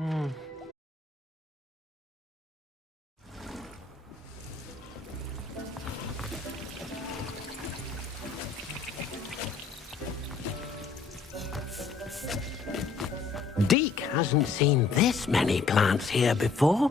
Deke hasn't seen this many plants here before.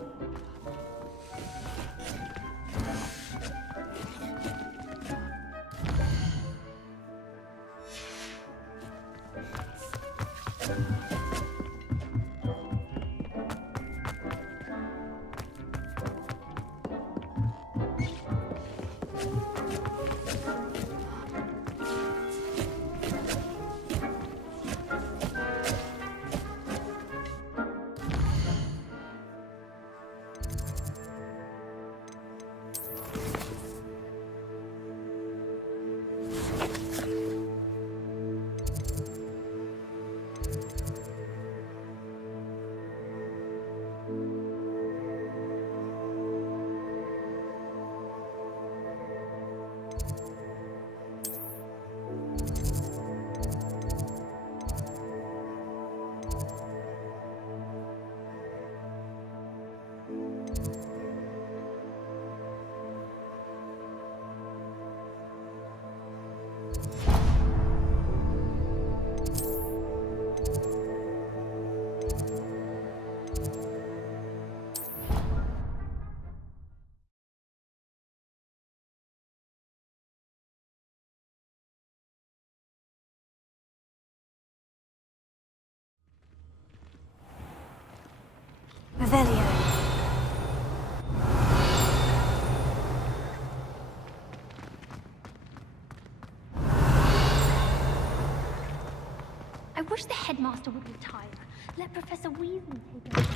Revelio. I wish the headmaster would retire. Let Professor Weasley take over.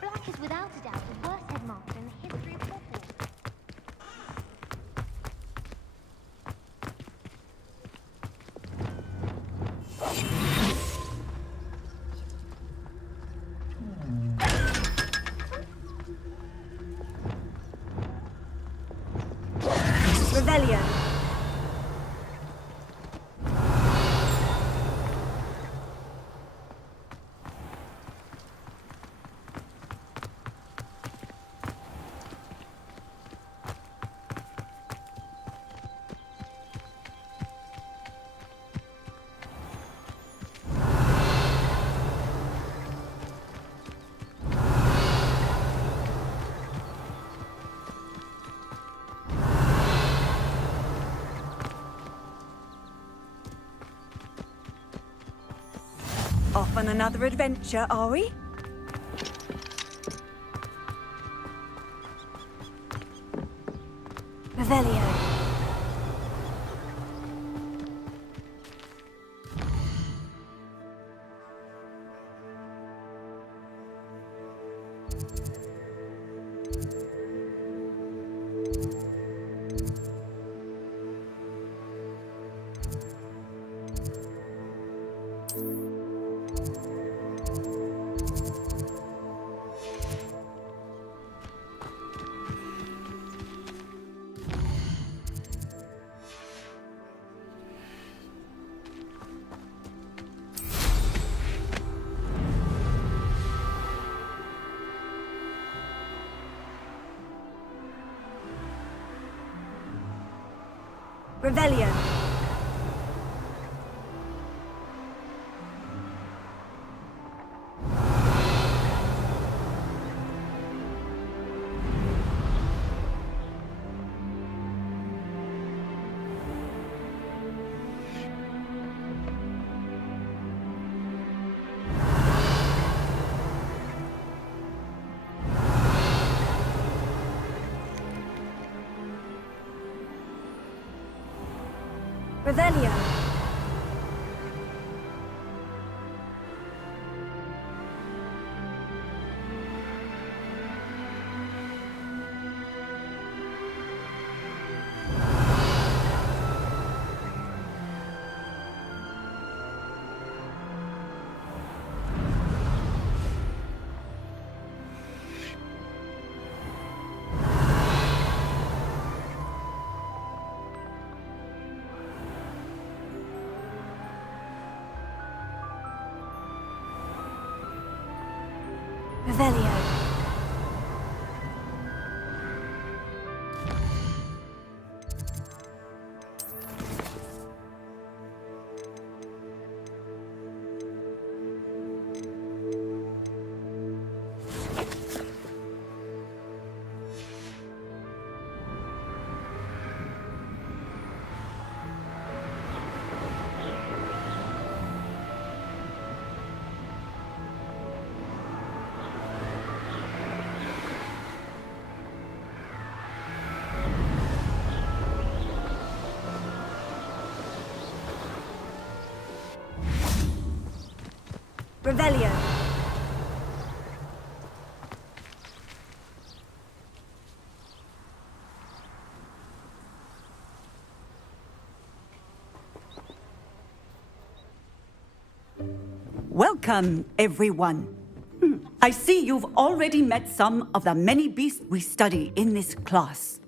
Black is without a doubt the worst headmaster in the history of Hogwarts. Revelio. Off on another adventure, are we? Revelio. Revelio. Revelio. Revelio. Revelio. Welcome, everyone. I see you've already met some of the many beasts we study in this class.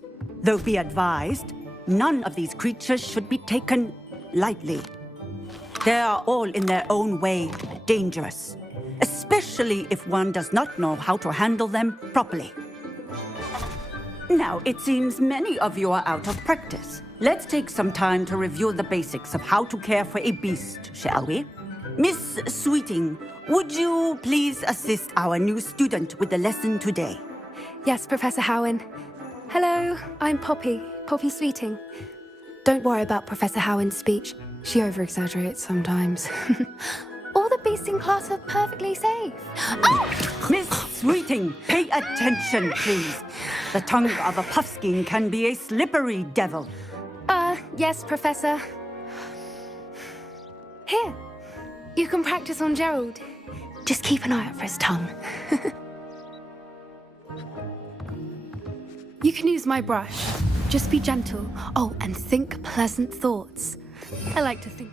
Though be advised, none of these creatures should be taken lightly. They are all in their own way dangerous, especially if one does not know how to handle them properly. Now, it seems many of you are out of practice. Let's take some time to review the basics of how to care for a beast, shall we? Miss Sweeting, would you please assist our new student with the lesson today? Yes, Professor Howen. Hello, I'm Poppy Sweeting. Don't worry about Professor Howen's speech. She over-exaggerates sometimes. All the beasts in class are perfectly safe. Oh! Miss Sweeting, pay attention, please. The tongue of a puffskein can be a slippery devil. Yes, Professor. Here, you can practice on Gerald. Just keep an eye out for his tongue. You can use my brush. Just be gentle. Oh, and think pleasant thoughts. I like to think.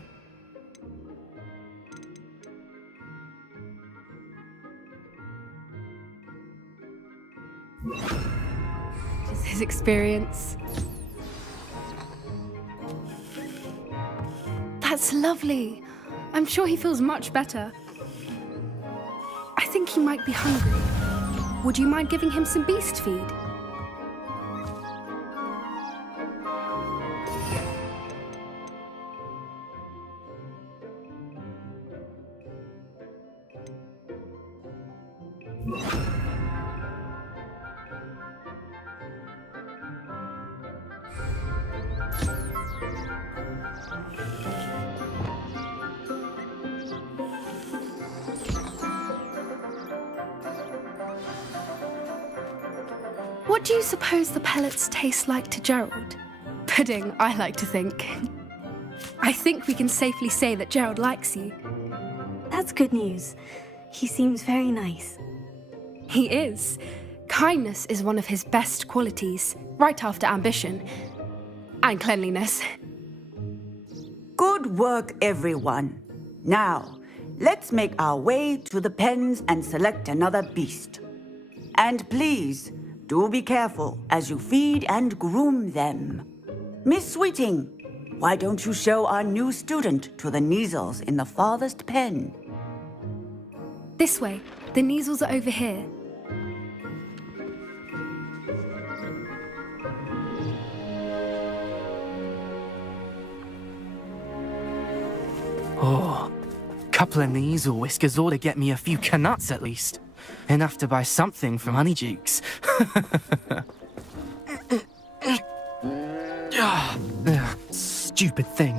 Just his experience. That's lovely. I'm sure he feels much better. I think he might be hungry. Would you mind giving him some beast feed? What do you suppose the pellets taste like to Gerald? Pudding, I like to think. I think we can safely say that Gerald likes you. That's good news. He seems very nice. He is. Kindness is one of his best qualities, right after ambition. And cleanliness. Good work, everyone. Now, let's make our way to the pens and select another beast. And please, do be careful as you feed and groom them. Miss Sweeting, why don't you show our new student to the Neasels in the farthest pen? This way. The Neasels are over here. Oh, couple of Neasel whiskers ought to get me a few canuts at least. Enough to buy something from Honeydukes. Stupid thing.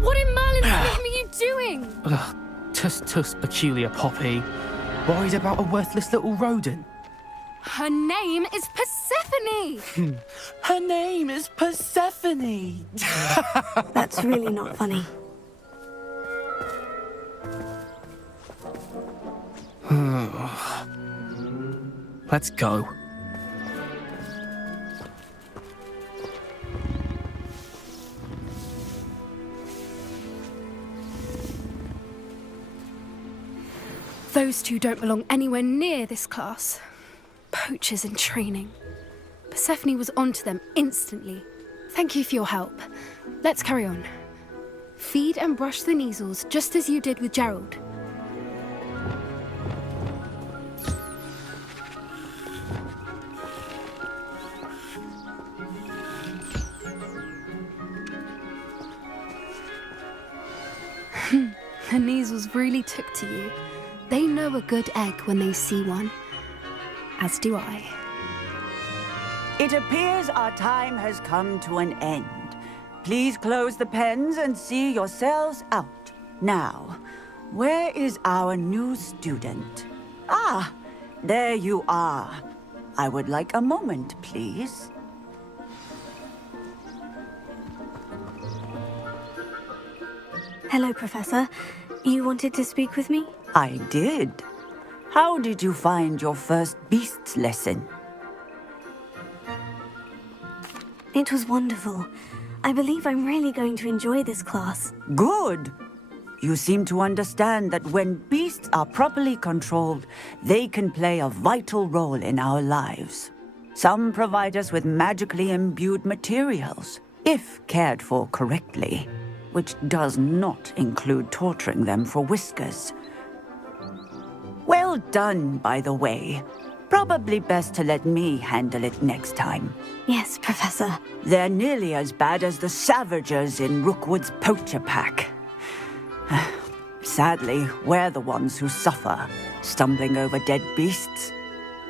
What in Merlin's name are you doing? Tuss, peculiar Poppy. Worried about a worthless little rodent. Her name is Persephone! Her name is Persephone! That's really not funny. Let's go. Those two don't belong anywhere near this class. Poachers in training. Persephone was onto them instantly. Thank you for your help. Let's carry on. Feed and brush the Neasels just as you did with Gerald. The Neasels really took to you. They know a good egg when they see one. As do I. It appears our time has come to an end. Please close the pens and see yourselves out. Now, where is our new student? Ah, there you are. I would like a moment, please. Hello, Professor. You wanted to speak with me? I did. How did you find your first beasts lesson? It was wonderful. I believe I'm really going to enjoy this class. Good. You seem to understand that when beasts are properly controlled, they can play a vital role in our lives. Some provide us with magically imbued materials, if cared for correctly, which does not include torturing them for whiskers. Well done, by the way. Probably best to let me handle it next time. Yes, Professor. They're nearly as bad as the Savagers in Rookwood's poacher pack. Sadly, we're the ones who suffer, stumbling over dead beasts.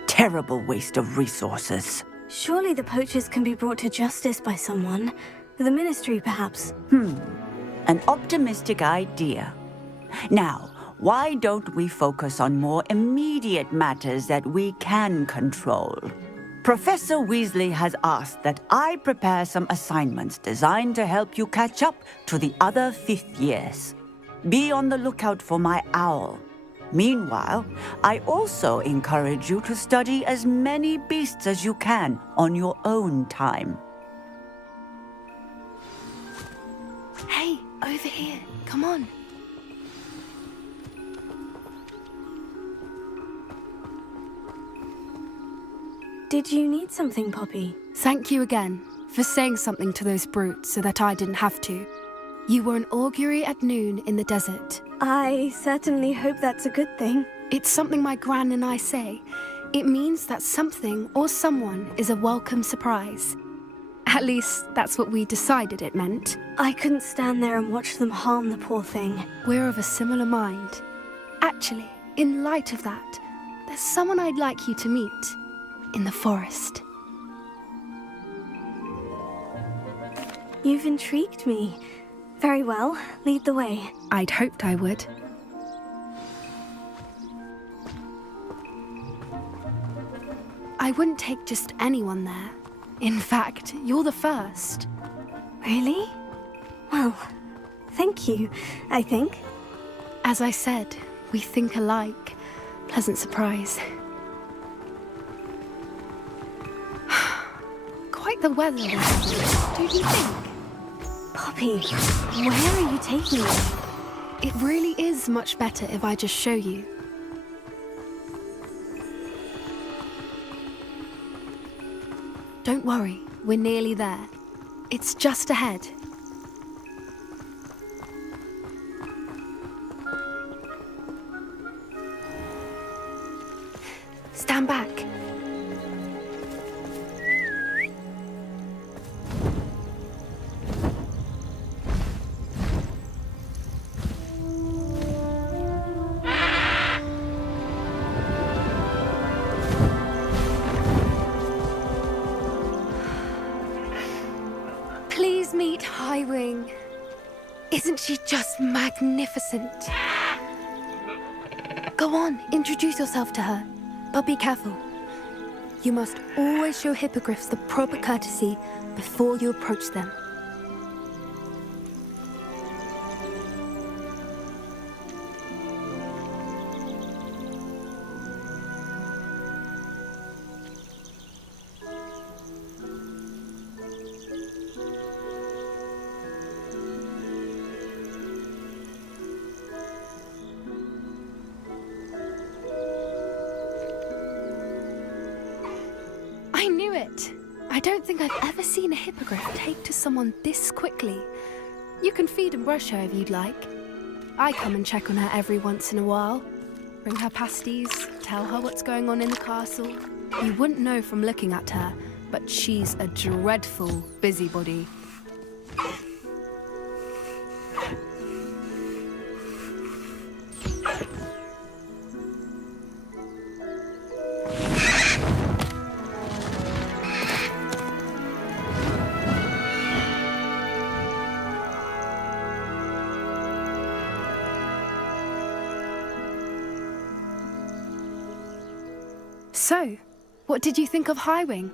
Terrible waste of resources. Surely the poachers can be brought to justice by someone. The Ministry, perhaps. An optimistic idea. Now, why don't we focus on more immediate matters that we can control? Professor Weasley has asked that I prepare some assignments designed to help you catch up to the other 5th years. Be on the lookout for my owl. Meanwhile, I also encourage you to study as many beasts as you can on your own time. Hey, over here. Come on. Did you need something, Poppy? Thank you again for saying something to those brutes so that I didn't have to. You were an augury at noon in the desert. I certainly hope that's a good thing. It's something my gran and I say. It means that something or someone is a welcome surprise. At least, that's what we decided it meant. I couldn't stand there and watch them harm the poor thing. We're of a similar mind. Actually, in light of that, there's someone I'd like you to meet. In the forest. You've intrigued me. Very well, lead the way. I'd hoped I would. I wouldn't take just anyone there. In fact, you're the first. Really? Well, thank you, I think. As I said, we think alike. Pleasant surprise. Quite the weather, don't you think? Poppy, where are you taking me? It really is much better if I just show you. Don't worry, we're nearly there. It's just ahead. Stand back. Please meet Highwing. Isn't she just magnificent? Go on, introduce yourself to her. But be careful. You must always show hippogriffs the proper courtesy before you approach them. I knew it! I don't think I've ever seen a hippogriff take to someone this quickly. You can feed and brush her if you'd like. I come and check on her every once in a while. Bring her pasties, tell her what's going on in the castle. You wouldn't know from looking at her, but she's a dreadful busybody. So, what did you think of Highwing?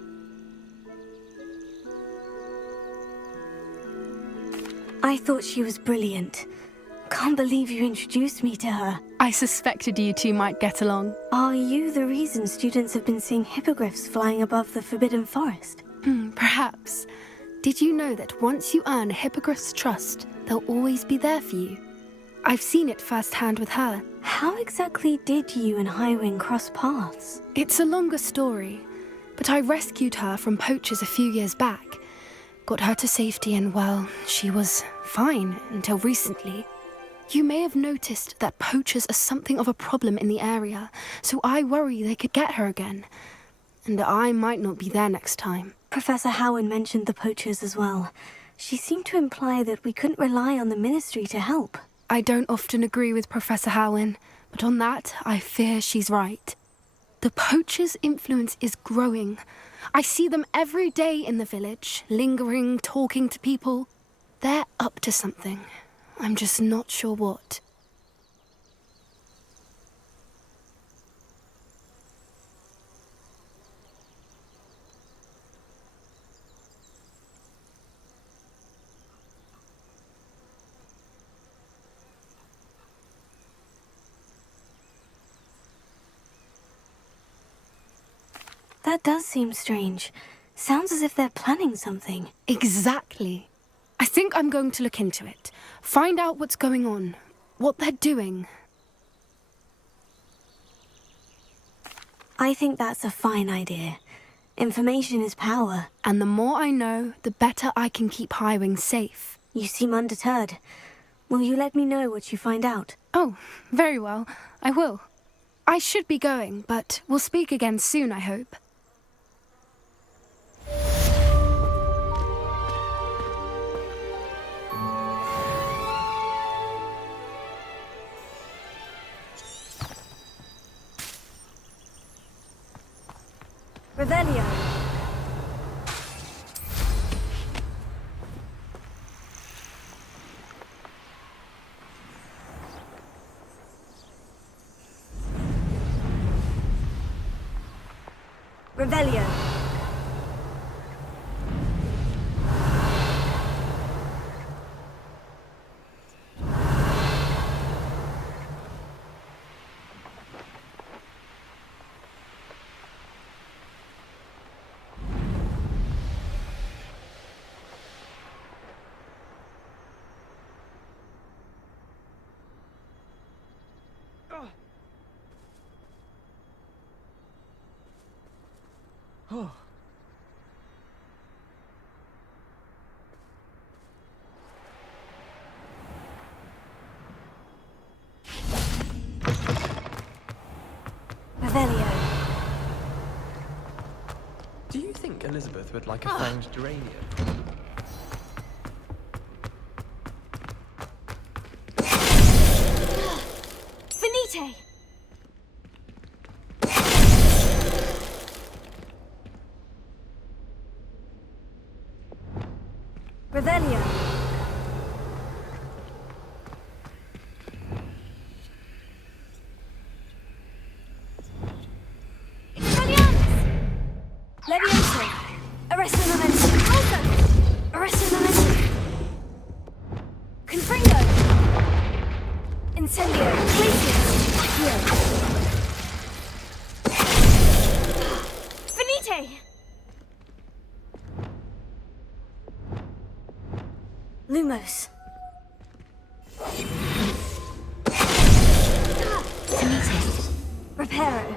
I thought she was brilliant. Can't believe you introduced me to her. I suspected you two might get along. Are you the reason students have been seeing hippogriffs flying above the Forbidden Forest? Perhaps. Did you know that once you earn a hippogriff's trust, they'll always be there for you? I've seen it firsthand with her. How exactly did you and Highwing cross paths? It's a longer story, but I rescued her from poachers a few years back. Got her to safety and, well, she was fine until recently. You may have noticed that poachers are something of a problem in the area, so I worry they could get her again. And I might not be there next time. Professor Howen mentioned the poachers as well. She seemed to imply that we couldn't rely on the Ministry to help. I don't often agree with Professor Howen, but on that, I fear she's right. The poachers' influence is growing. I see them every day in the village, lingering, talking to people. They're up to something. I'm just not sure what. That does seem strange. Sounds as if they're planning something. Exactly. I think I'm going to look into it. Find out what's going on, what they're doing. I think that's a fine idea. Information is power. And the more I know, the better I can keep Highwing safe. You seem undeterred. Will you let me know what you find out? Oh, very well. I will. I should be going, but we'll speak again soon, I hope. Revelio. Revelio. Oh. Revelio. Do you think Elizabeth would like a fanged geranium? Finite! Revelio. Levioso. Arresto momentum. Also. Arresto momentum. Confringo. Incendio. Glacius. Accio. Finite. Lumos. Finite. Reparo.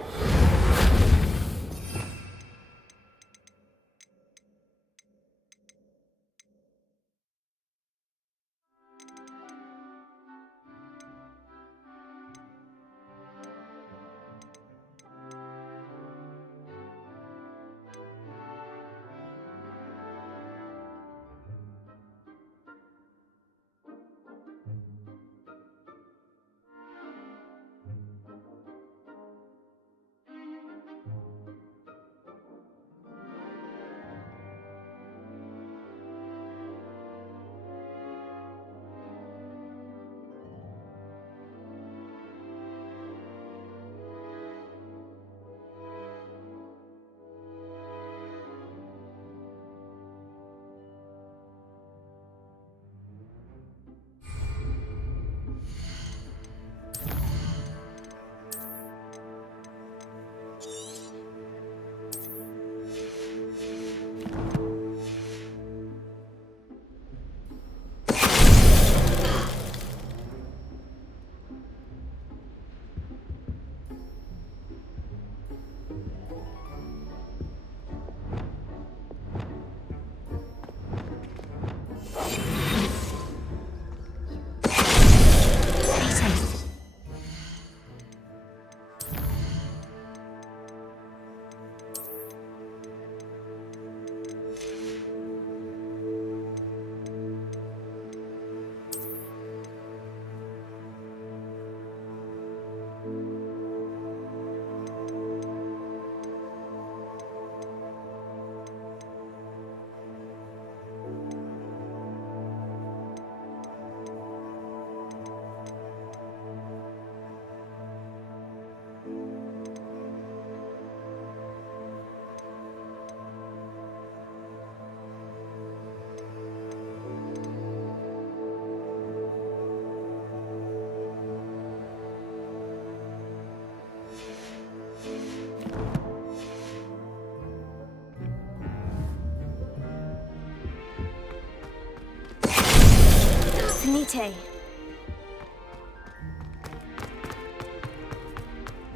Venite.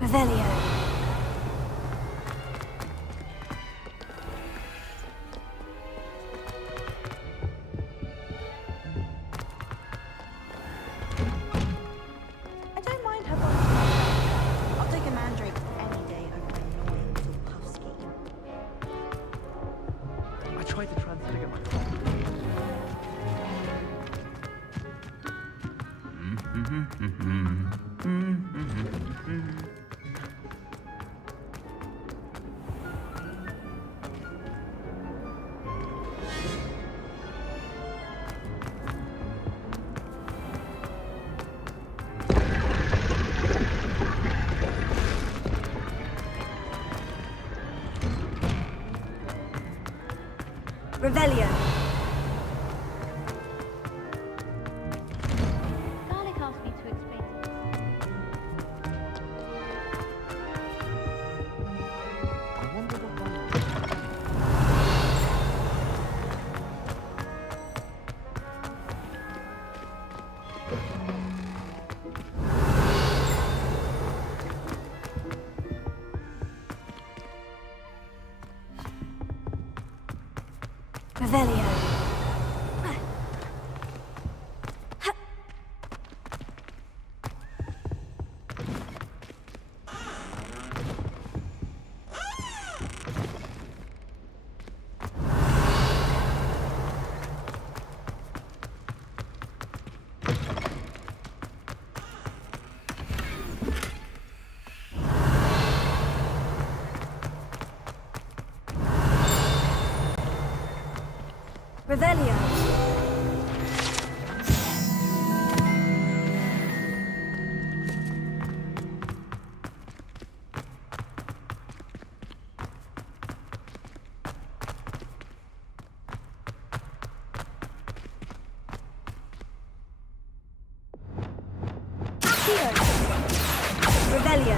Revelio. I don't mind her body. I'll take a mandrake any day over an annoying little puffsky. I tried to transfigure myself. Revelio. Garlic asked me to explain I wonder what one... Revelio. Revelio. Accio. Revelio.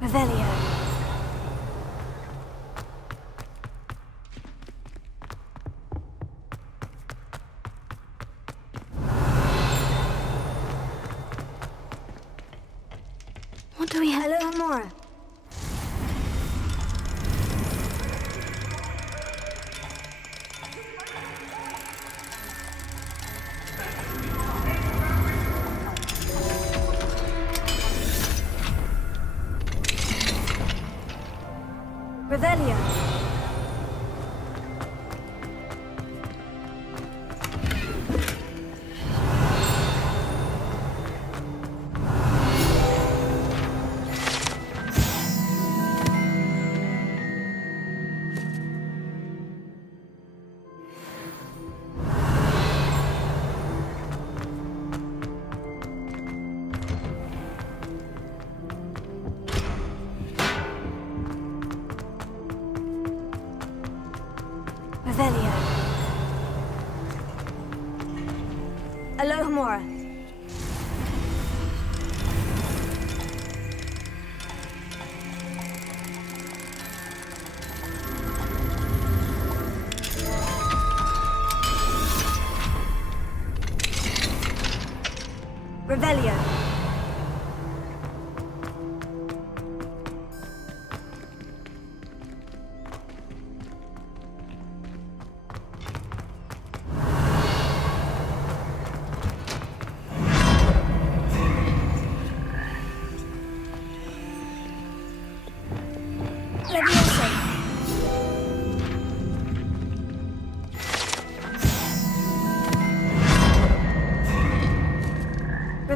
Revelio. What do we have? Hello, Amora. Revelio. Revelio. Alohomora. Revelio.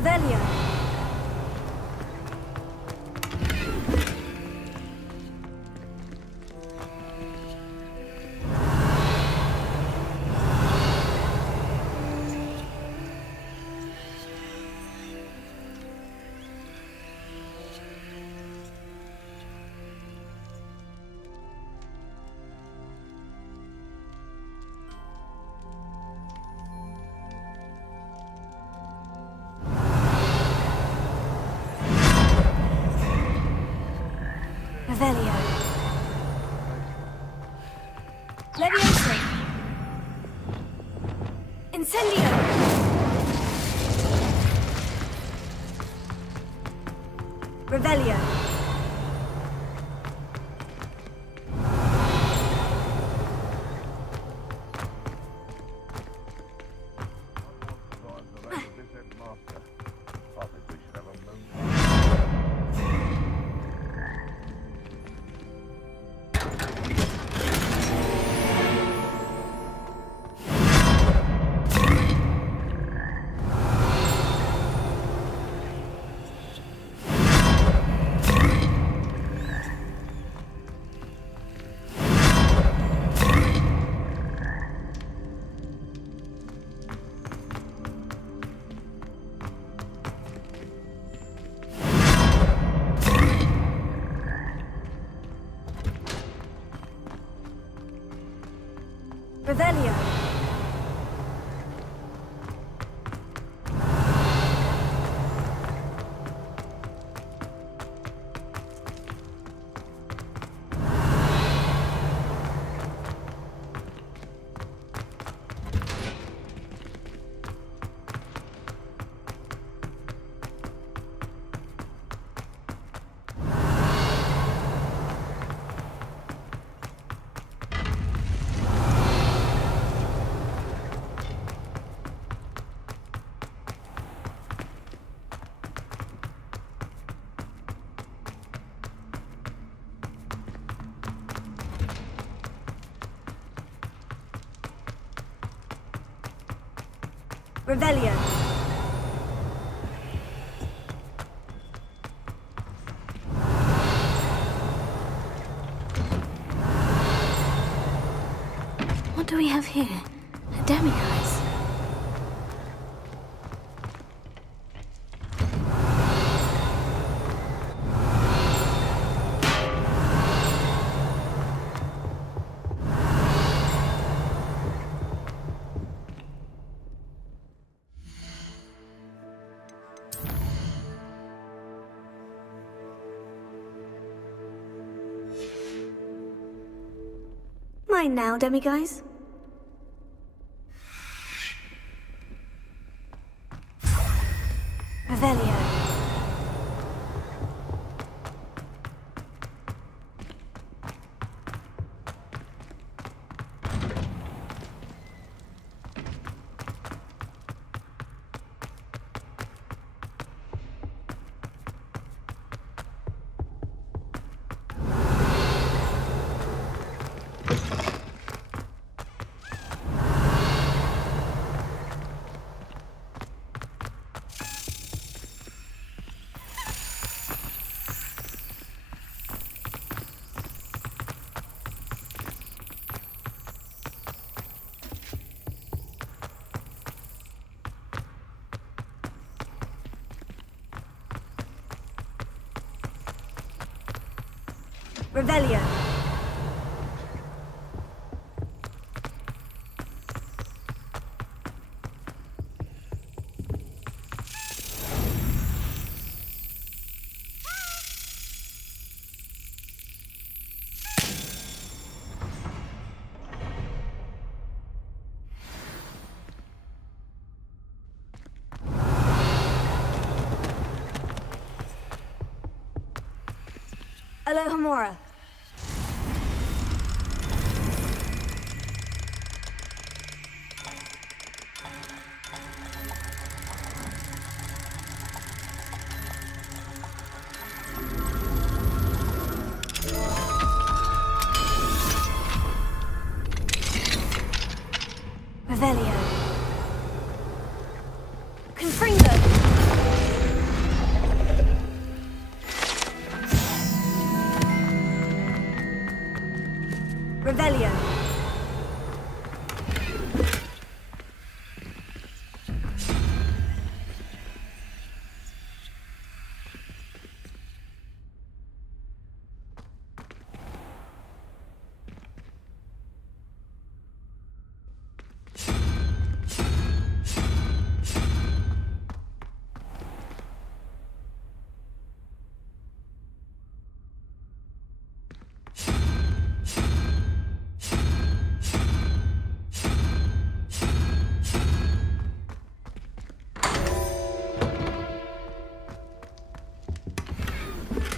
Revelio. Revelio. Leviosa. Incendio. Revelio. Revelio. Revelio. What do we have here? A demiguise. Mine now, demiguise. Revelio. Revelio. Alohomora. Revelio. Confringo.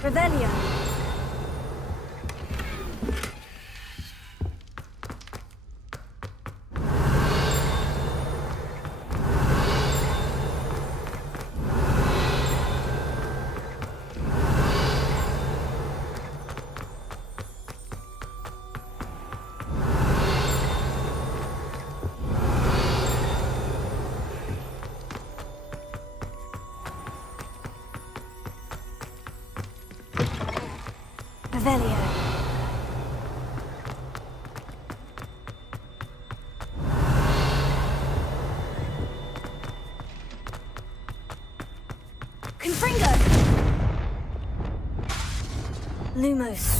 Revelio. Revelio. Confringo. Lumos.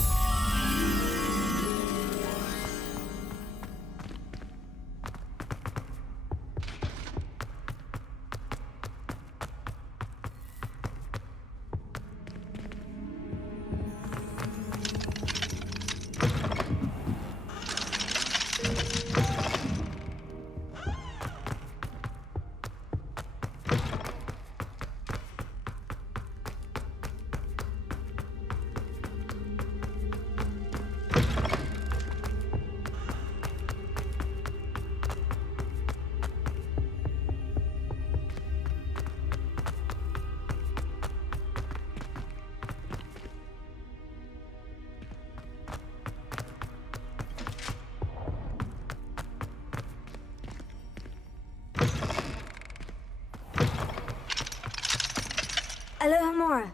Alohomora.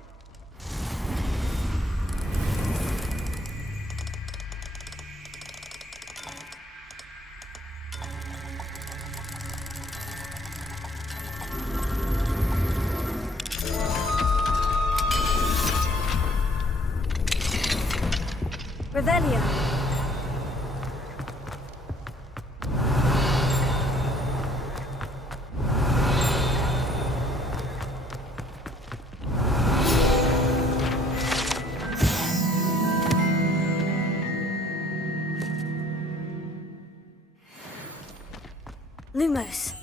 Revelio. Lumos.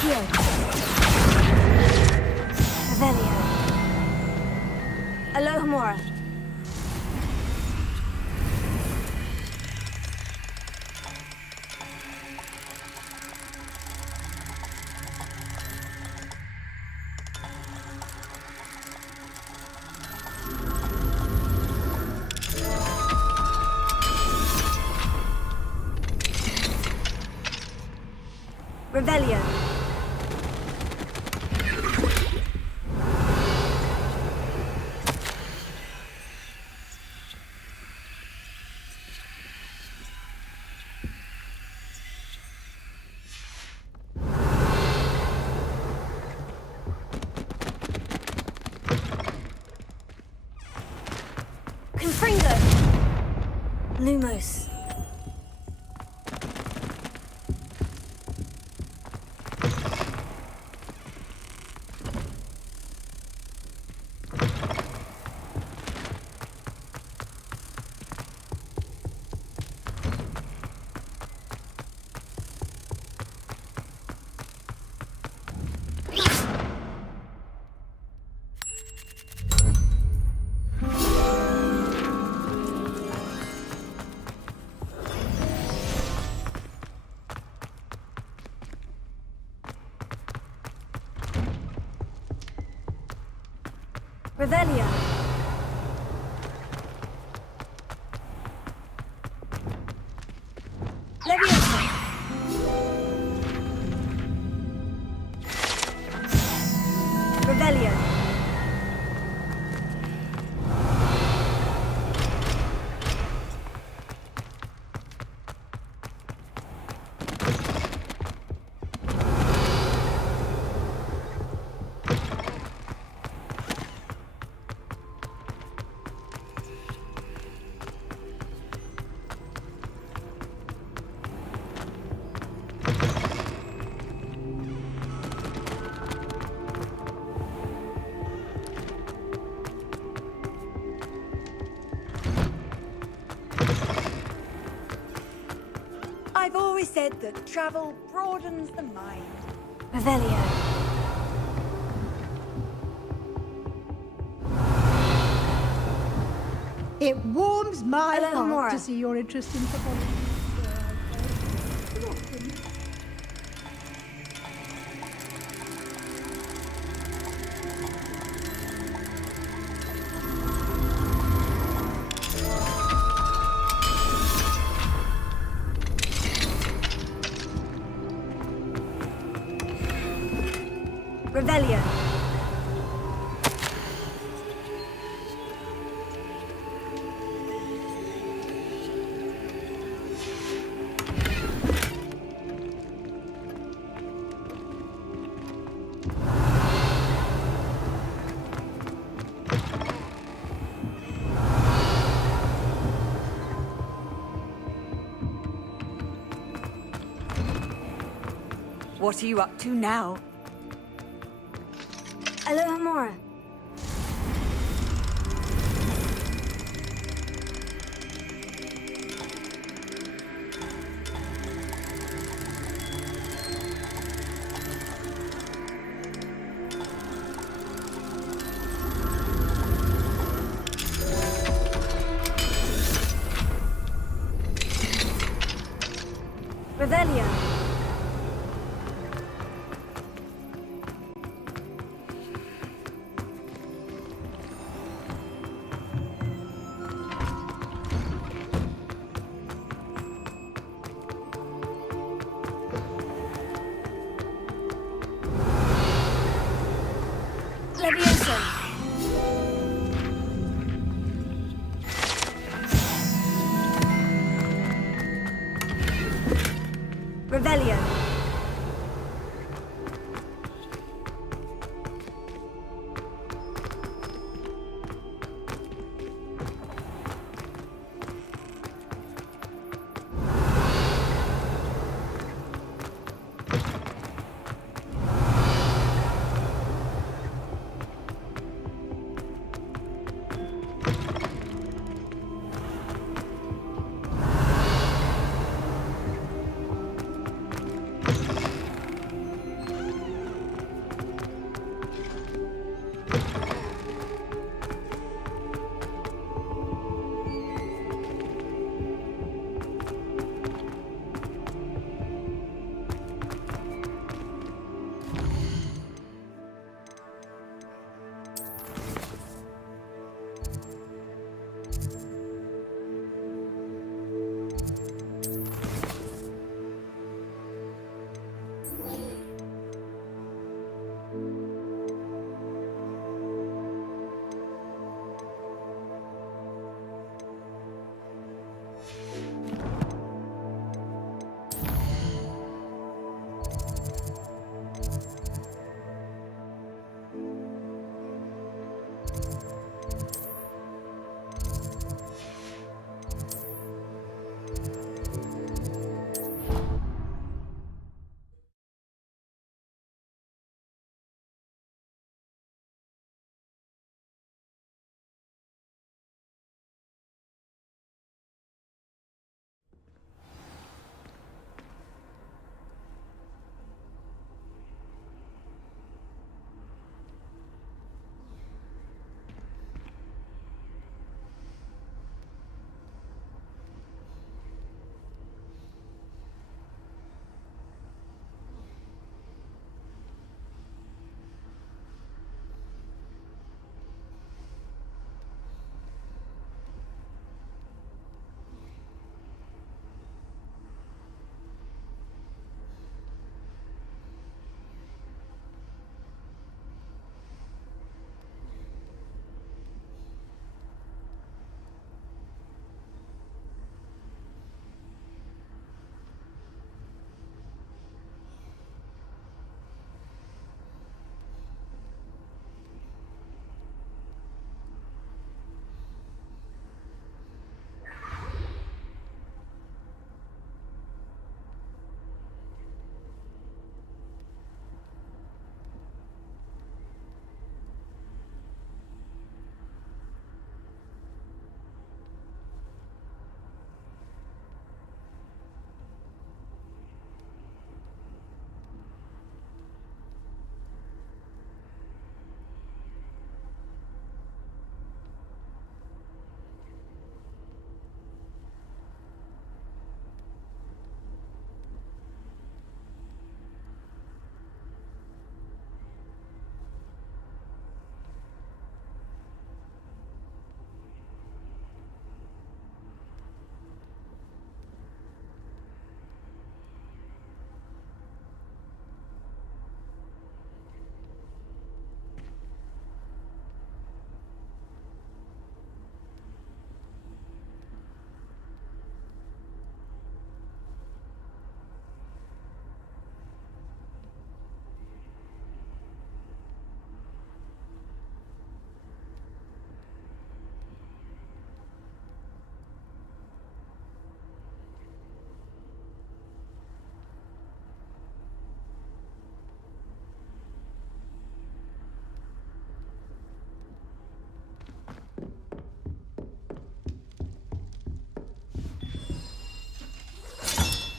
Here. Revelio. Alohomora. Revelio. Confringo. Lumos. Revelio. Leviosa. Revelio. I've always said that travel broadens the mind. Revelio. It warms my Hello, heart Mora. to see your interest in pathology. Revelio. What are you up to now? Aloha Mora. Revelio. Levioso. Revelio.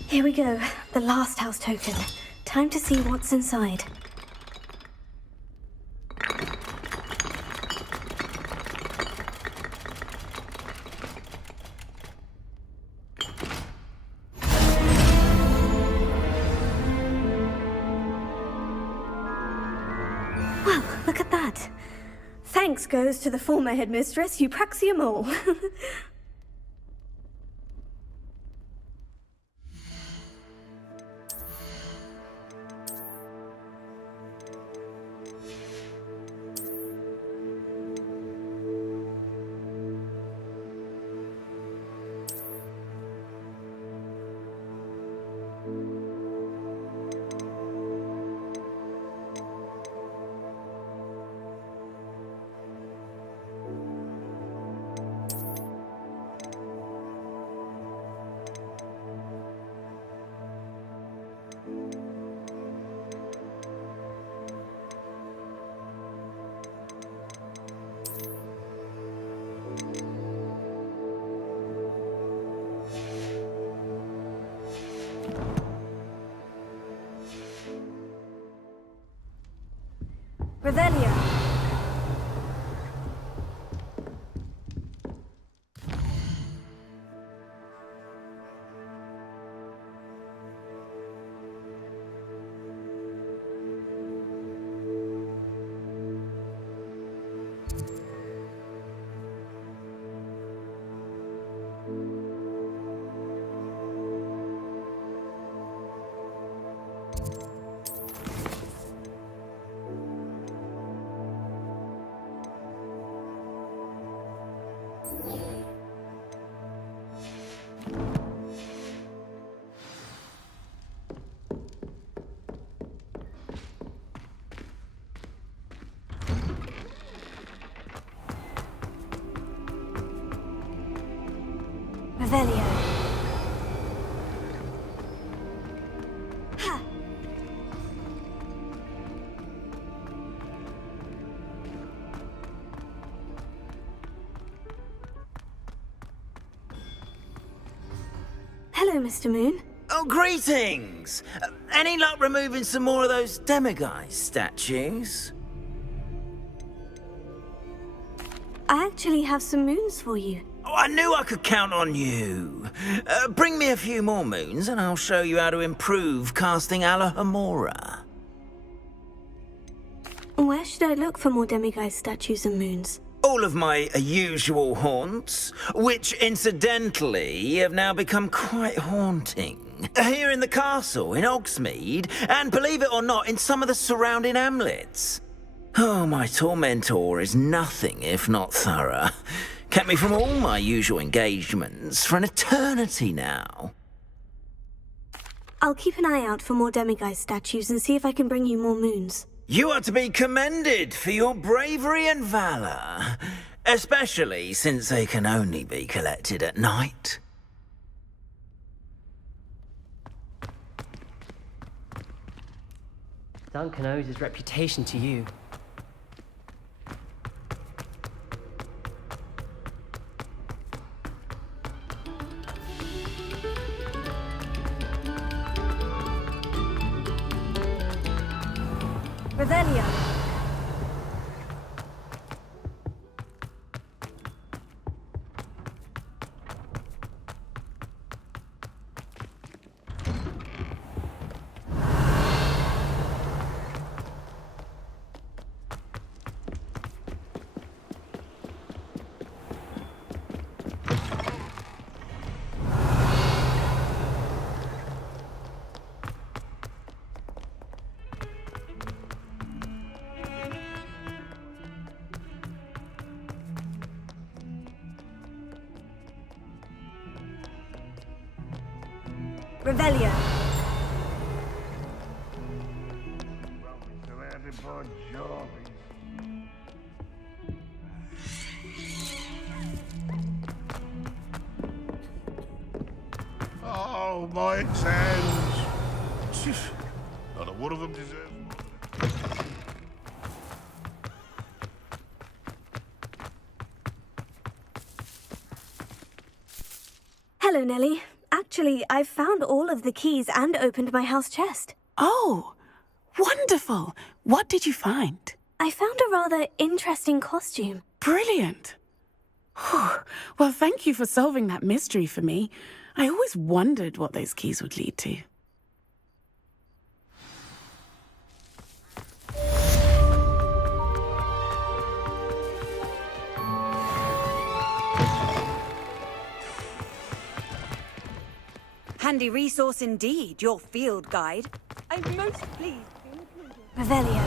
Here we go. The last house token. Time to see what's inside. Well, look at that. Thanks goes to the former headmistress, Eupraxia Mole. Revelio. Revelio. Ha! Hello, Mr. Moon. Oh, greetings! Any luck removing some more of those demiguise statues? I actually have some moons for you. Oh, I knew I could count on you. Bring me a few more moons and I'll show you how to improve casting Alohomora. Where should I look for more demiguise statues and moons? All of my usual haunts, which incidentally have now become quite haunting. Here in the castle, in Hogsmeade, and believe it or not, in some of the surrounding hamlets. Oh, my tormentor is nothing if not thorough. Kept me from all my usual engagements for an eternity now. I'll keep an eye out for more demiguise statues and see if I can bring you more moons. You are to be commended for your bravery and valor, especially since they can only be collected at night. Duncan owes his reputation to you. Revelio. Revelio. Oh, my exams. Not a one of them deserves more. Hello, Nellie. Actually, I've found all of the keys and opened my house chest. Oh, wonderful. What did you find? I found a rather interesting costume. Brilliant. Whew. Well, thank you for solving that mystery for me. I always wondered what those keys would lead to. Handy resource indeed, your field guide. I'm most pleased to be included. Revelio.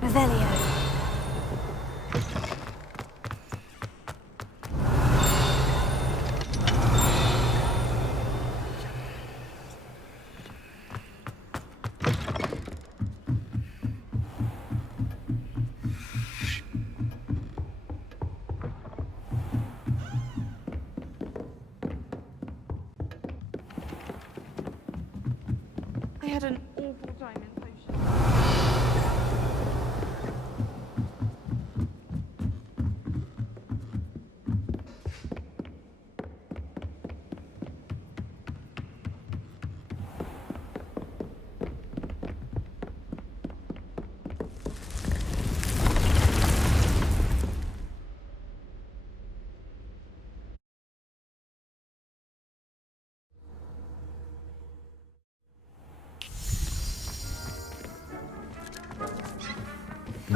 Revelio. I had an awful time in potion.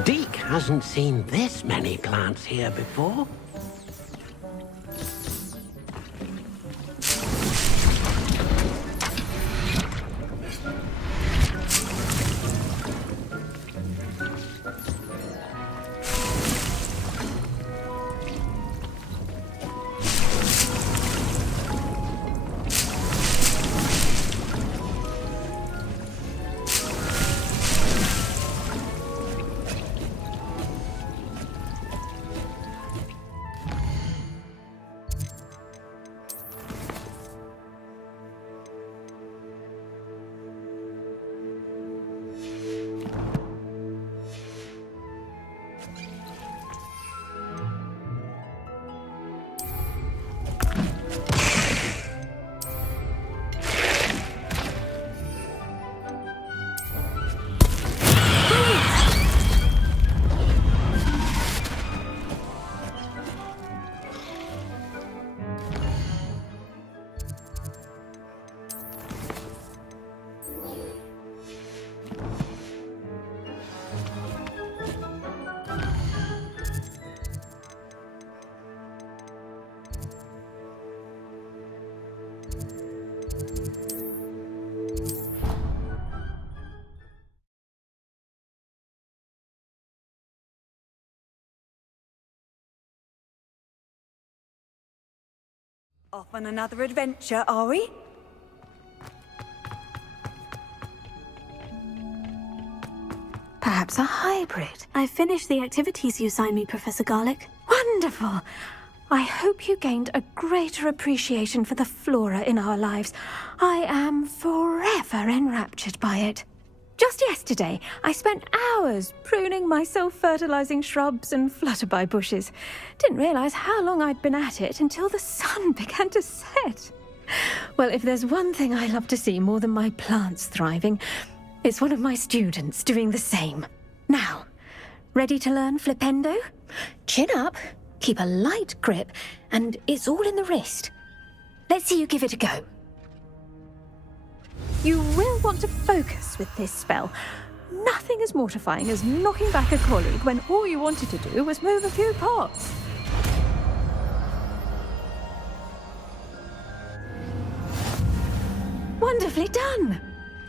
Deke hasn't seen this many plants here before. Off on another adventure, are we? Perhaps a hybrid. I finished the activities you assigned me, Professor Garlick. Wonderful! I hope you gained a greater appreciation for the flora in our lives. I am forever enraptured by it. Just yesterday, I spent hours pruning my self-fertilizing shrubs and flutterby bushes. Didn't realize how long I'd been at it until the sun began to set. Well, if there's one thing I love to see more than my plants thriving, it's one of my students doing the same. Now, ready to learn Flipendo? Chin up, keep a light grip, and it's all in the wrist. let's see you give it a go. You will want to focus with this spell. Nothing as mortifying as knocking back a colleague when all you wanted to do was move a few pots. Wonderfully done!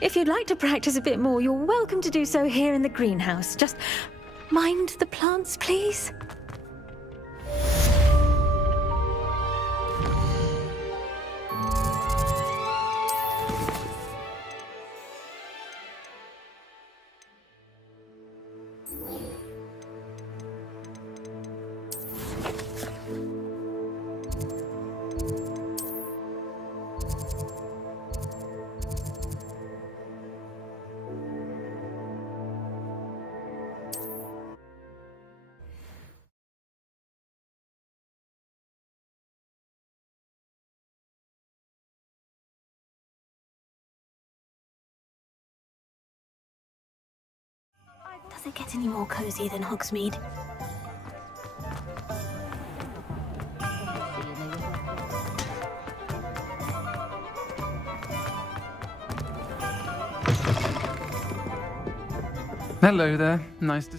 If you'd like to practice a bit more, you're welcome to do so here in the greenhouse. Just mind the plants, please. Does it get any more cozy than Hogsmeade? Hello there. Nice to...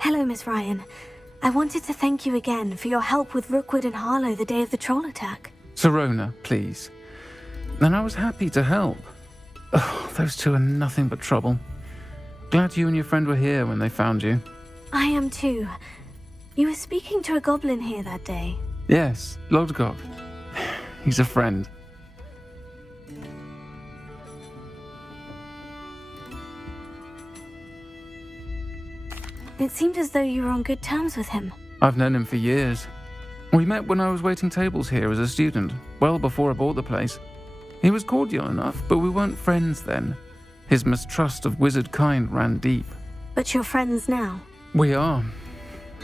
Hello, Miss Ryan. I wanted to thank you again for your help with Rookwood and Harlow the day of the troll attack. Sirona, please. And I was happy to help. Oh, those two are nothing but trouble. Glad you and your friend were here when they found you. I am too. You were speaking to a goblin here that day. Yes, Lodgok. He's a friend. It seemed as though you were on good terms with him. I've known him for years. We met when I was waiting tables here as a student, well before I bought the place. He was cordial enough, but we weren't friends then. His mistrust of wizard kind ran deep. But you're friends now? We are.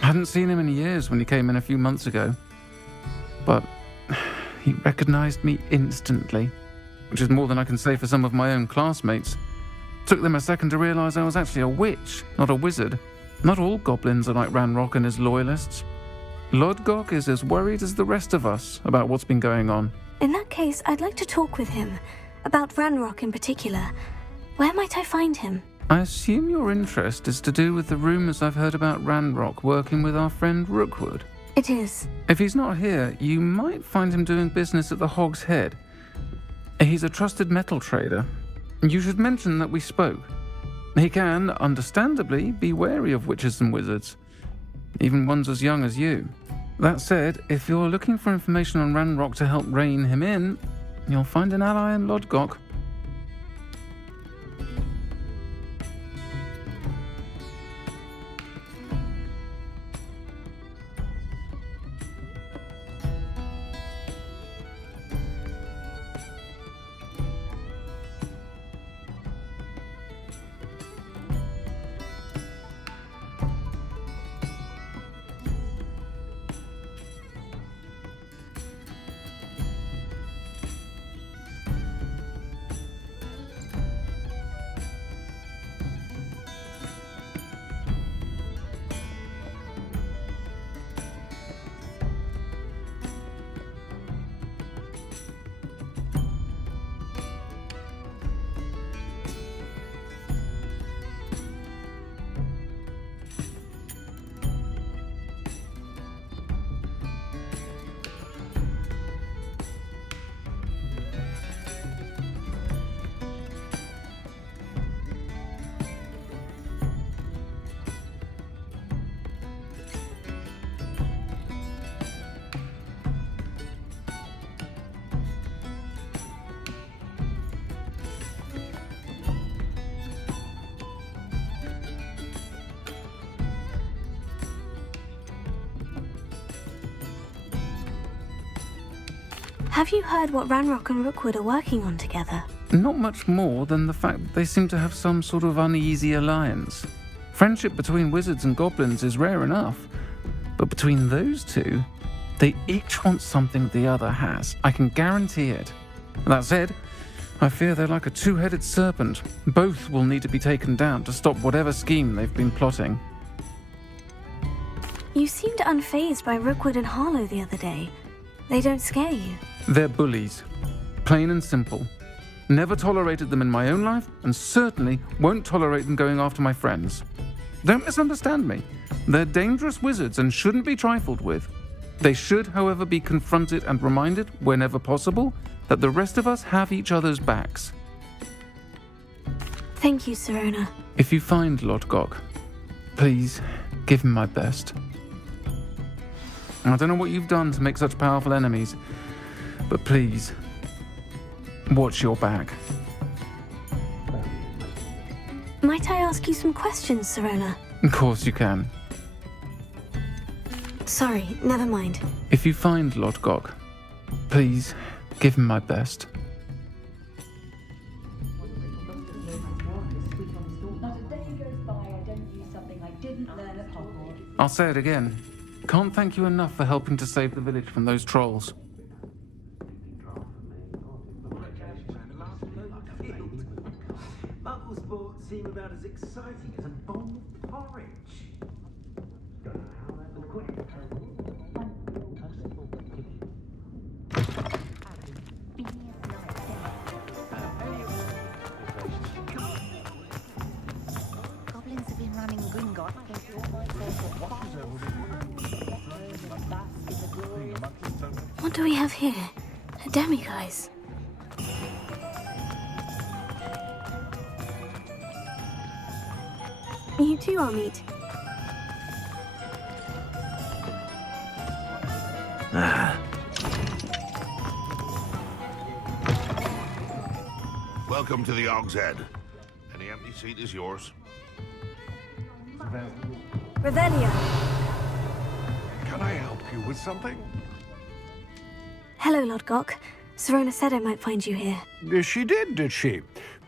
Hadn't seen him in years when he came in a few months ago. But he recognized me instantly, which is more than I can say for some of my own classmates. Took them a second to realize I was actually a witch, not a wizard. Not all goblins are like Ranrock and his loyalists. Lodgok is as worried as the rest of us about what's been going on. In that case, I'd like to talk with him. About Ranrock in particular. Where might I find him? I assume your interest is to do with the rumors I've heard about Ranrock working with our friend Rookwood. It is. If he's not here, you might find him doing business at the Hog's Head. He's a trusted metal trader. You should mention that we spoke. He can, understandably, be wary of witches and wizards, even ones as young as you. That said, if you're looking for information on Ranrock to help rein him in, you'll find an ally in Lodgok. Have you heard what Ranrock and Rookwood are working on together? Not much more than the fact that they seem to have some sort of uneasy alliance. Friendship between wizards and goblins is rare enough, but between those two, they each want something the other has. I can guarantee it. That said, I fear they're like a two-headed serpent. Both will need to be taken down to stop whatever scheme they've been plotting. You seemed unfazed by Rookwood and Harlow the other day. They don't scare you. They're bullies. Plain and simple. Never tolerated them in my own life, and certainly won't tolerate them going after my friends. Don't misunderstand me. They're dangerous wizards and shouldn't be trifled with. They should, however, be confronted and reminded, whenever possible, that the rest of us have each other's backs. Thank you, Sirona. If you find Lord Gok, please give him my best. I don't know what you've done to make such powerful enemies, but please, watch your back. Might I ask you some questions, Sirona? Of course you can. Sorry, never mind. If you find Lord Gok, please give him my best. I'll say it again. Can't thank you enough for helping to save the village from those trolls. Bubble sports seem about as exciting as a bowl of porridge. Goblins have been running Gringotts. What do we have here? A demiguise. You too, I'll meet. Welcome to the Og's Head. Any empty seat is yours. Revelio. Can I help you with something? Hello, Lord Gok. Sirona said I might find you here. She did, did she?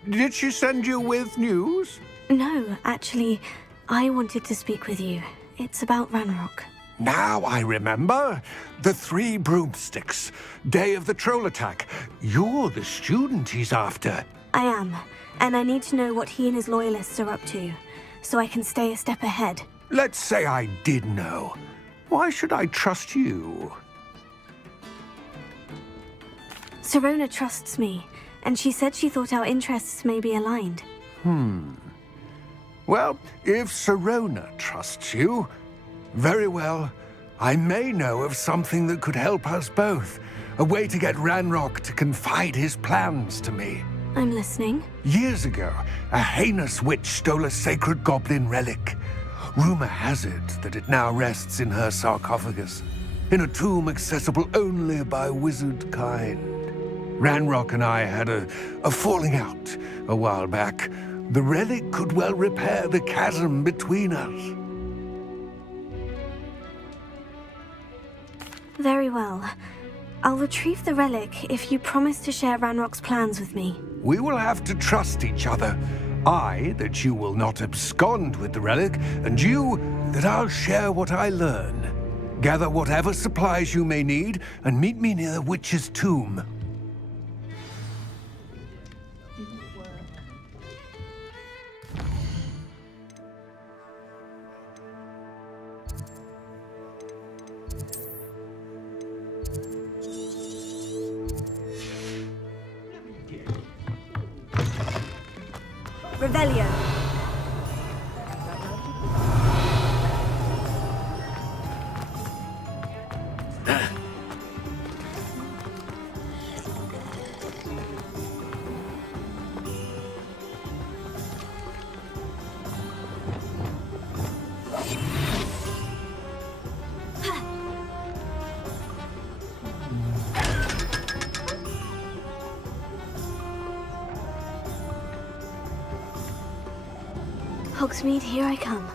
Did she send you with news? No, actually, I wanted to speak with you. It's about Ranrock. Now I remember. The 3 broomsticks. Day of the troll attack. You're the student he's after. I am, and I need to know what he and his loyalists are up to, so I can stay a step ahead. Let's say I did know. Why should I trust you? Sirona trusts me, and she said she thought our interests may be aligned. Well, if Sirona trusts you, very well. I may know of something that could help us both. A way to get Ranrock to confide his plans to me. I'm listening. Years ago, a heinous witch stole a sacred goblin relic. Rumor has it that it now rests in her sarcophagus, in a tomb accessible only by wizard kind. Ranrock and I had a falling out a while back. The relic could well repair the chasm between us. Very well. I'll retrieve the relic if you promise to share Ranrock's plans with me. We will have to trust each other. I, that you will not abscond with the relic, and you, that I'll share what I learn. Gather whatever supplies you may need, and meet me near the witch's tomb. Revelio. Hogsmeade, here I come.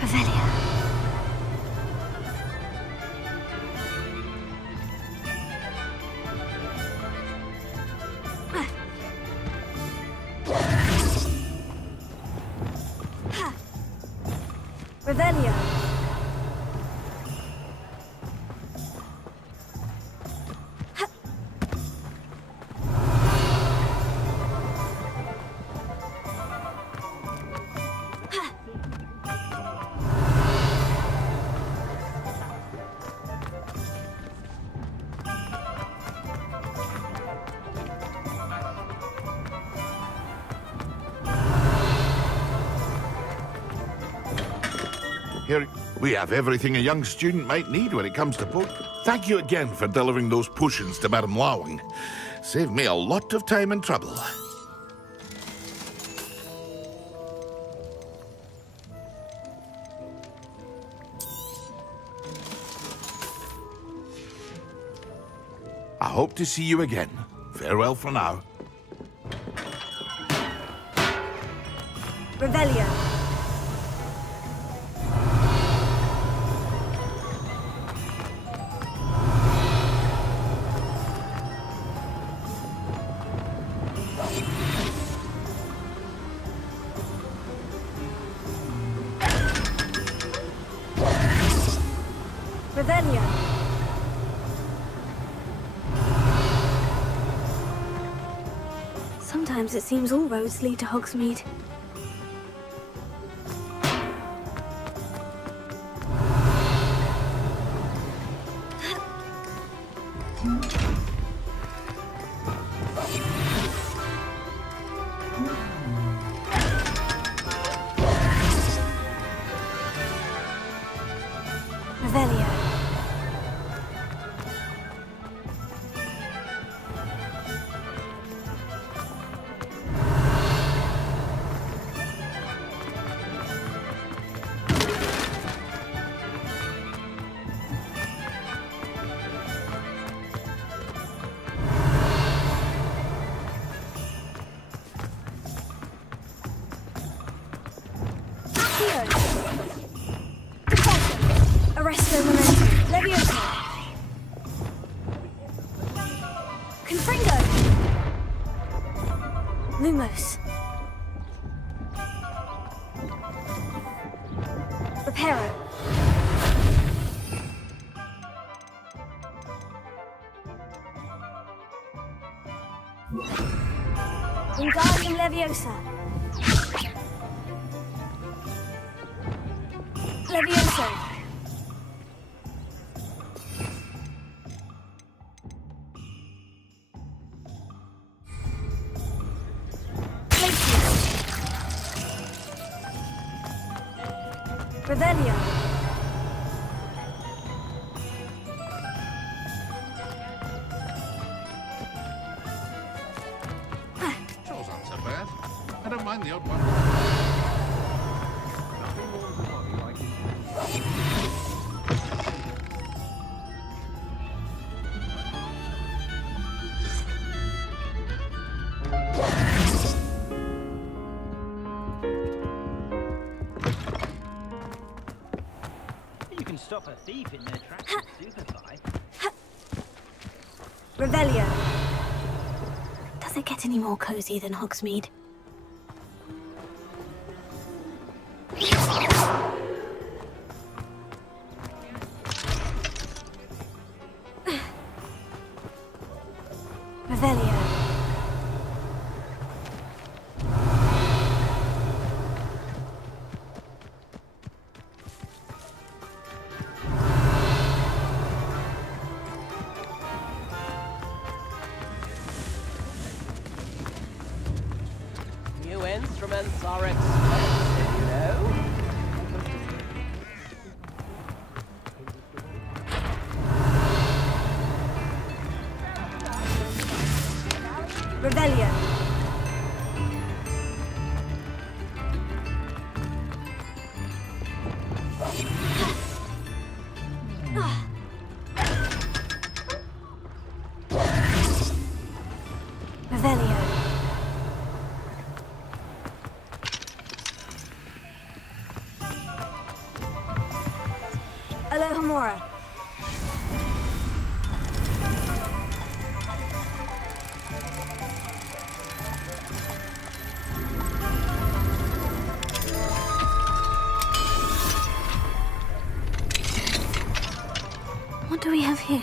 Revelio. Revelio. Here, we have everything a young student might need when it comes to book. Thank you again for delivering those potions to Madame Lawing. Saved me a lot of time and trouble. I hope to see you again. Farewell for now. Revelio. Revelio. Sometimes it seems all roads lead to Hogsmeade. Revelio. Arresto momentum. Levioso. Confringo. Lumos. Reparo. Wingardium Leviosa. Levioso. Revelio. Chores aren't so bad. I don't mind the odd one. You can stop a thief in their tracks with Superfly. Revelio. Does it get any more cozy than Hogsmeade? Revelio. New instruments are expensive, you know. Revelio. Revelio. Alohomora. What do we have here?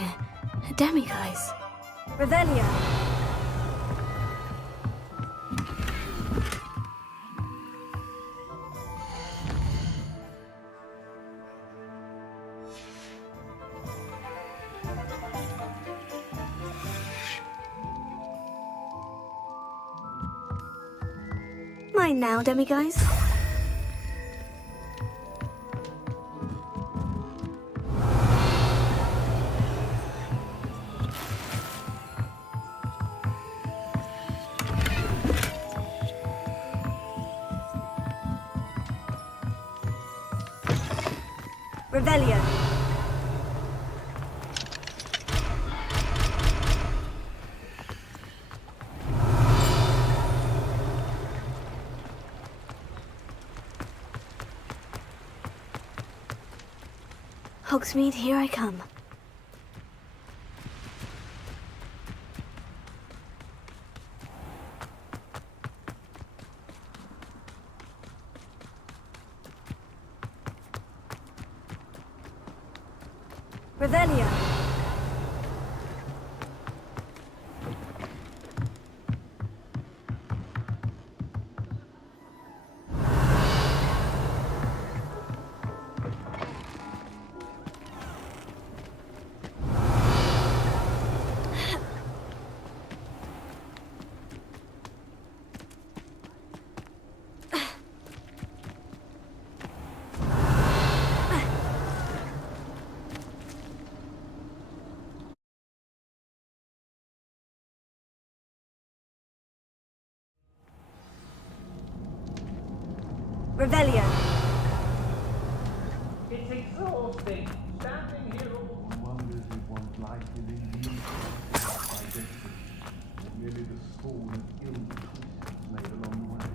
A demiguise. Revelio. Mine now, demiguise. Revelio. Hogsmeade, here I come. Revelio. Revelio. It's exhausting. Standing here all... Wonders if one's life is indeed by destiny, or merely the spawn of ill choices made along the way.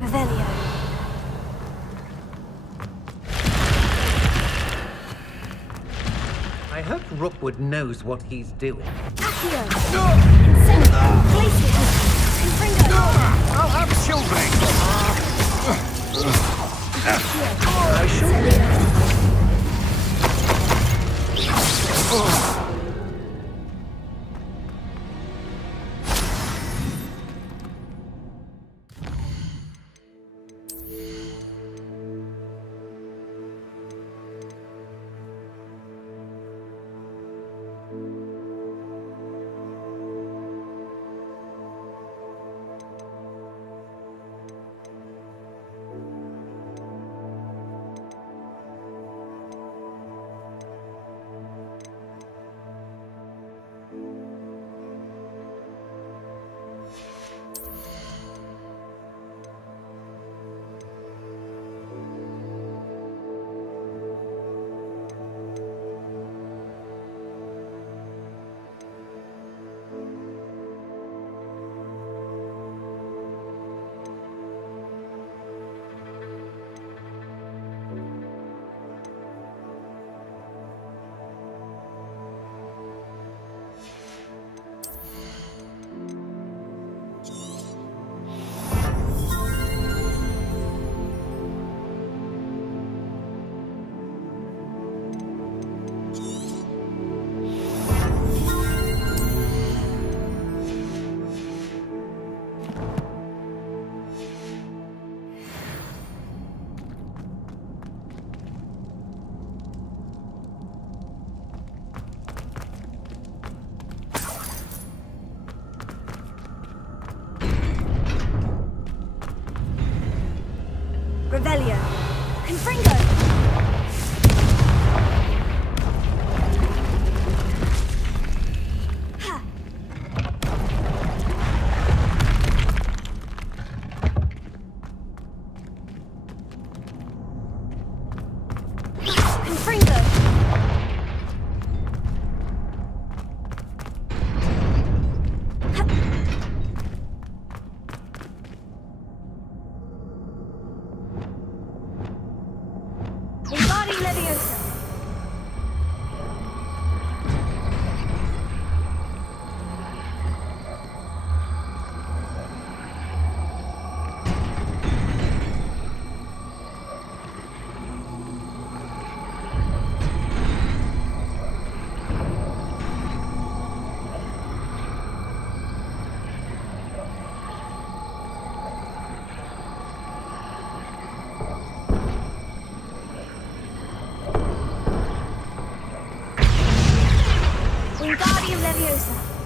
Revelio. I hope Rookwood knows what he's doing. Accio. Incendio. Glacier. Confringo. I'll have children! I should Leviosa.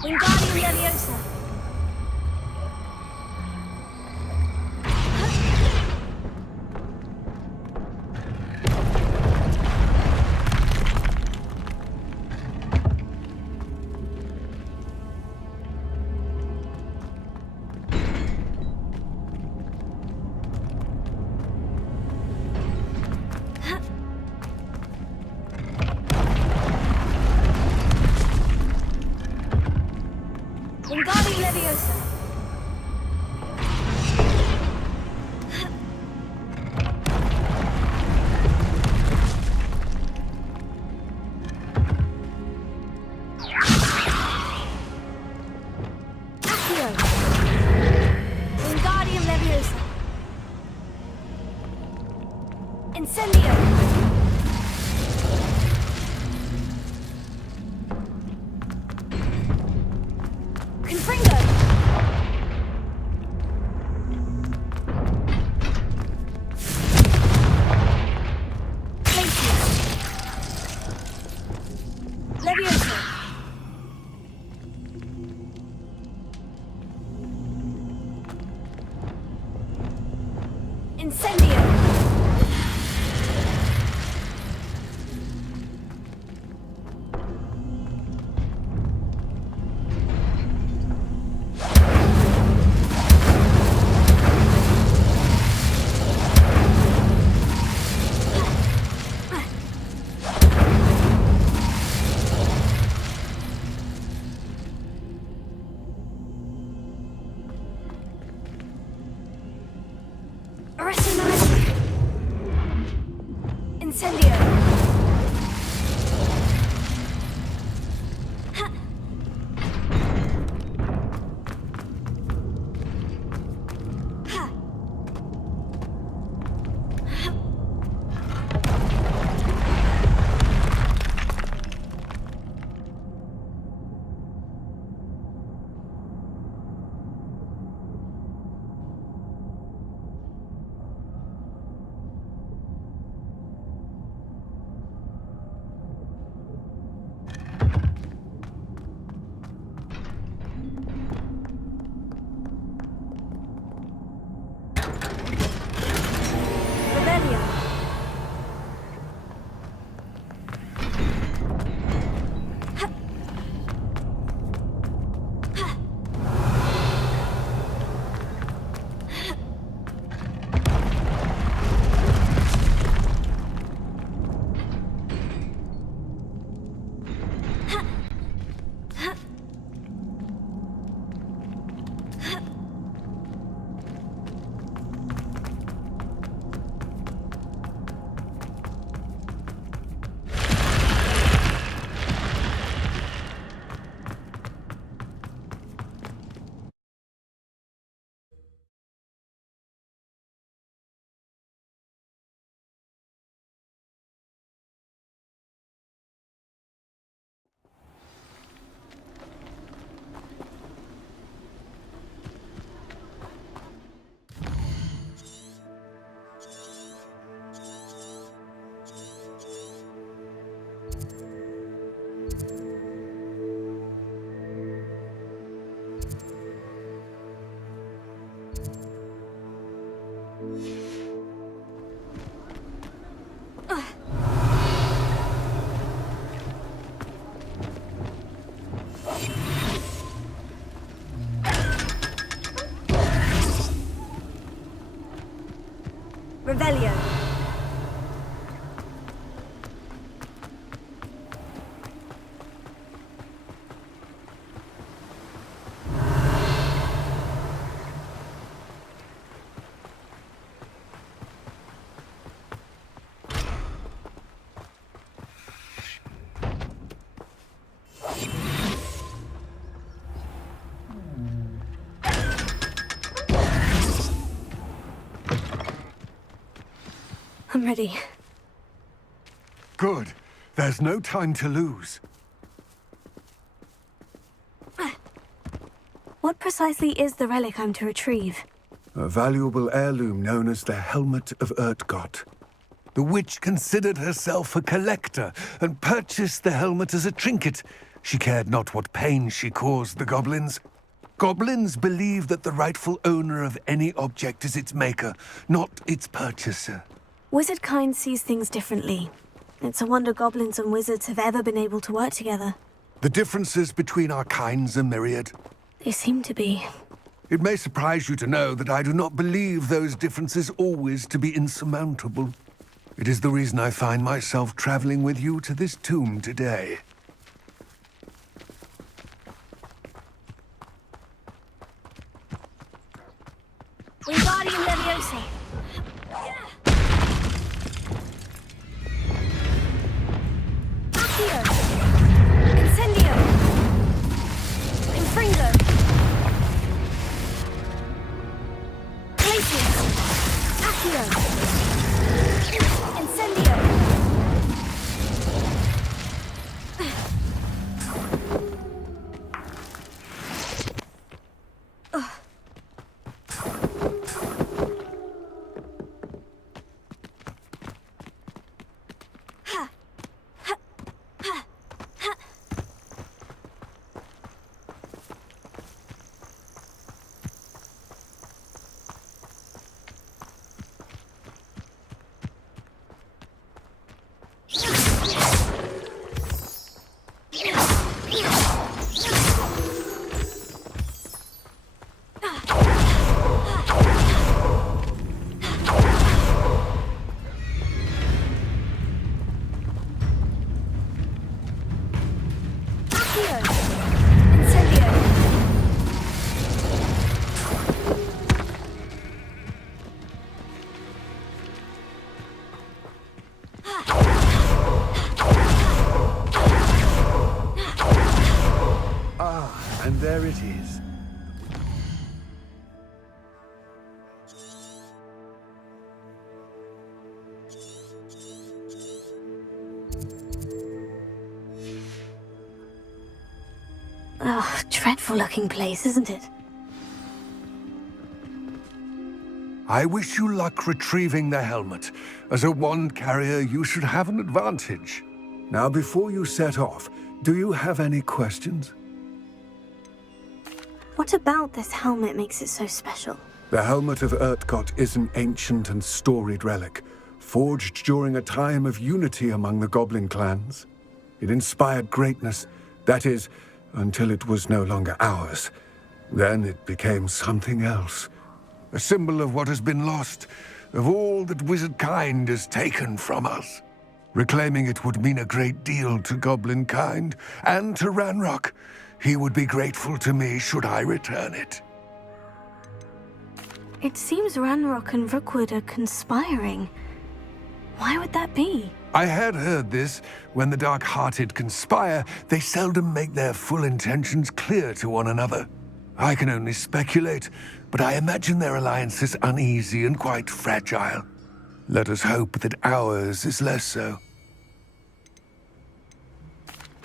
Wingardium Leviosa. Wingardium Leviosa. Accio. Wingardium Leviosa. Incendio. Confringo! Glacius! Leviosa! Incendio! Arrestinate! Incendio! Ha! Ha! Rebellion! Ha! Ha! Ha! Ha! Revelio. I'm ready. Good. There's no time to lose. What precisely is the relic I'm to retrieve? A valuable heirloom known as the Helmet of Urtgot. The witch considered herself a collector and purchased the helmet as a trinket. She cared not what pain she caused the goblins. Goblins believe that the rightful owner of any object is its maker, not its purchaser. Wizard kind sees things differently. It's a wonder goblins and wizards have ever been able to work together. The differences between our kinds are myriad. They seem to be. It may surprise you to know that I do not believe those differences always to be insurmountable. It is the reason I find myself traveling with you to this tomb today. Wingardium Leviosa. Accio. Incendio. Infringo. Glacius. Accio. Incendio. And there it is. Oh, dreadful looking place, isn't it? I wish you luck retrieving the helmet. As a wand carrier, you should have an advantage. Now, before you set off, do you have any questions? What about this helmet makes it so special? The Helmet of Urtgot is an ancient and storied relic, forged during a time of unity among the goblin clans. It inspired greatness, that is, until it was no longer ours. Then it became something else. A symbol of what has been lost, of all that wizard kind has taken from us. Reclaiming it would mean a great deal to goblin kind, and to Ranrock. He would be grateful to me should I return it. It seems Ranrock and Rookwood are conspiring. Why would that be? I had heard this. When the dark-hearted conspire, they seldom make their full intentions clear to one another. I can only speculate, but I imagine their alliance is uneasy and quite fragile. Let us hope that ours is less so.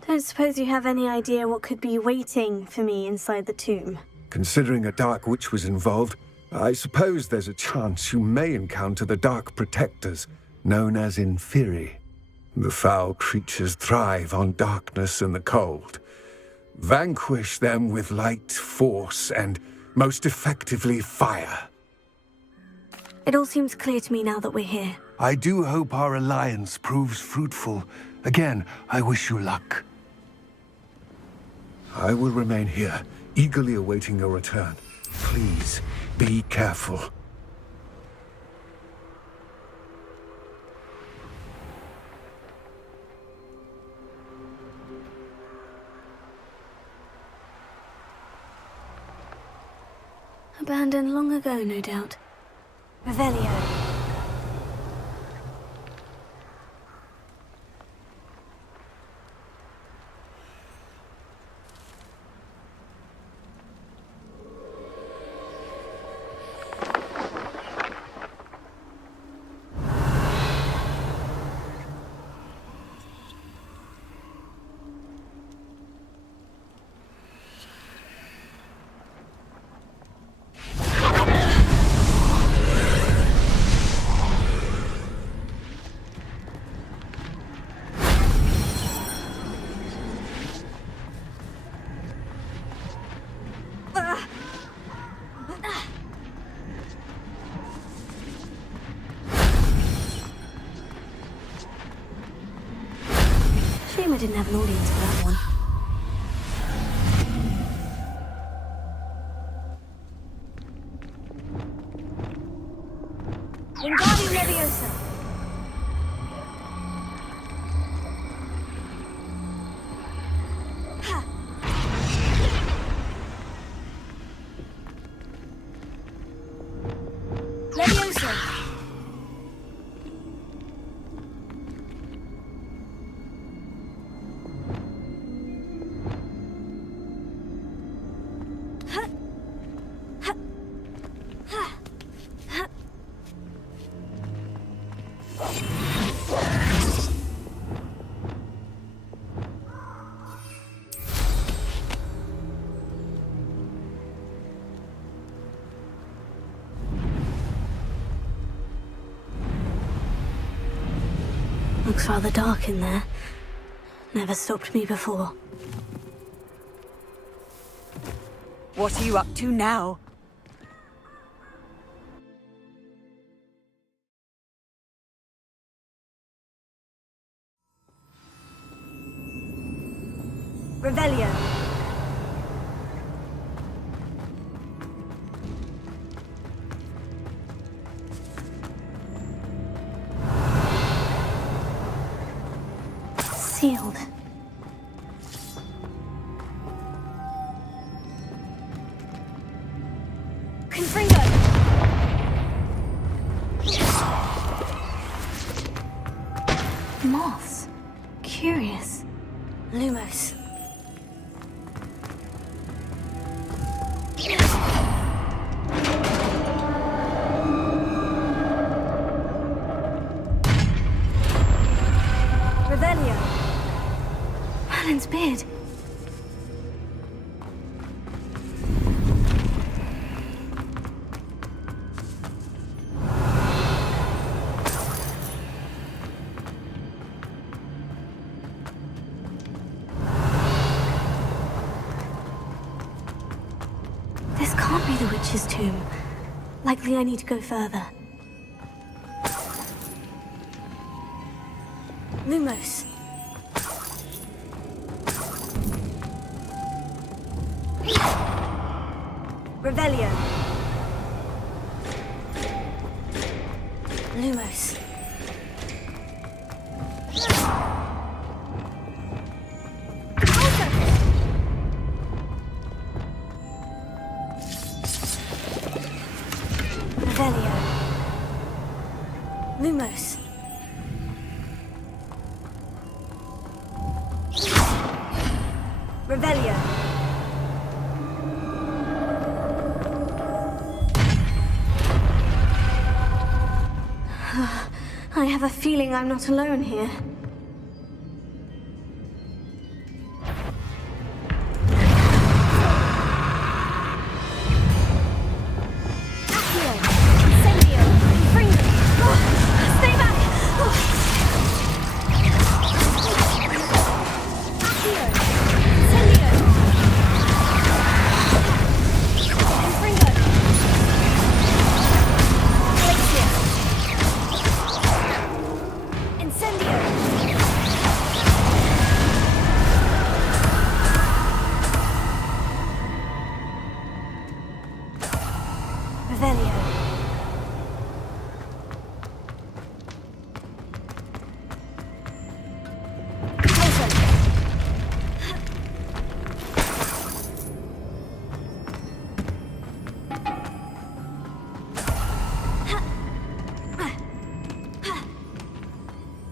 Don't suppose you have any idea what could be waiting for me inside the tomb? Considering a dark witch was involved, I suppose there's a chance you may encounter the Dark Protectors, known as Inferi. The foul creatures thrive on darkness and the cold. Vanquish them with light, force, and, most effectively, fire. It all seems clear to me now that we're here. I do hope our alliance proves fruitful. Again, I wish you luck. I will remain here, eagerly awaiting your return. Please, be careful. Abandoned long ago, no doubt. Revelio. didn't have an audience for that one. Wingardium Leviosa. Ha. Leviosa. Looks rather dark in there. Never stopped me before. What are you up to now? Revelio. Sealed. Confringo. Moths. Curious. Lumos. Revelio. Merlin's beard. This can't be the witch's tomb. Likely I need to go further. Lumos. Revelio. Lumos. Revelio. Lumos. Revelio. I have a feeling I'm not alone here.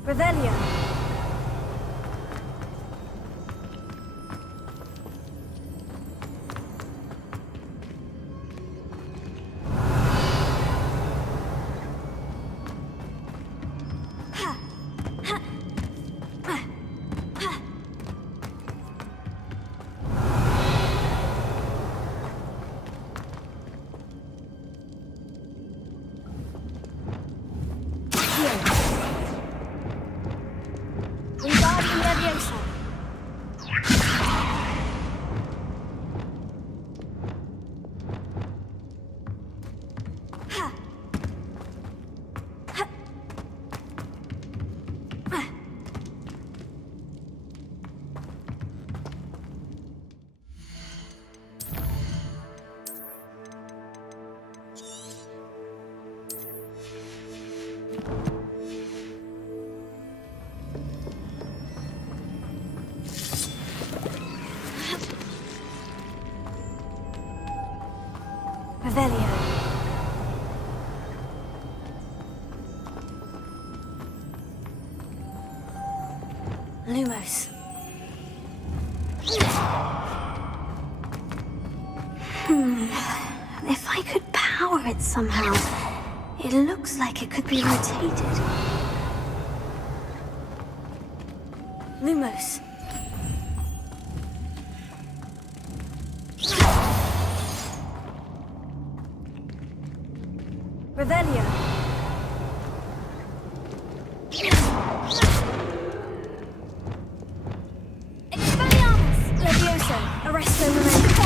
Revelio. Revelio. Lumos. If I could power it somehow, it looks like it could be rotated. Lumos. Revelio. Expelliarmus! Levioso! Arresto Momento.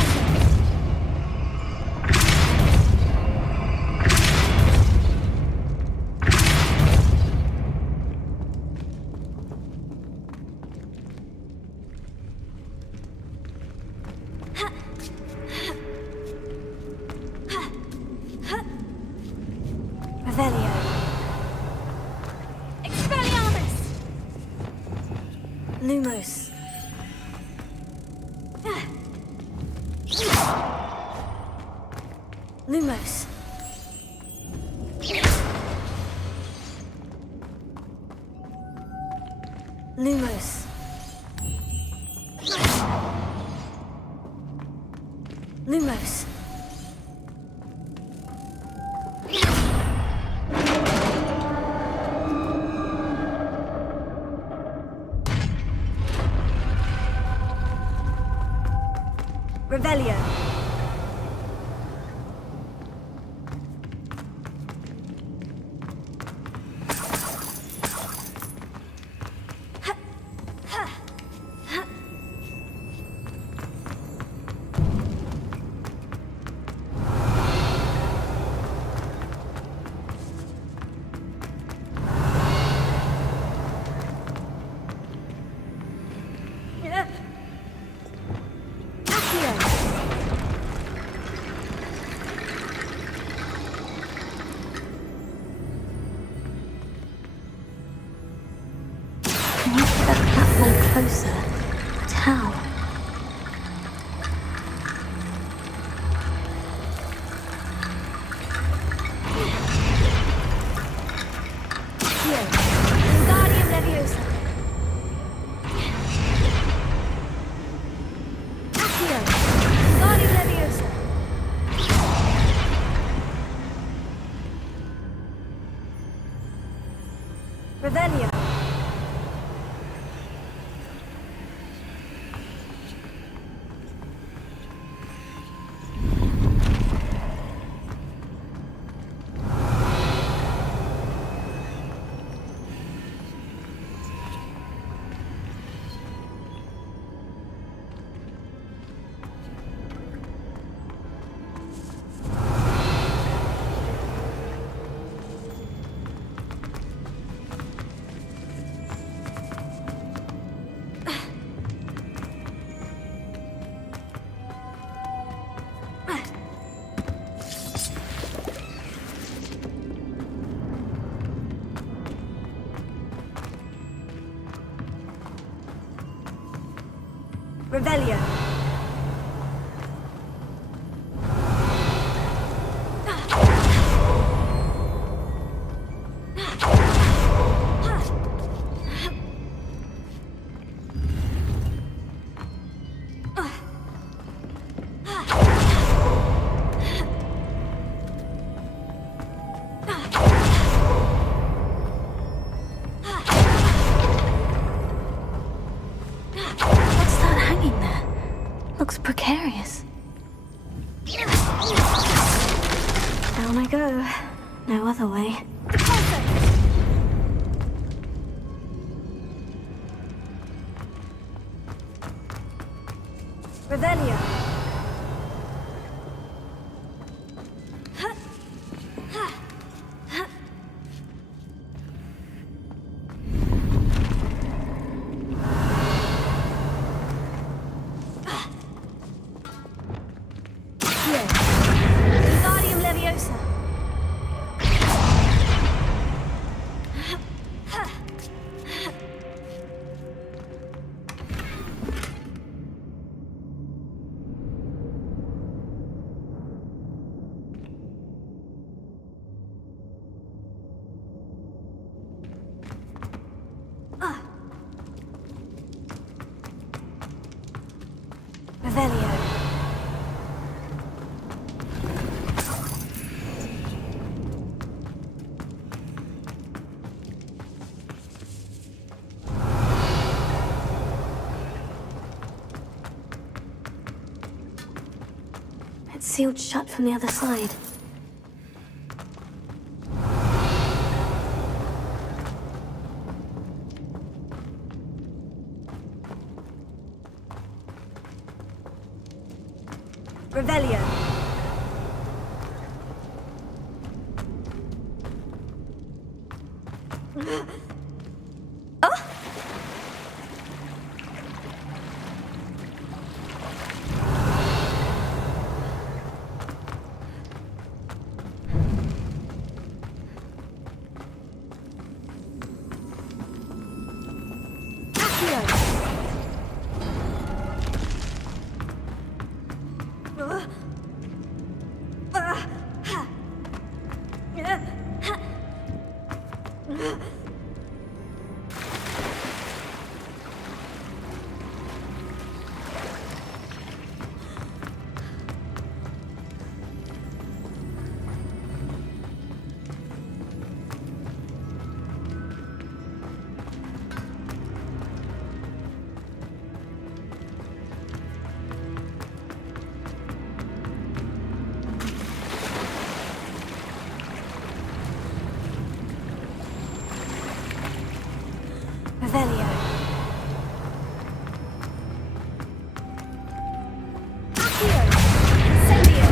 Revelio. Expelliarmus! Lumos. Lumos. Lumos. Lumos. Revelio. Closer. But how? Here. Wingardium Leviosa. Accio. Wingardium Leviosa. Revelio. Revelio. Looks precarious. Down I go. No other way. Revelio. Wingardium Leviosa. Revelio. It's sealed shut from the other side. Revelio. Oh! Revelio. Accio! Incendio!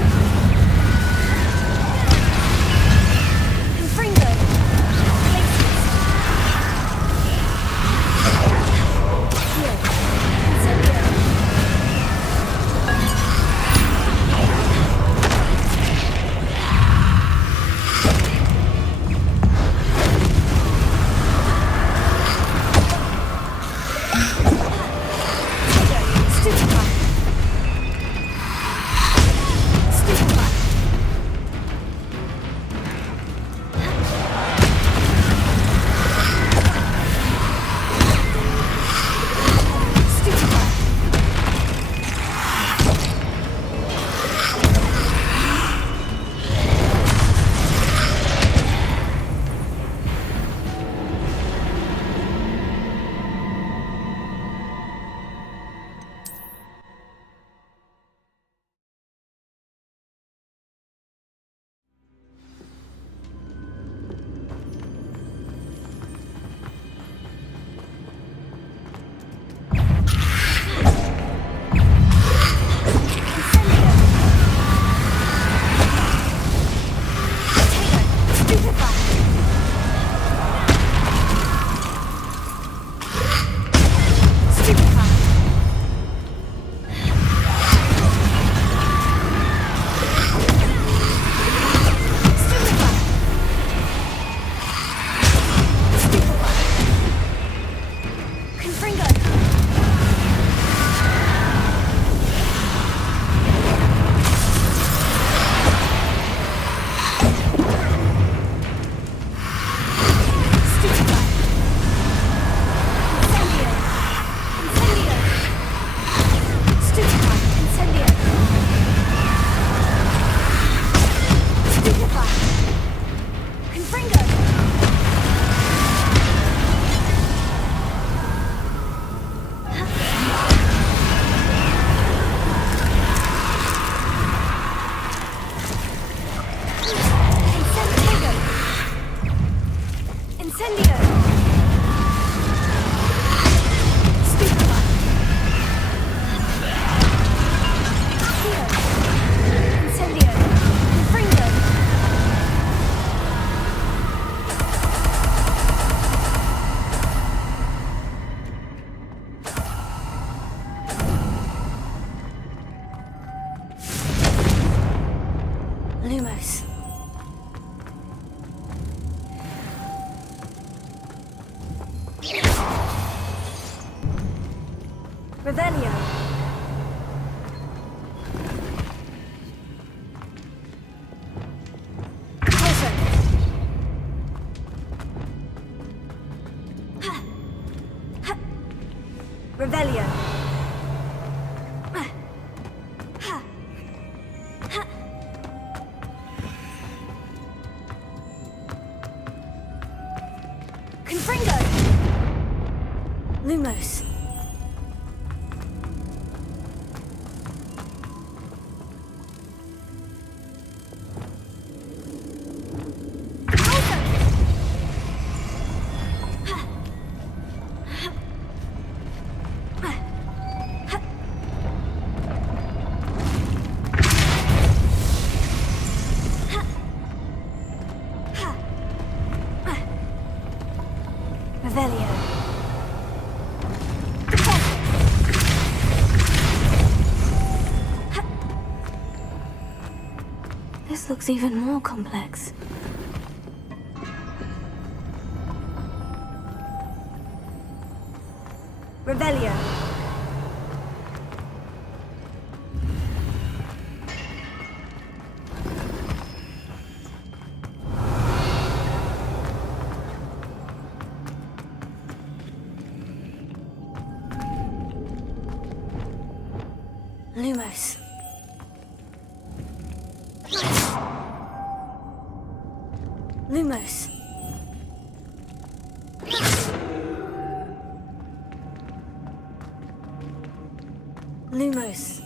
Confringo! Glacius! Accio! Incendio! Lumos. Revelio. Closer. Revelio. This looks even more complex. Revelio. Lumos. Lumos. Lumos.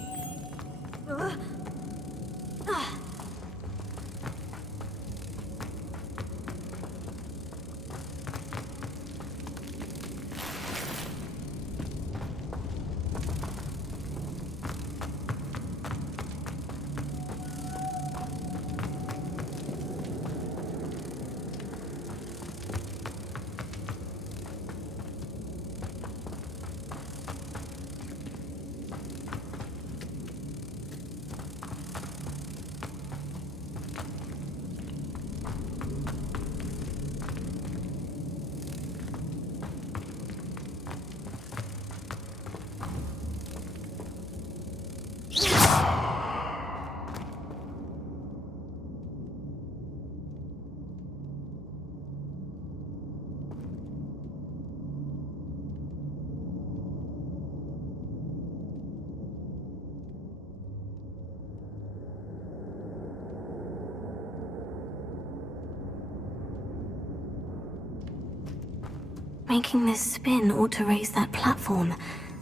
Making this spin ought to raise that platform.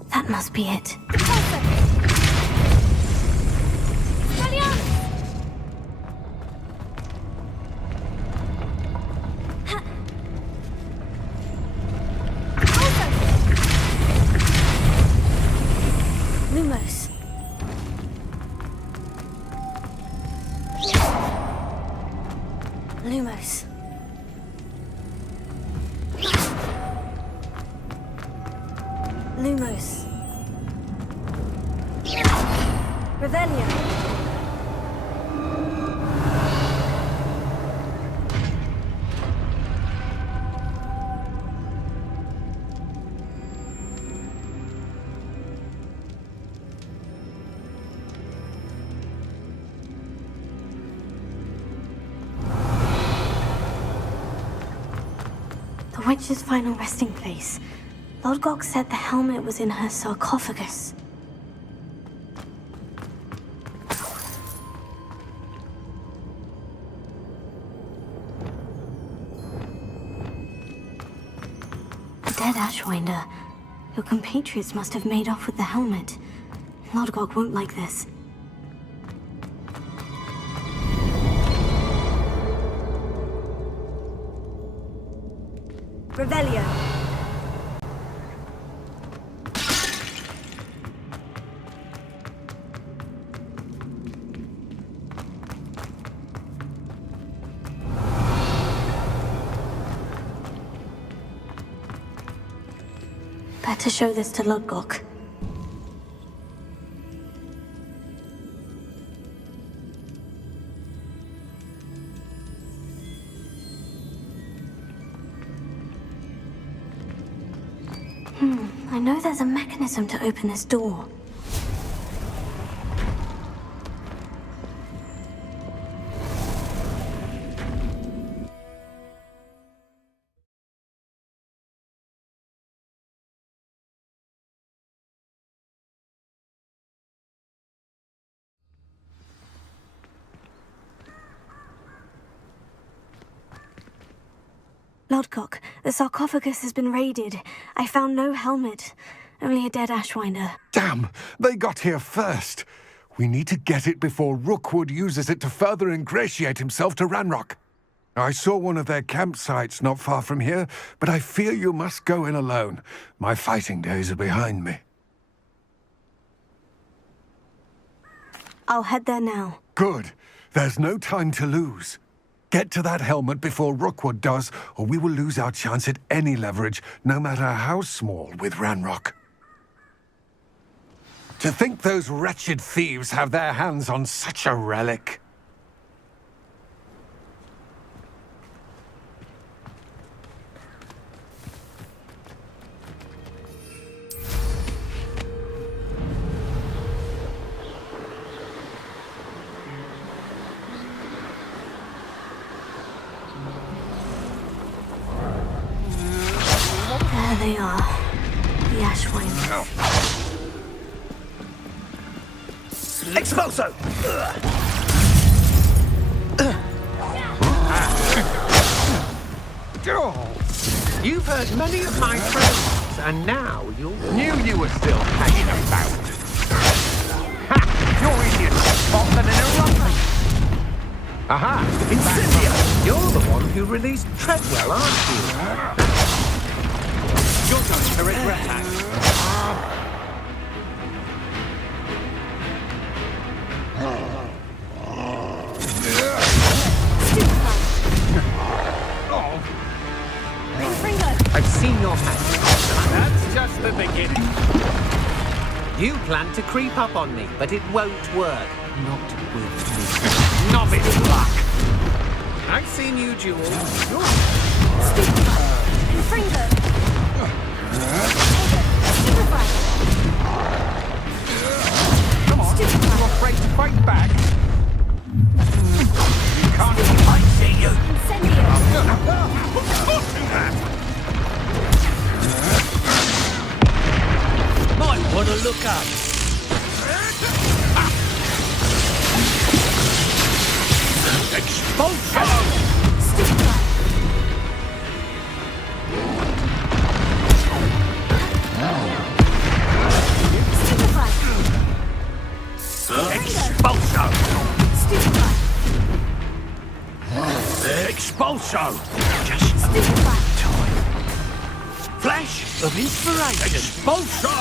That must be it. Lumos. Lumos. Lumos. Revelio. The witch's final resting place. Lodgok said the helmet was in her sarcophagus. The dead Ashwinder. Your compatriots must have made off with the helmet. Lodgok won't like this. Revelio. Better show this to Lodgok. I know there's a mechanism to open this door. Lodgok, the sarcophagus has been raided. I found no helmet, only a dead Ashwinder. Damn! They got here first. We need to get it before Rookwood uses it to further ingratiate himself to Ranrock. I saw one of their campsites not far from here, but I fear you must go in alone. My fighting days are behind me. I'll head there now. Good. There's no time to lose. Get to that helmet before Rookwood does, or we will lose our chance at any leverage, no matter how small, with Ranrock. To think those wretched thieves have their hands on such a relic. Expulso! You've hurt many of my friends, and now you knew you were still hanging about. Ha! You're in your Scotland in a rumpus. Aha! Incendio! You're the one who released Treadwell, aren't you? You're going to regret that. I've seen your hand. That's just the beginning. You plan to creep up on me, but it won't work. Not with me. Novice luck. I've seen you duel. Infringo. Come on, you're afraid to fight back. You can't even fight, see you. Incendio. Might want to look up. Expulsion! Expulso! Expulso! Just time. Flash of inspiration! Expulso!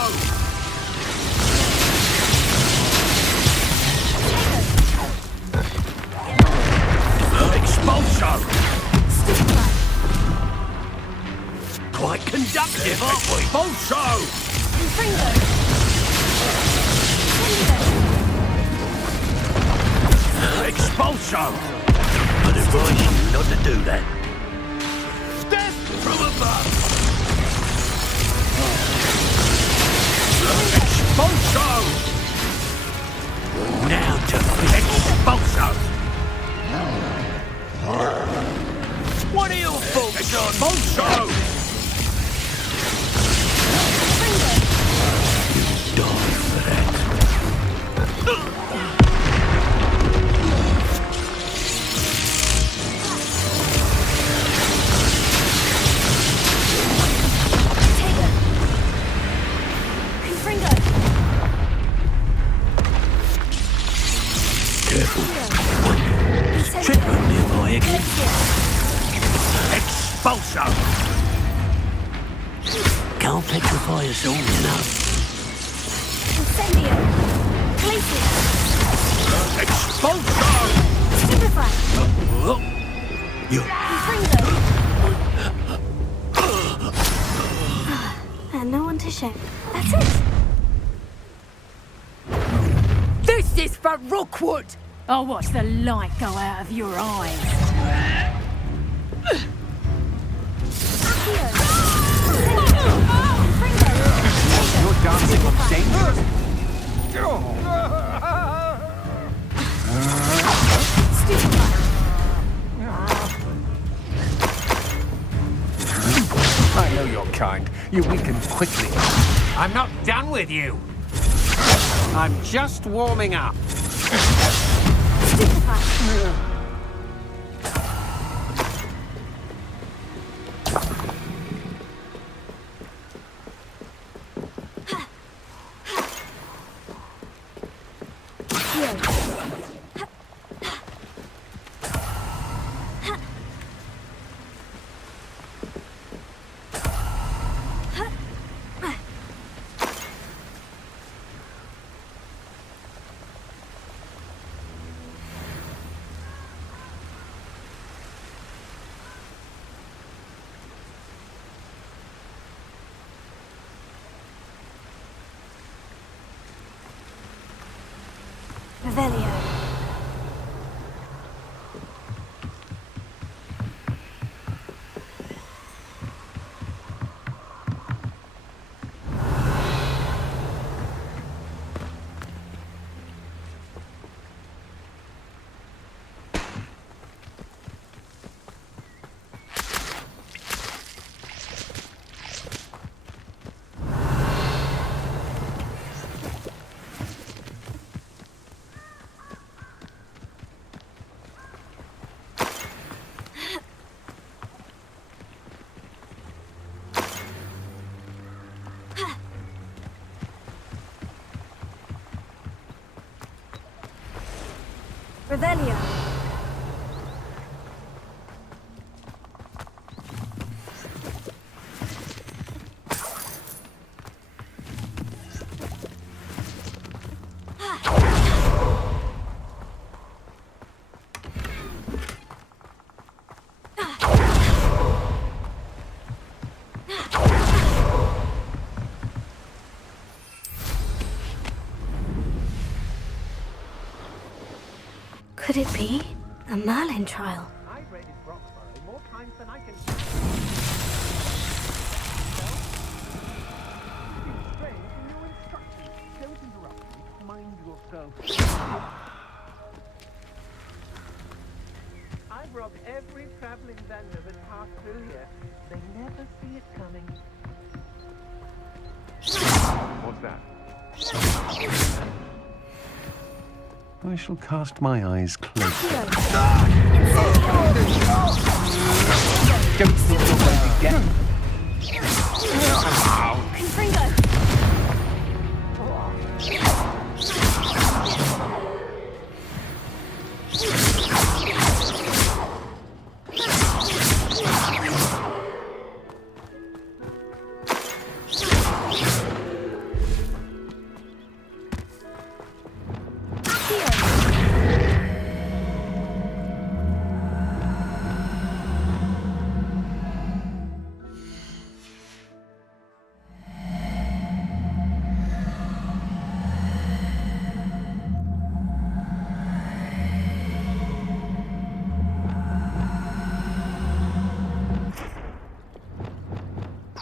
Expulso! Quite conductive, aren't we? Expulso! Expulso! I'd advise you not to do that. Death from above! Expulso! Now to Expulso! What are your thoughts on Expulso? You die for that. Careful. Trip on nearby again. Expulso! Can't petrify us all, you know. Incendio. Glacier. Expulso! Stupefy. You. And no one to shame. That's it. This is for Rookwood! I'll watch the light go out of your eyes. You're dancing on dangerous. I know your kind. You weaken quickly. I'm not done with you. I'm just warming up. Revelio. Revelio. Could it be a Merlin trial? I've raided Broxborough more times than I can. Strange in your instructions. Don't interrupt me. Mind yourself. I've robbed every traveling vendor that passed through here. They never see it coming. What's that? I shall cast my eyes close. Don't think you're going to get me.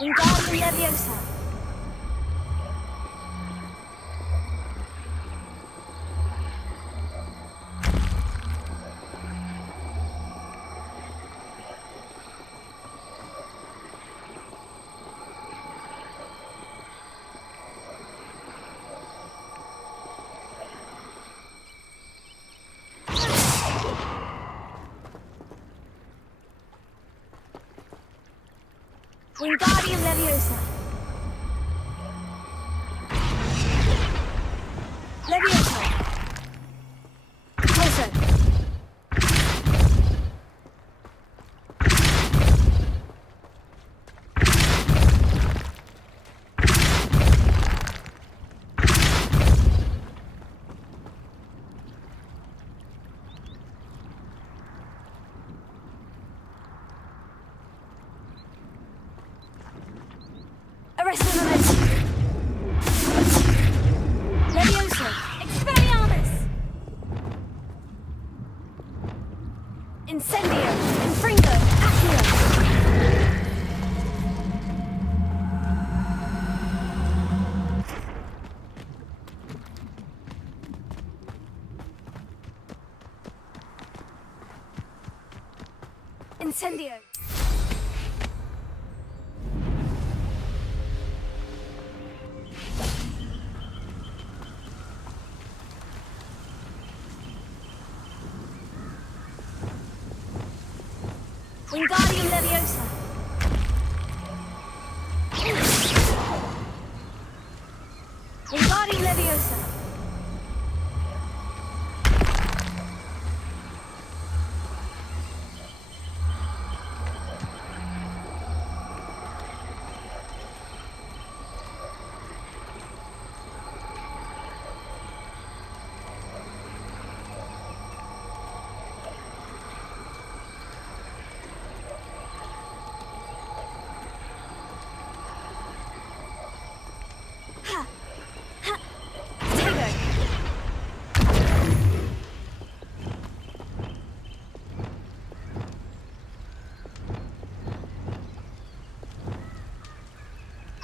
Wingardium Leviosa. Wingardium Leviosa. Leviosa. Closer. Arrested momentum. Leviosa. Expelliarmus. Incendio. Infringo. Accio. Incendio. Wingardium Leviosa. Wingardium Leviosa.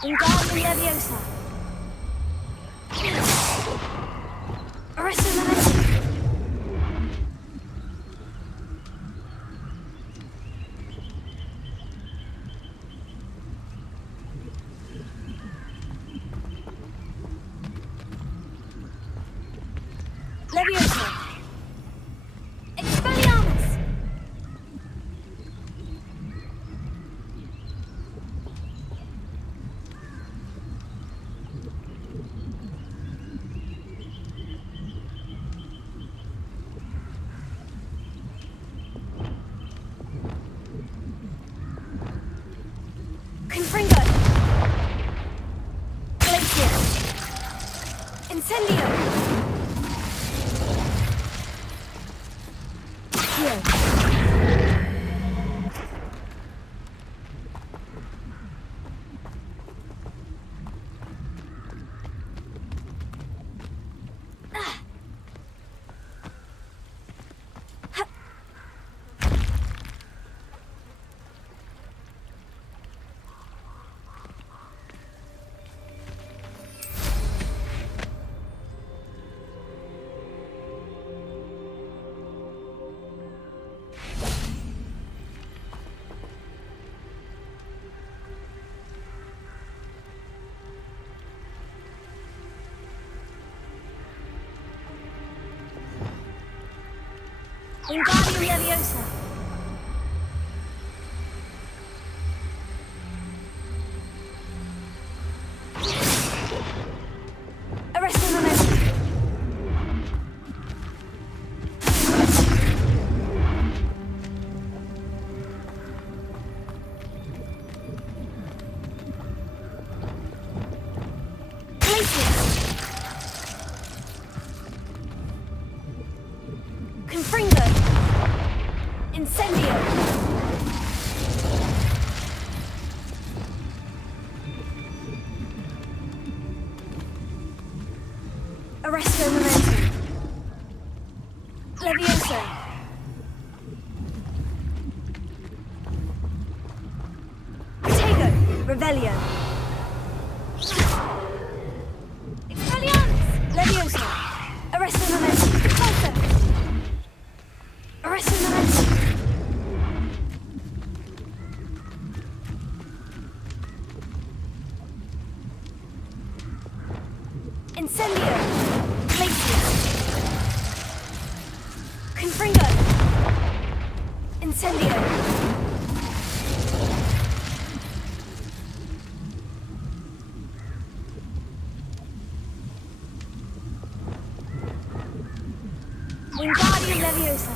Wingardium Leviosa. Arrested momentum. Leviosa. Expelliarmus. Wingardium Leviosa. Arresting momentum. Confringo. Incendio. Arresto momentum. Levioso. Tego. Revelio. Expelliarmus. Levioso. Arresto momentum. Pulso. Arresto momentum. Incendio. Glacius. Confringo. Incendio. Wingardium Leviosa.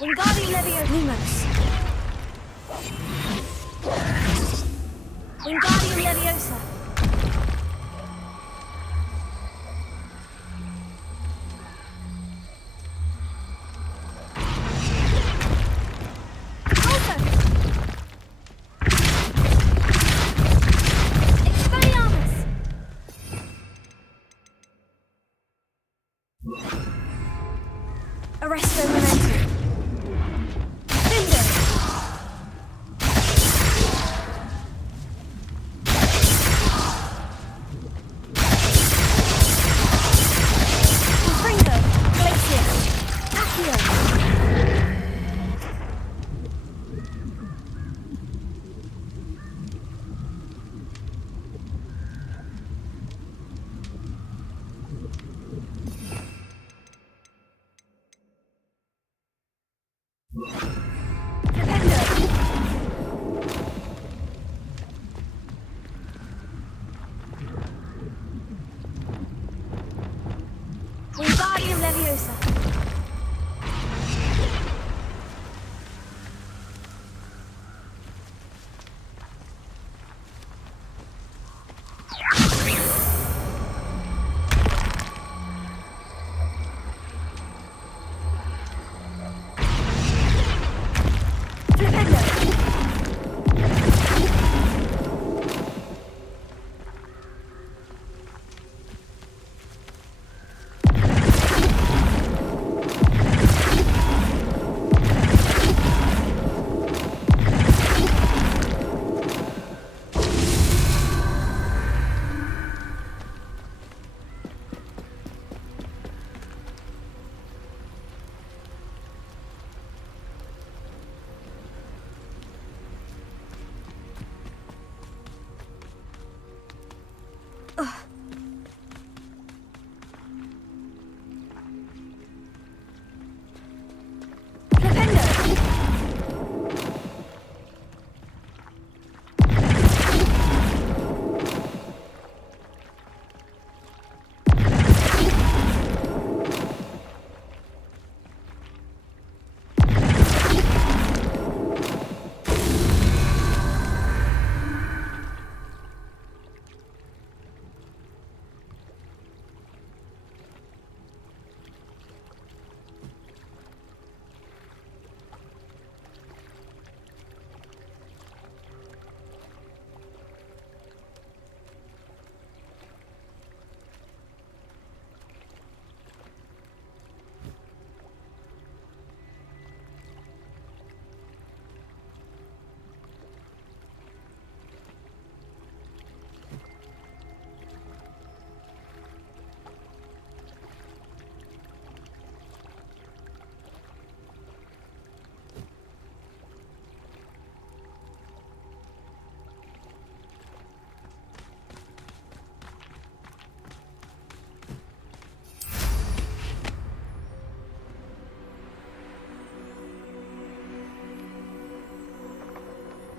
Wingardium Leviosa. Lumos. Wingardium Leviosa. Pulso. Expelliarmus. Arresto momentum. Cinder. Confringo. Glacius. Accio.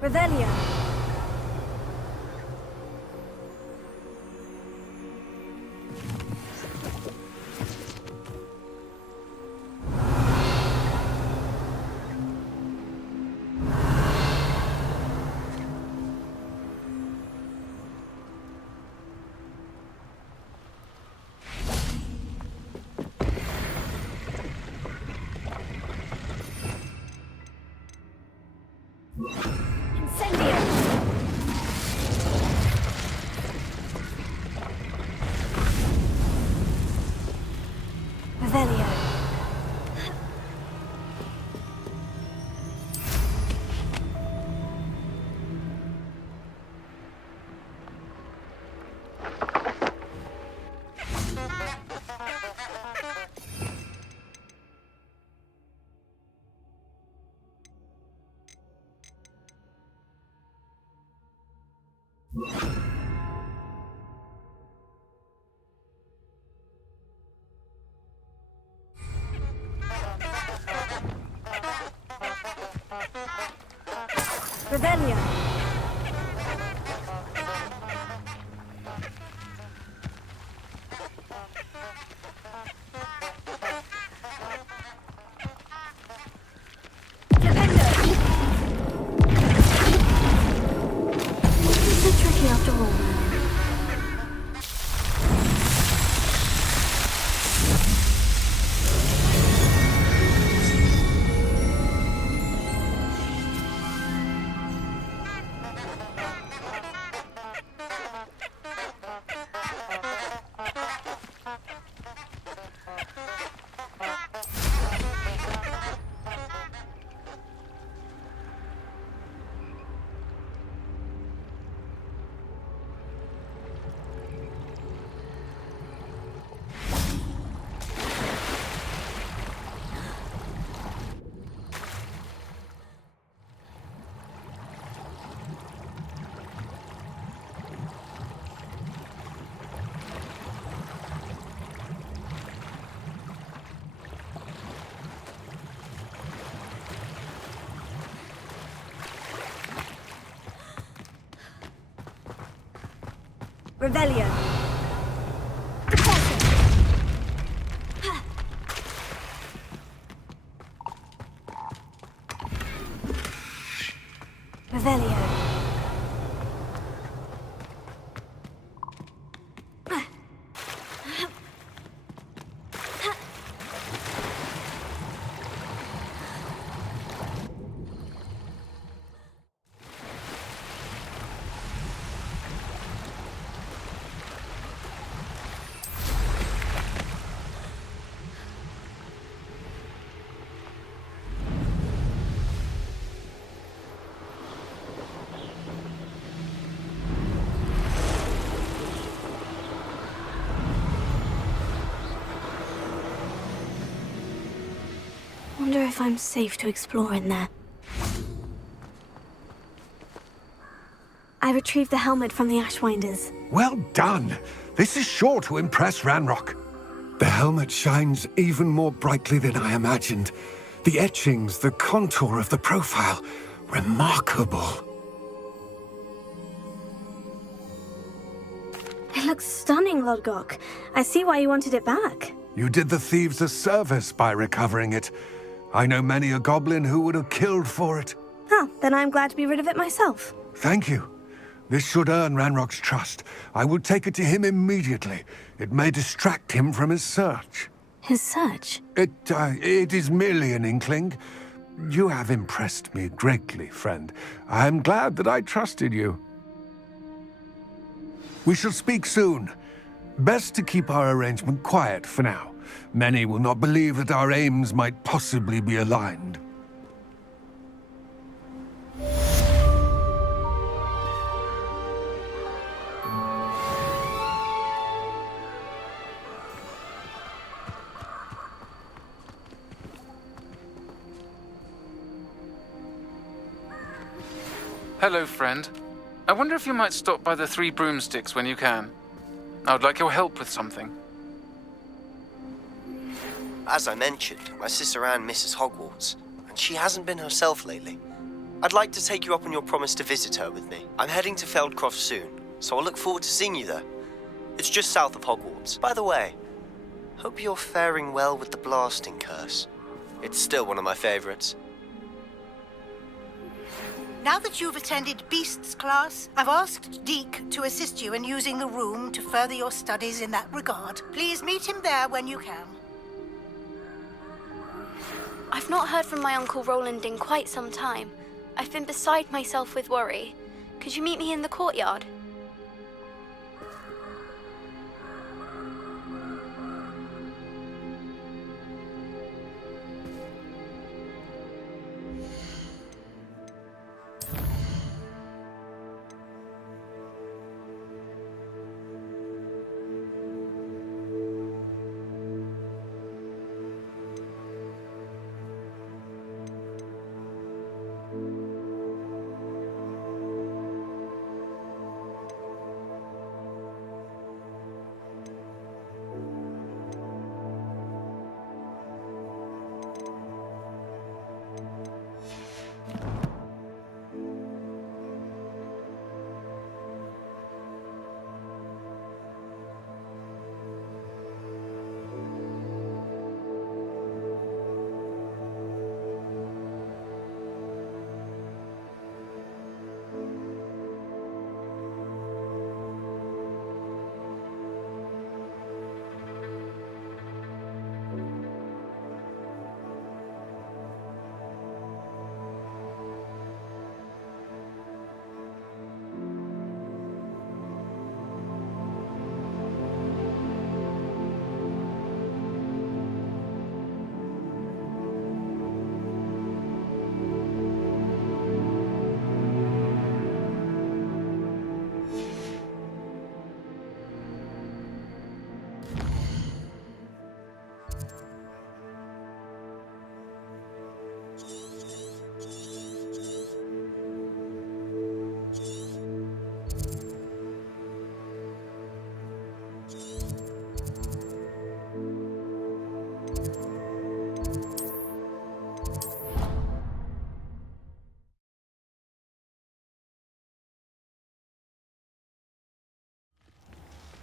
Revelio. Revelio. This is tricky after all. Revelio. Revelio. Wonder if I'm safe to explore in there. I retrieved the helmet from the Ashwinders. Well done! This is sure to impress Ranrock. The helmet shines even more brightly than I imagined. The etchings, the contour of the profile, remarkable. It looks stunning, Lodgok. I see why you wanted it back. You did the thieves a service by recovering it. I know many a goblin who would have killed for it. Oh, then I'm glad to be rid of it myself. Thank you. This should earn Ranrock's trust. I will take it to him immediately. It may distract him from his search. His search? It is merely an inkling. You have impressed me greatly, friend. I am glad that I trusted you. We shall speak soon. Best to keep our arrangement quiet for now. Many will not believe that our aims might possibly be aligned. Hello, friend. I wonder if you might stop by the Three Broomsticks when you can. I would like your help with something. As I mentioned, my sister Anne misses Hogwarts, and she hasn't been herself lately. I'd like to take you up on your promise to visit her with me. I'm heading to Feldcroft soon, so I'll look forward to seeing you there. It's just south of Hogwarts. By the way, hope you're faring well with the blasting curse. It's still one of my favorites. Now that you've attended Beasts class, I've asked Deke to assist you in using the room to further your studies in that regard. Please meet him there when you can. I've not heard from my Uncle Roland in quite some time. I've been beside myself with worry. Could you meet me in the courtyard?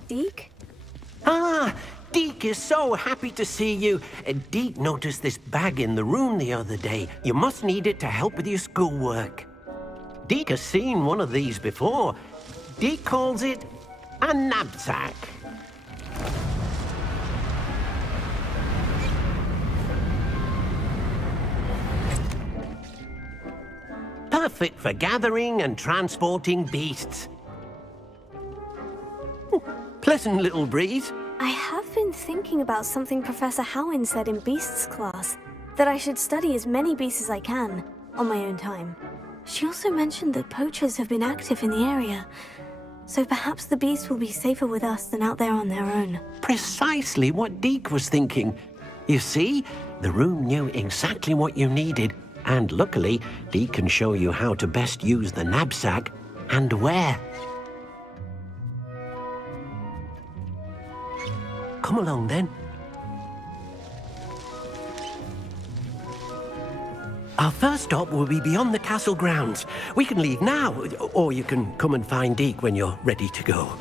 Deke? Ah, Deke is so happy to see you. Deke noticed this bag in the room the other day. You must need it to help with your schoolwork. Deke has seen one of these before. Deke calls it a knapsack. Perfect for gathering and transporting beasts. Pleasant little breeze. I have been thinking about something Professor Howin said in Beasts class, that I should study as many beasts as I can, on my own time. She also mentioned that poachers have been active in the area, so perhaps the beasts will be safer with us than out there on their own. Precisely what Deke was thinking. You see, the room knew exactly what you needed, and luckily, Deke can show you how to best use the knapsack and where. Come along, then. Our first stop will be beyond the castle grounds. We can leave now, or you can come and find Deke when you're ready to go.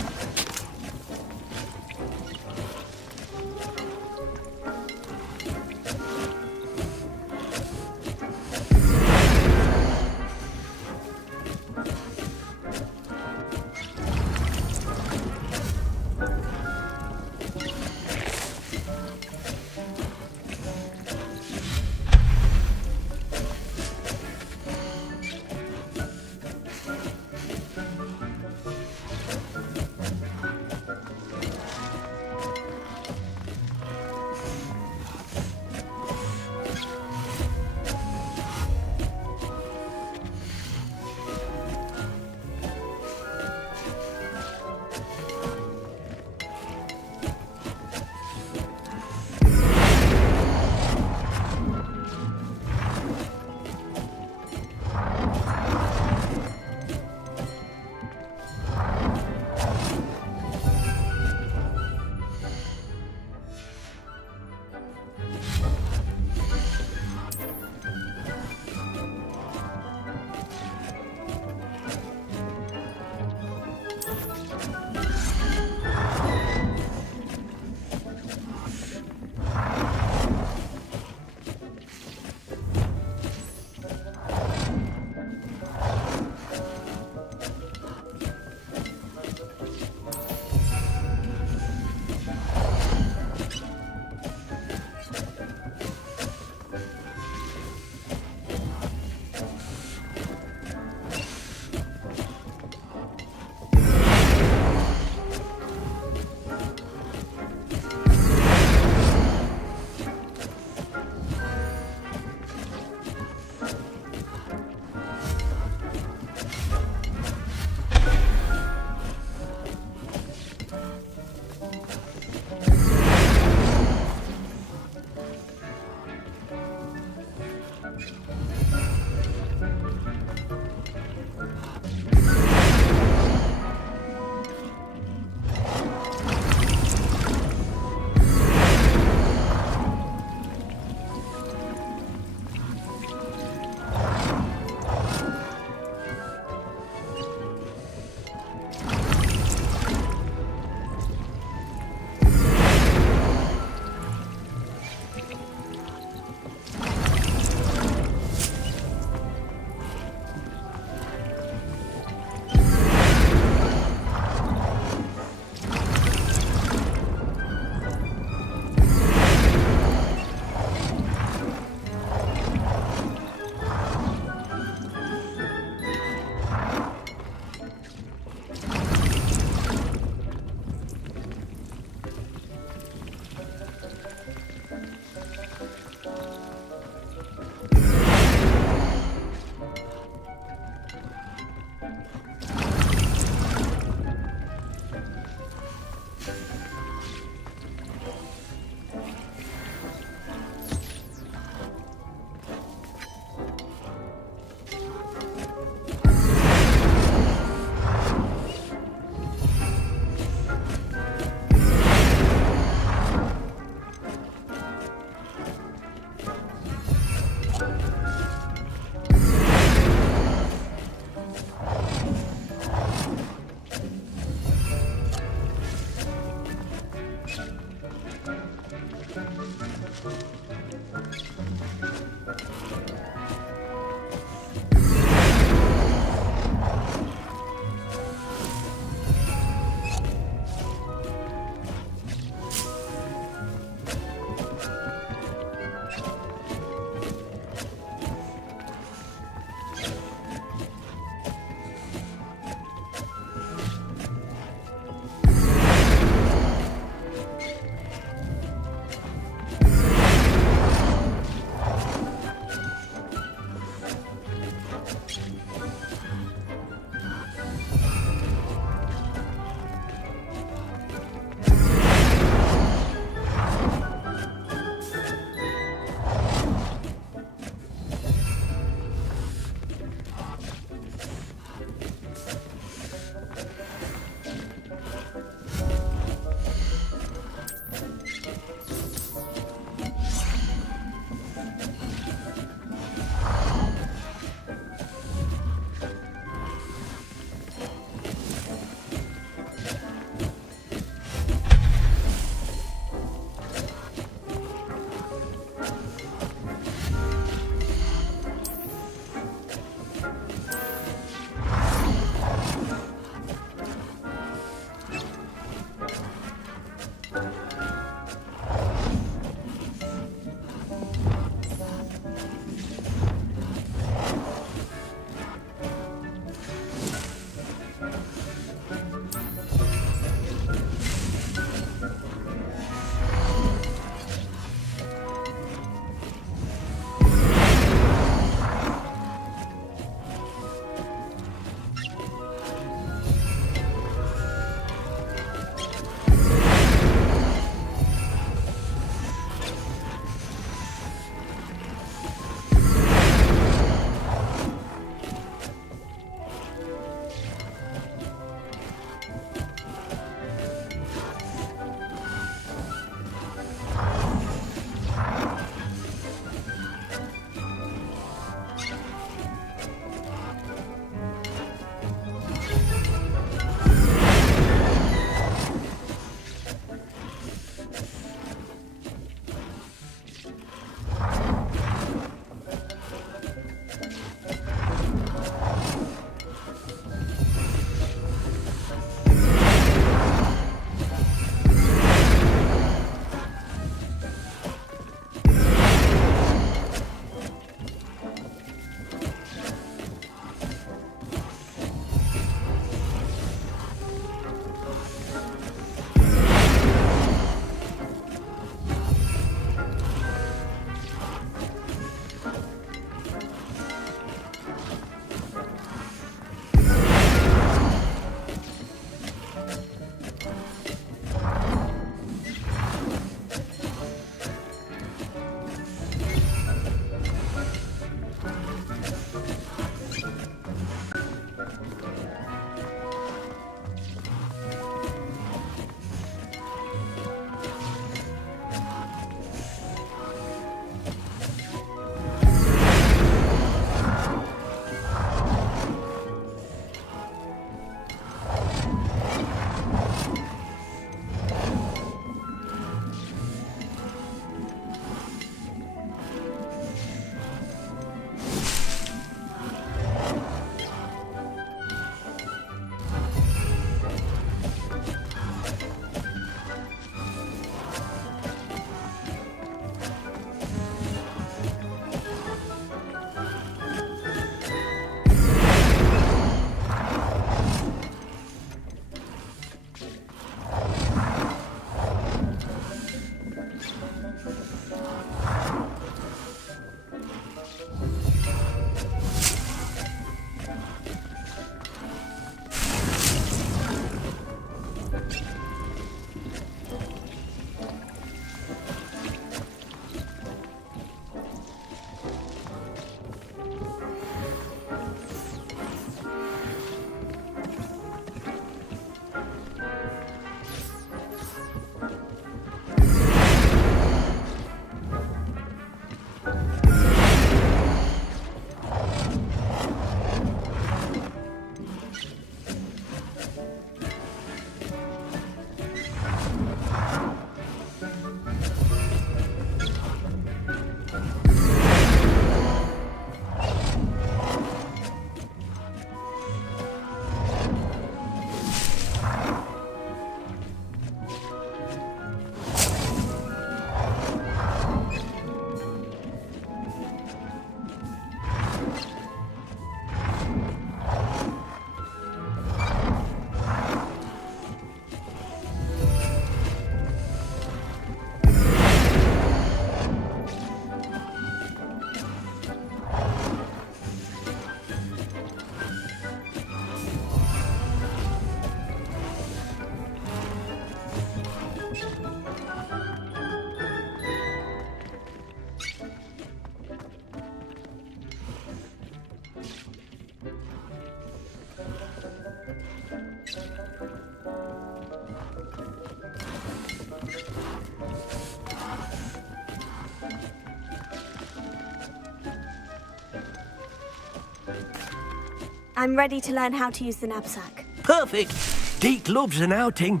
I'm ready to learn how to use the knapsack. Perfect. Deke loves an outing.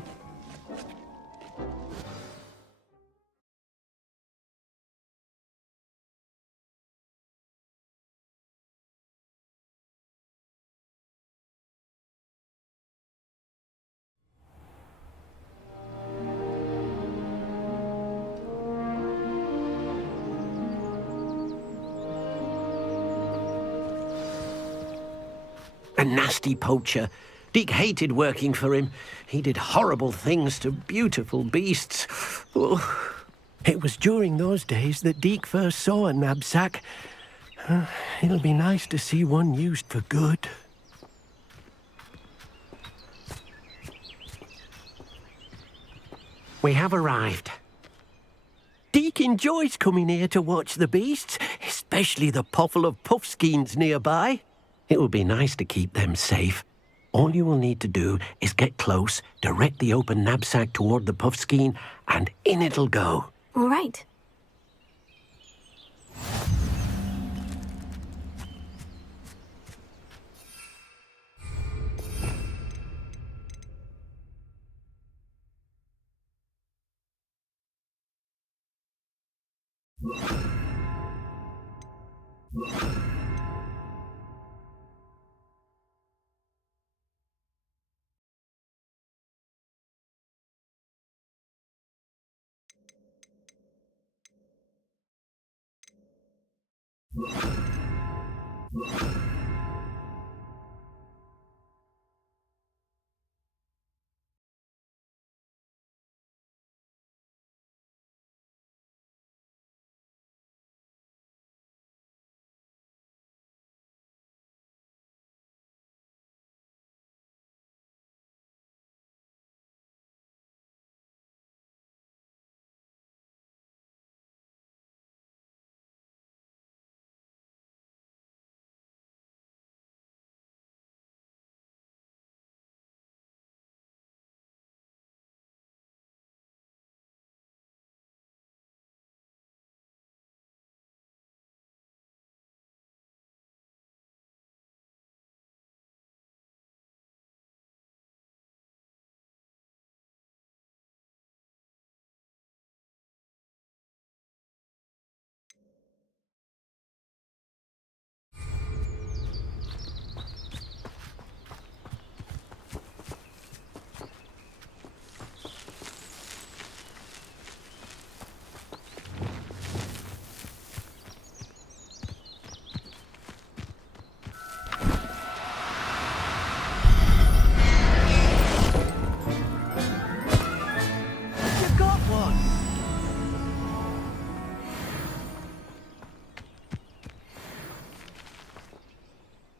A nasty poacher. Deke hated working for him. He did horrible things to beautiful beasts. Oh. It was during those days that Deke first saw a knapsack. It'll be nice to see one used for good. We have arrived. Deke enjoys coming here to watch the beasts, especially the puffle of puffskeins nearby. It will be nice to keep them safe. All you will need to do is get close, direct the open knapsack toward the puffskein, and in it'll go. All right.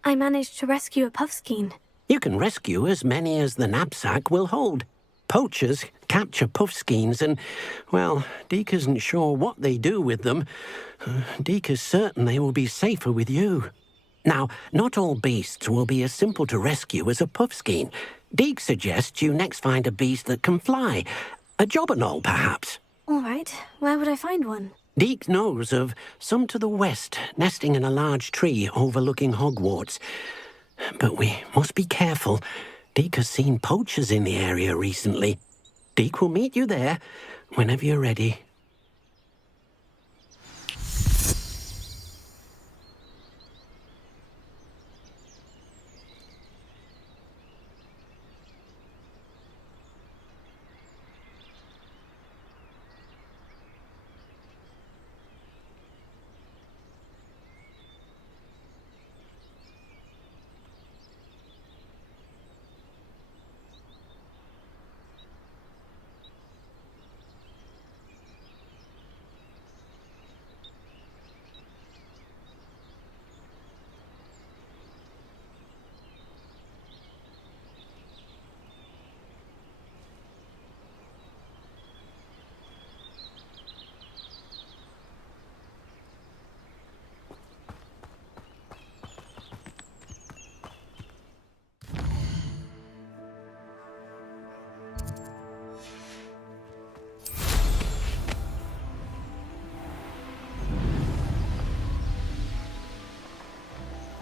I managed to rescue a puffskein. You can rescue as many as the knapsack will hold. Poachers capture puffskeins and, well, Deke isn't sure what they do with them. Deke is certain they will be safer with you. Now, not all beasts will be as simple to rescue as a puffskein. Deke suggests you next find a beast that can fly. A jobberknoll, perhaps. All right. Where would I find one? Deke knows of some to the west, nesting in a large tree overlooking Hogwarts. But we must be careful. Deke has seen poachers in the area recently. Deke will meet you there whenever you're ready.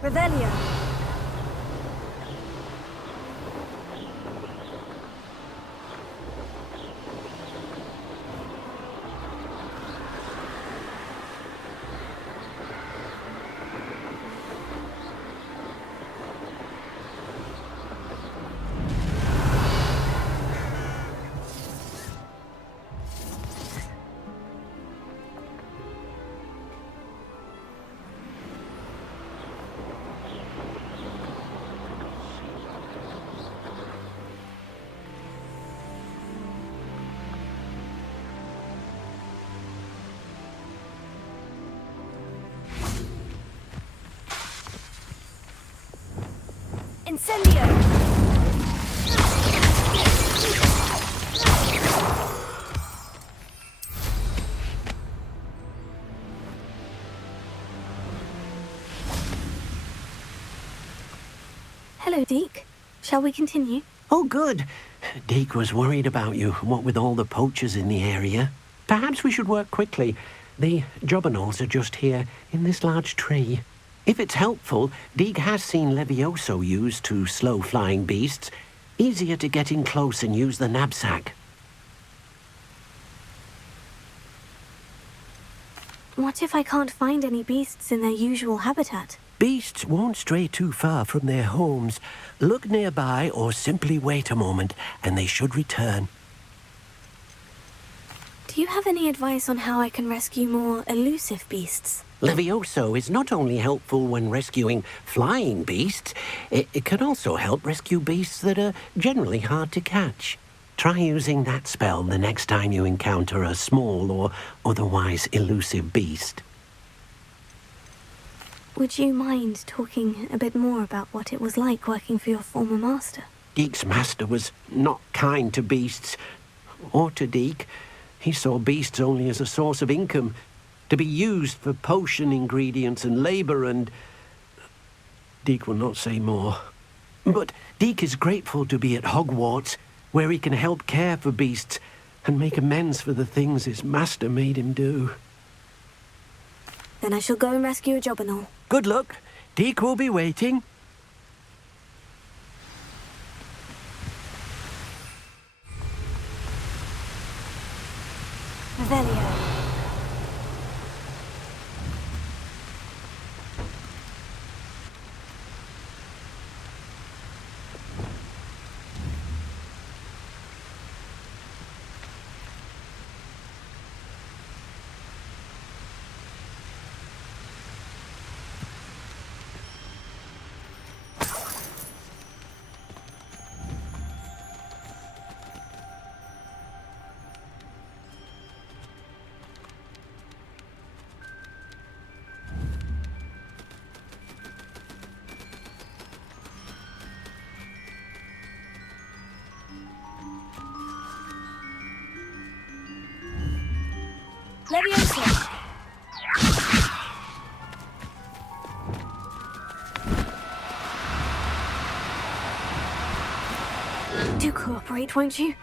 Revelio. Incendio! Hello, Deke. Shall we continue? Oh, good. Deke was worried about you, what with all the poachers in the area. Perhaps we should work quickly. The jobberknolls are just here, in this large tree. If it's helpful, Deke has seen Levioso used to slow flying beasts. Easier to get in close and use the knapsack. What if I can't find any beasts in their usual habitat? Beasts won't stray too far from their homes. Look nearby or simply wait a moment, and they should return. Do you have any advice on how I can rescue more elusive beasts? Levioso is not only helpful when rescuing flying beasts, it can also help rescue beasts that are generally hard to catch. Try using that spell the next time you encounter a small or otherwise elusive beast. Would you mind talking a bit more about what it was like working for your former master? Deke's master was not kind to beasts, or to Deke. He saw beasts only as a source of income, to be used for potion ingredients and labor, and Deke will not say more. But Deke is grateful to be at Hogwarts, where he can help care for beasts and make amends for the things his master made him do. Then I shall go and rescue a jobberknoll. Good luck. Deke will be waiting. Revelio. Levioso. Do cooperate, won't you?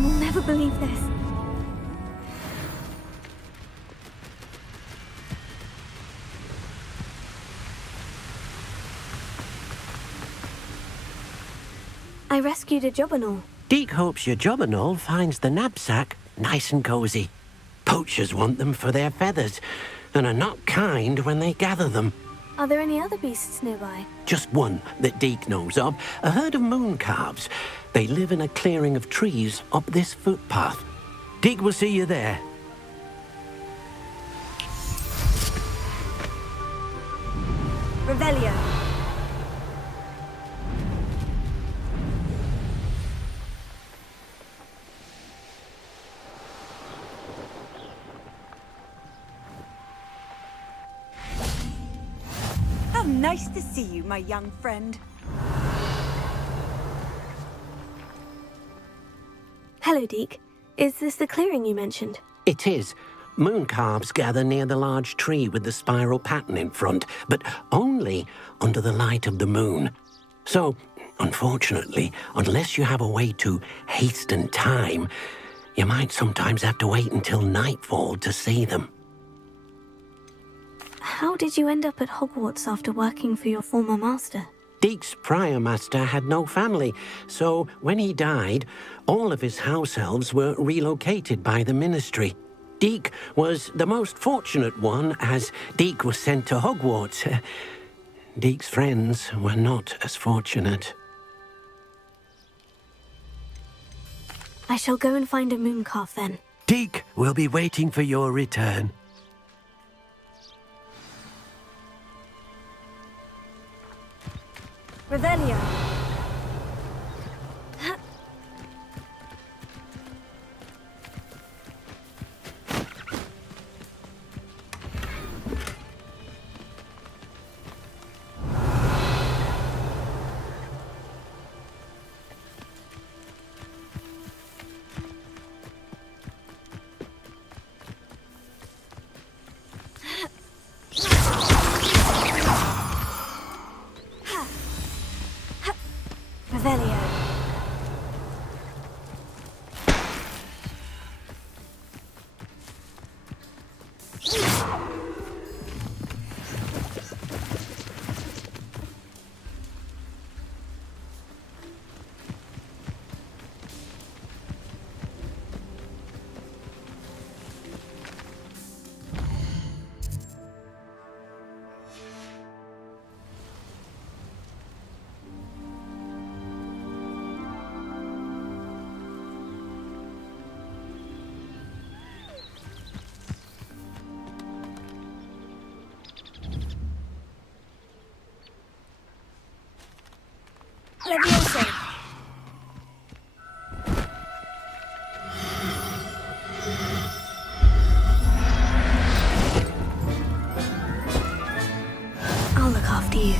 Howen will never believe this. I rescued a Jobberknoll. Deke hopes your Jobberknoll finds the knapsack nice and cozy. Poachers want them for their feathers, and are not kind when they gather them. Are there any other beasts nearby? Just one that Deke knows of, a herd of moon calves. They live in a clearing of trees up this footpath. Deke will see you there. Revelio. How nice to see you, my young friend. Hello, Deke. Is this the clearing you mentioned? It is. Moon calves gather near the large tree with the spiral pattern in front, but only under the light of the moon. So, unfortunately, unless you have a way to hasten time, you might sometimes have to wait until nightfall to see them. How did you end up at Hogwarts after working for your former master? Deke's prior master had no family, so when he died, all of his house elves were relocated by the ministry. Deke was the most fortunate one, as Deke was sent to Hogwarts. Deke's friends were not as fortunate. I shall go and find a mooncalf then. Deke will be waiting for your return. Revelio. Revelio. Levioso. I'll look after you.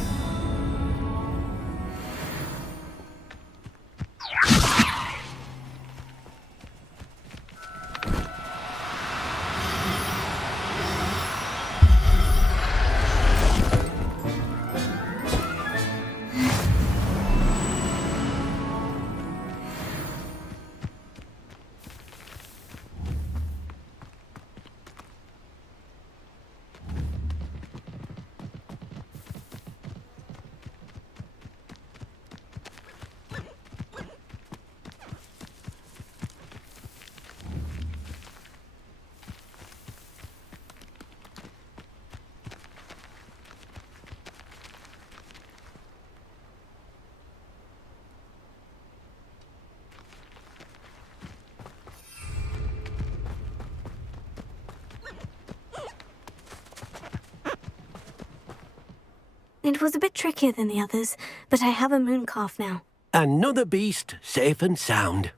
It was a bit trickier than the others, but I have a mooncalf now. Another beast safe and sound.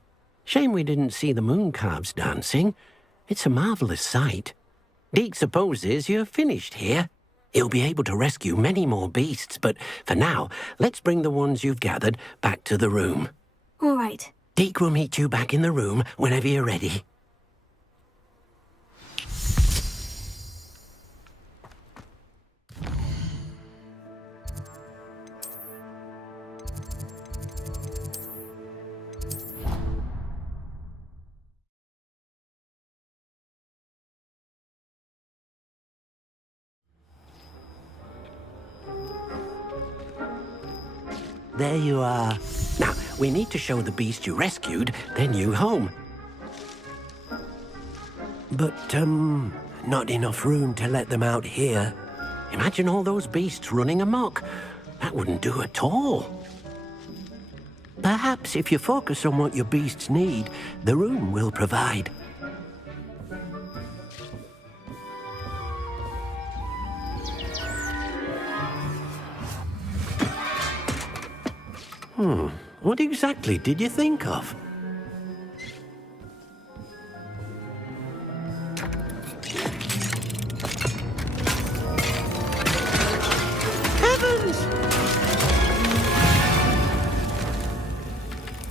Shame we didn't see the moon calves dancing. It's a marvelous sight. Deke supposes you're finished here. He'll be able to rescue many more beasts, but for now, let's bring the ones you've gathered back to the room. All right. Deke will meet you back in the room whenever you're ready. there you are. Now, we need to show the beast you rescued their new home. But, not enough room to let them out here. Imagine all those beasts running amok. That wouldn't do at all. Perhaps if you focus on what your beasts need, the room will provide. What exactly did you think of? Heavens!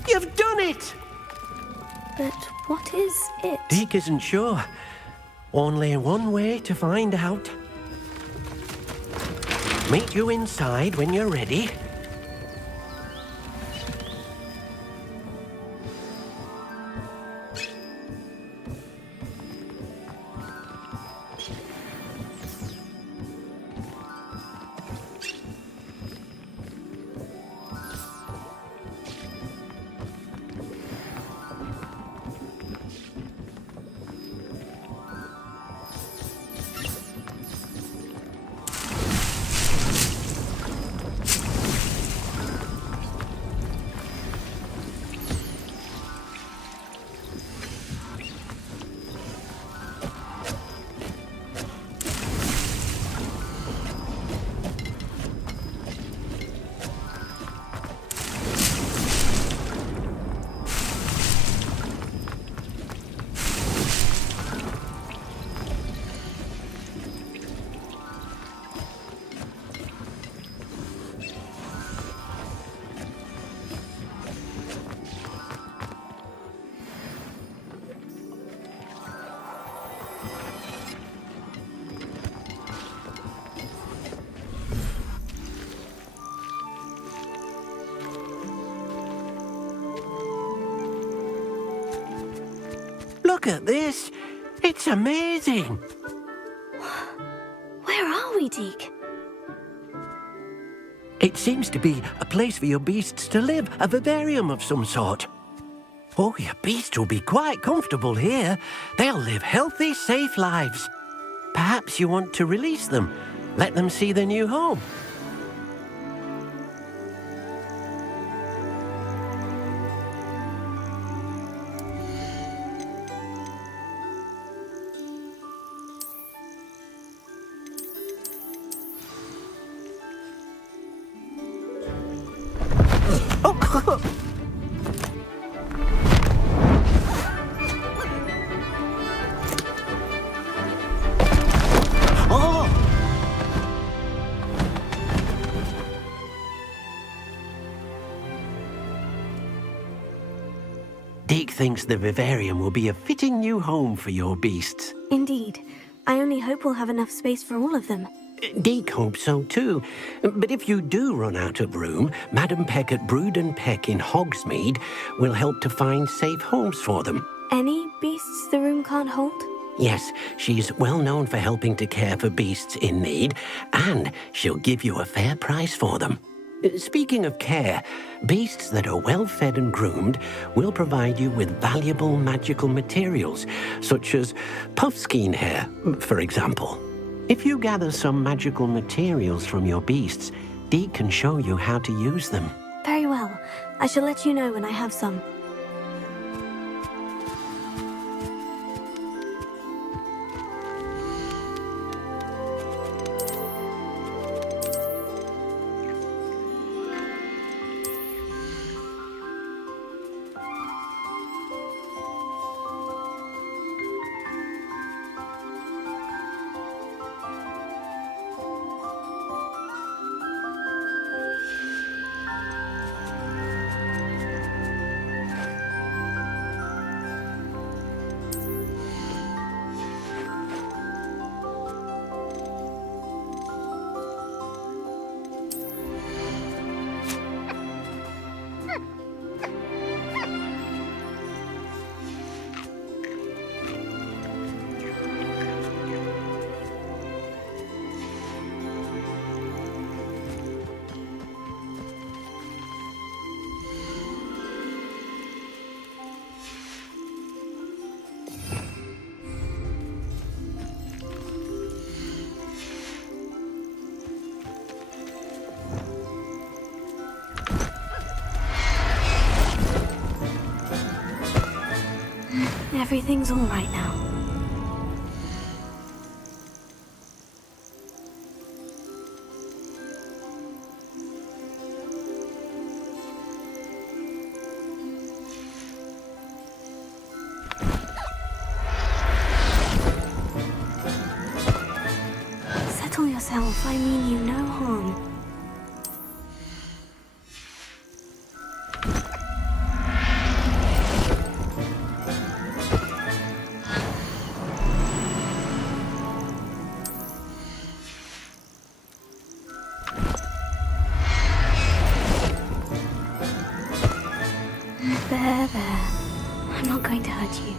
You've done it! But what is it? Deke isn't sure. Only one way to find out. Meet you inside when you're ready. Look at this. It's amazing. Where are we, Deke? It seems to be a place for your beasts to live, a vivarium of some sort. Oh, your beasts will be quite comfortable here. They'll live healthy, safe lives. Perhaps you want to release them, let them see their new home. Deke thinks the vivarium will be a fitting new home for your beasts. Indeed. I only hope we'll have enough space for all of them. Deke hopes so too. But if you do run out of room, Madam Peck at Brood and Peck in Hogsmeade will help to find safe homes for them. Any beasts the room can't hold? Yes, she's well known for helping to care for beasts in need, and she'll give you a fair price for them. Speaking of care, beasts that are well fed and groomed will provide you with valuable magical materials, such as puffskein hair, for example. If you gather some magical materials from your beasts, Deke can show you how to use them. Very well. I shall let you know when I have some. everything's all right now. Settle yourself. I mean you no harm. There. I'm not going to hurt you.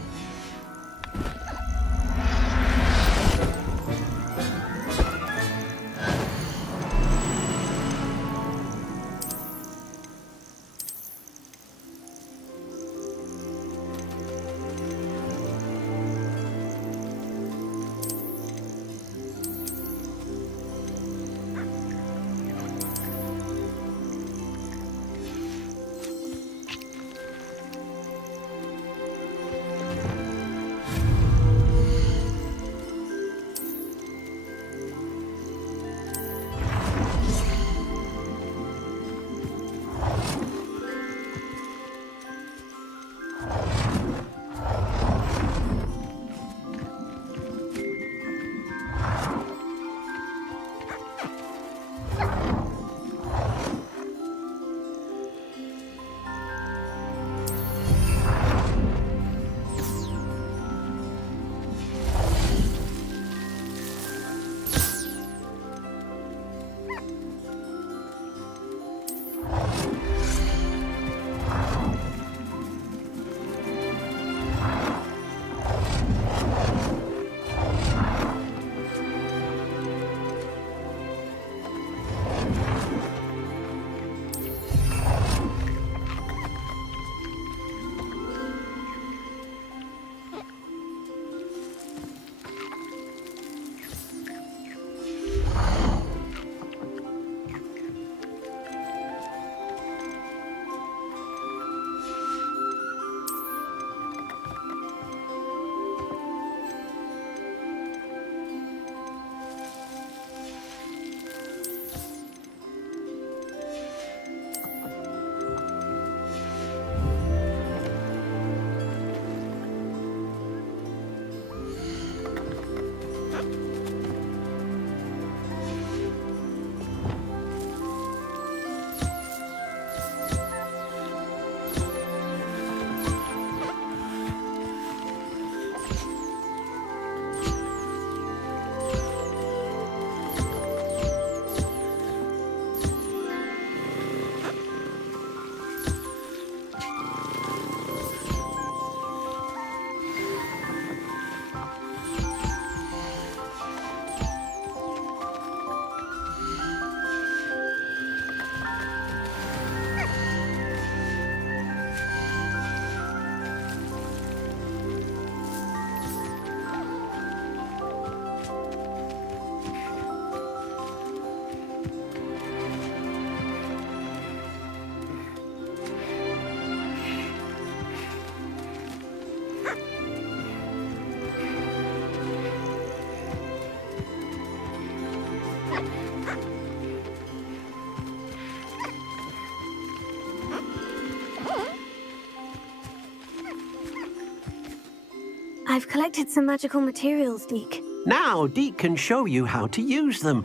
I've collected some magical materials, Deke. Now, Deke can show you how to use them.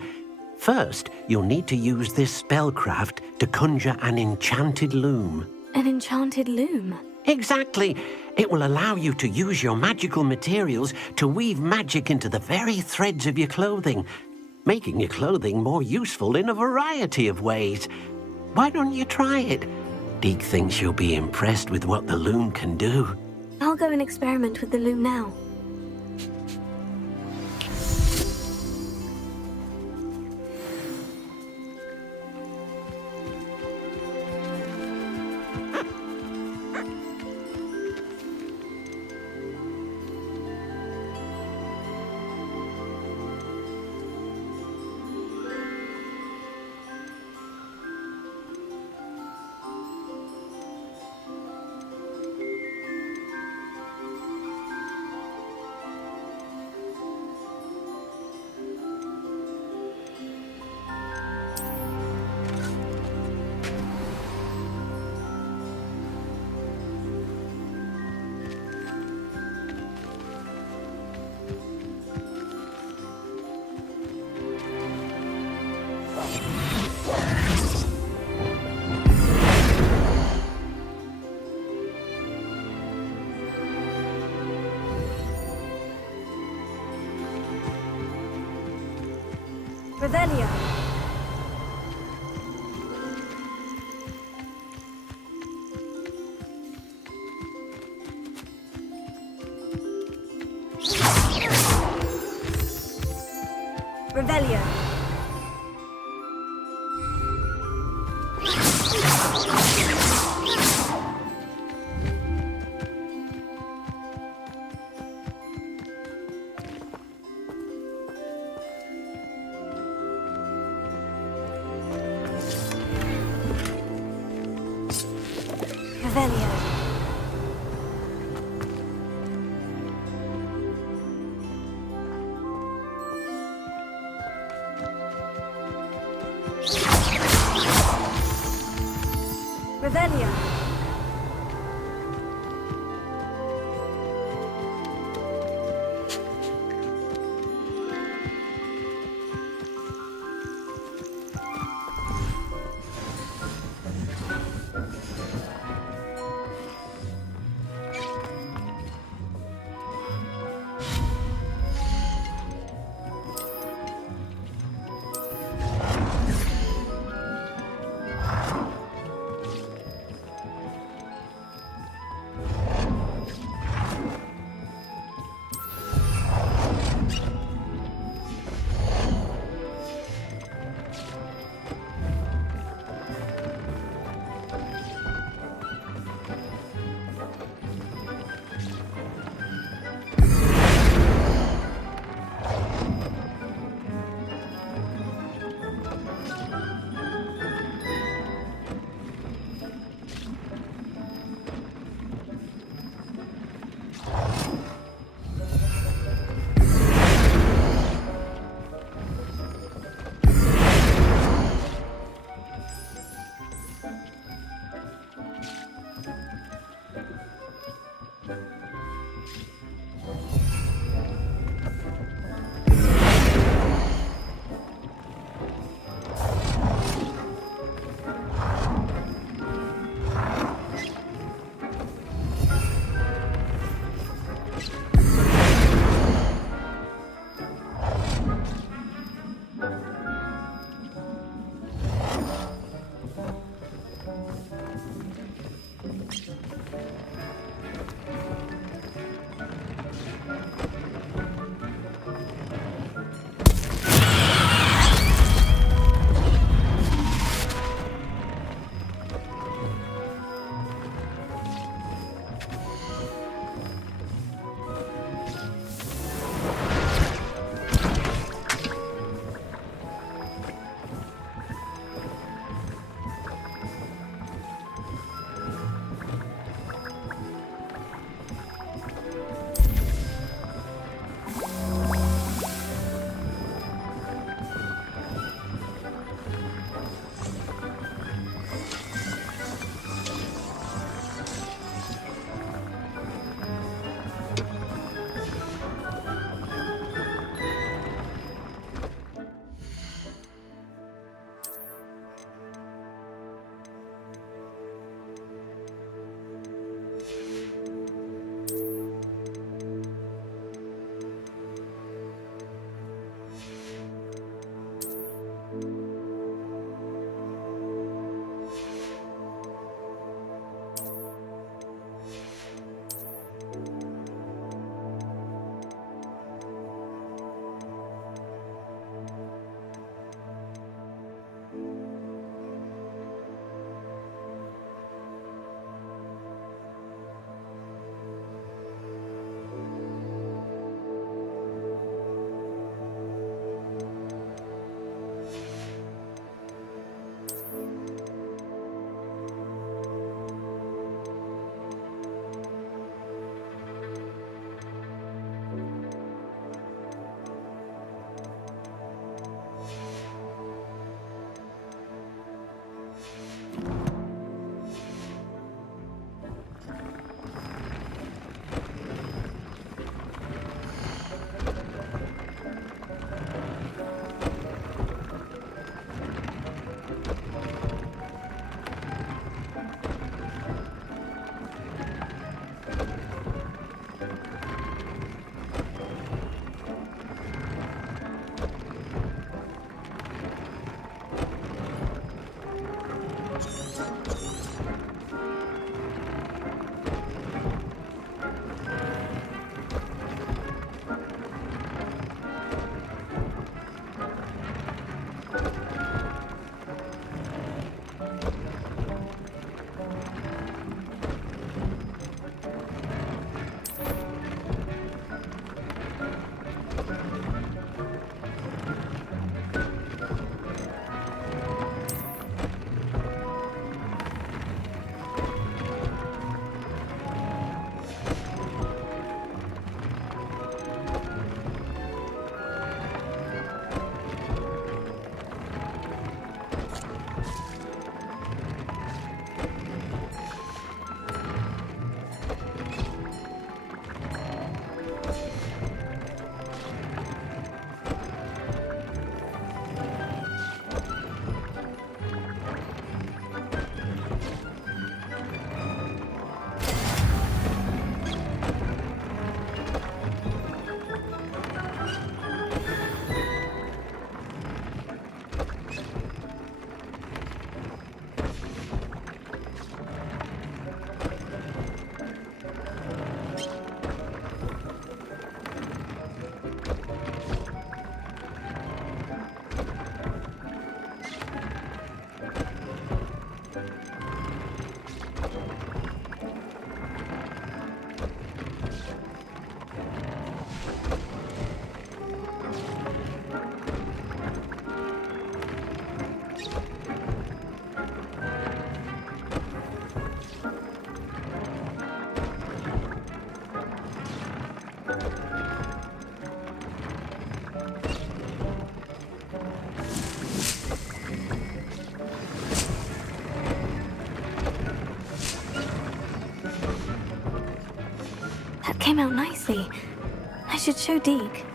First, you'll need to use this spellcraft to conjure an enchanted loom. An enchanted loom? Exactly. It will allow you to use your magical materials to weave magic into the very threads of your clothing, making your clothing more useful in a variety of ways. Why don't you try it? Deke thinks you'll be impressed with what the loom can do. I'll go and experiment with the loom now. Revelio. Revelio. That came out nicely. I should show Deke.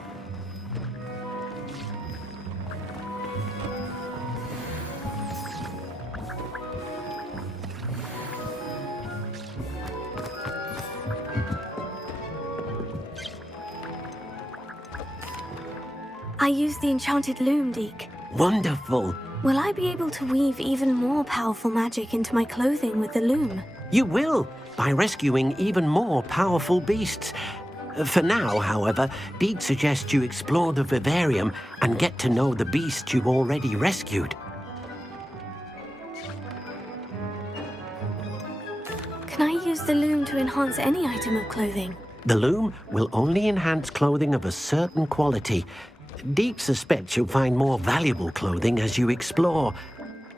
I used the enchanted loom, Deke. Wonderful. Will I be able to weave even more powerful magic into my clothing with the loom? You will, by rescuing even more powerful beasts. For now, however, Deke suggests you explore the vivarium and get to know the beasts you've already rescued. Can I use the loom to enhance any item of clothing? The loom will only enhance clothing of a certain quality. Deke suspects you'll find more valuable clothing as you explore.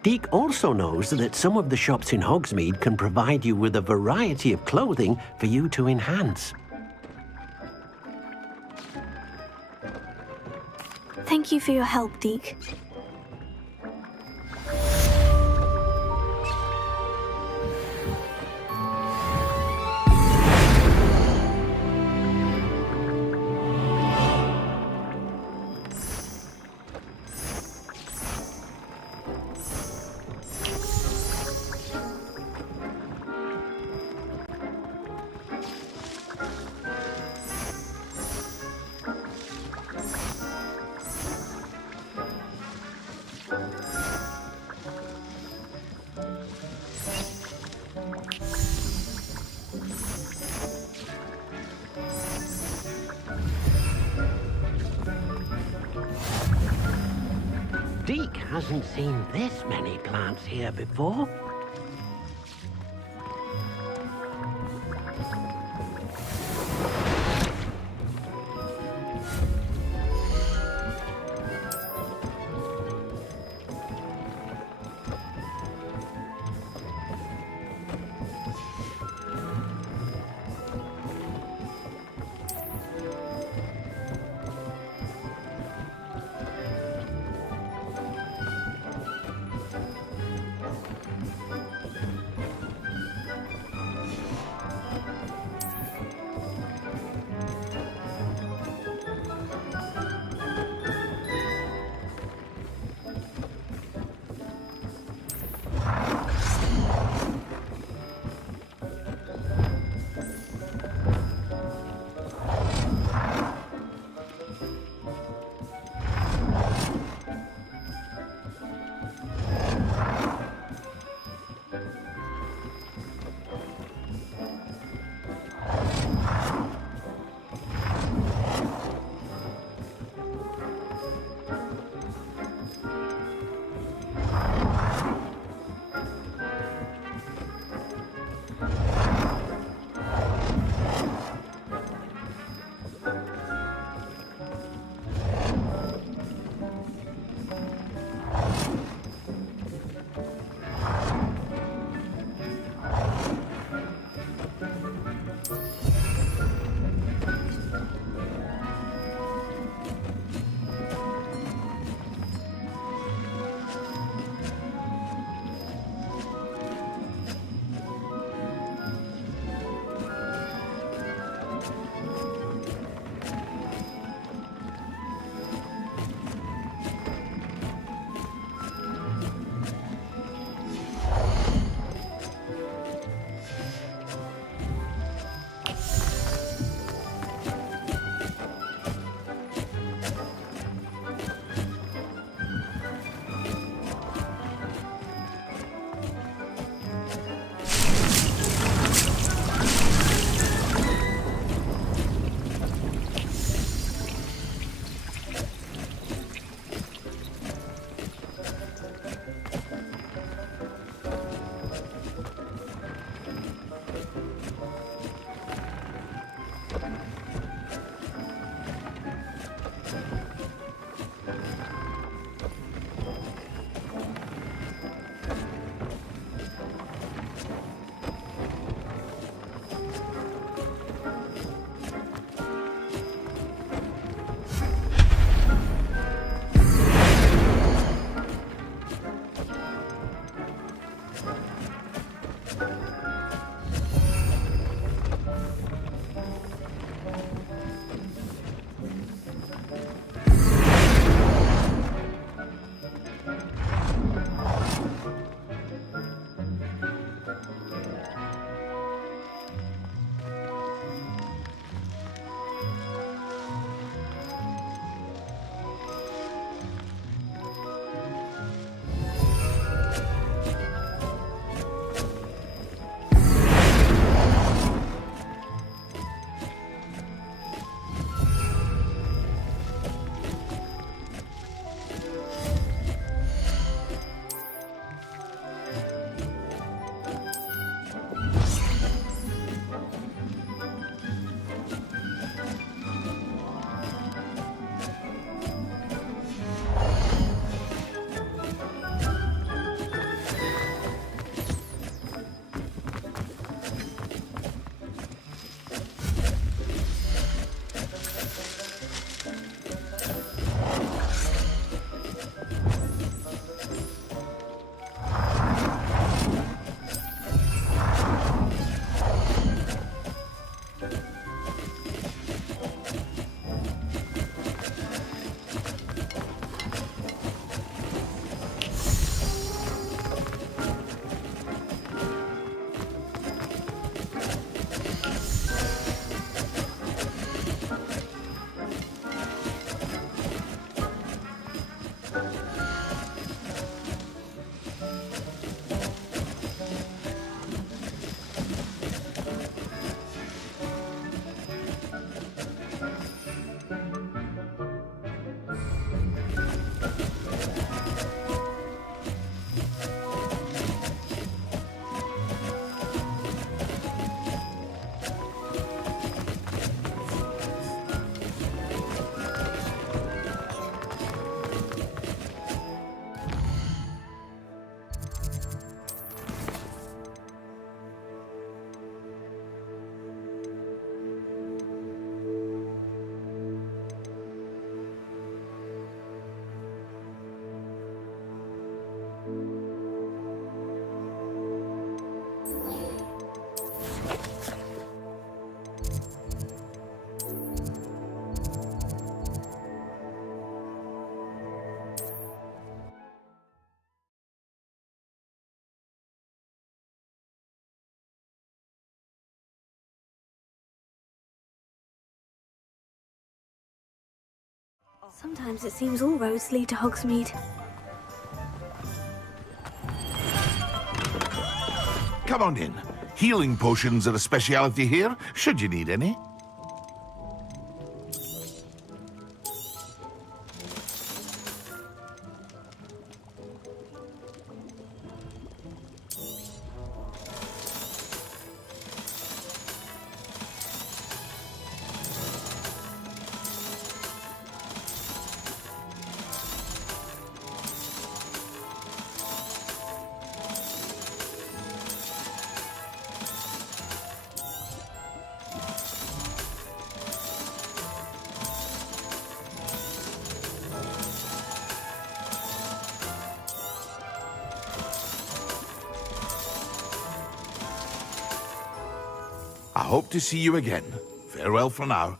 Deke also knows that some of the shops in Hogsmeade can provide you with a variety of clothing for you to enhance. Thank you for your help, Deke. Deke hasn't seen this many plants here before. Sometimes it seems all roads lead to Hogsmeade. Come on in. Healing potions are a speciality here, should you need any. I hope to see you again. Farewell for now.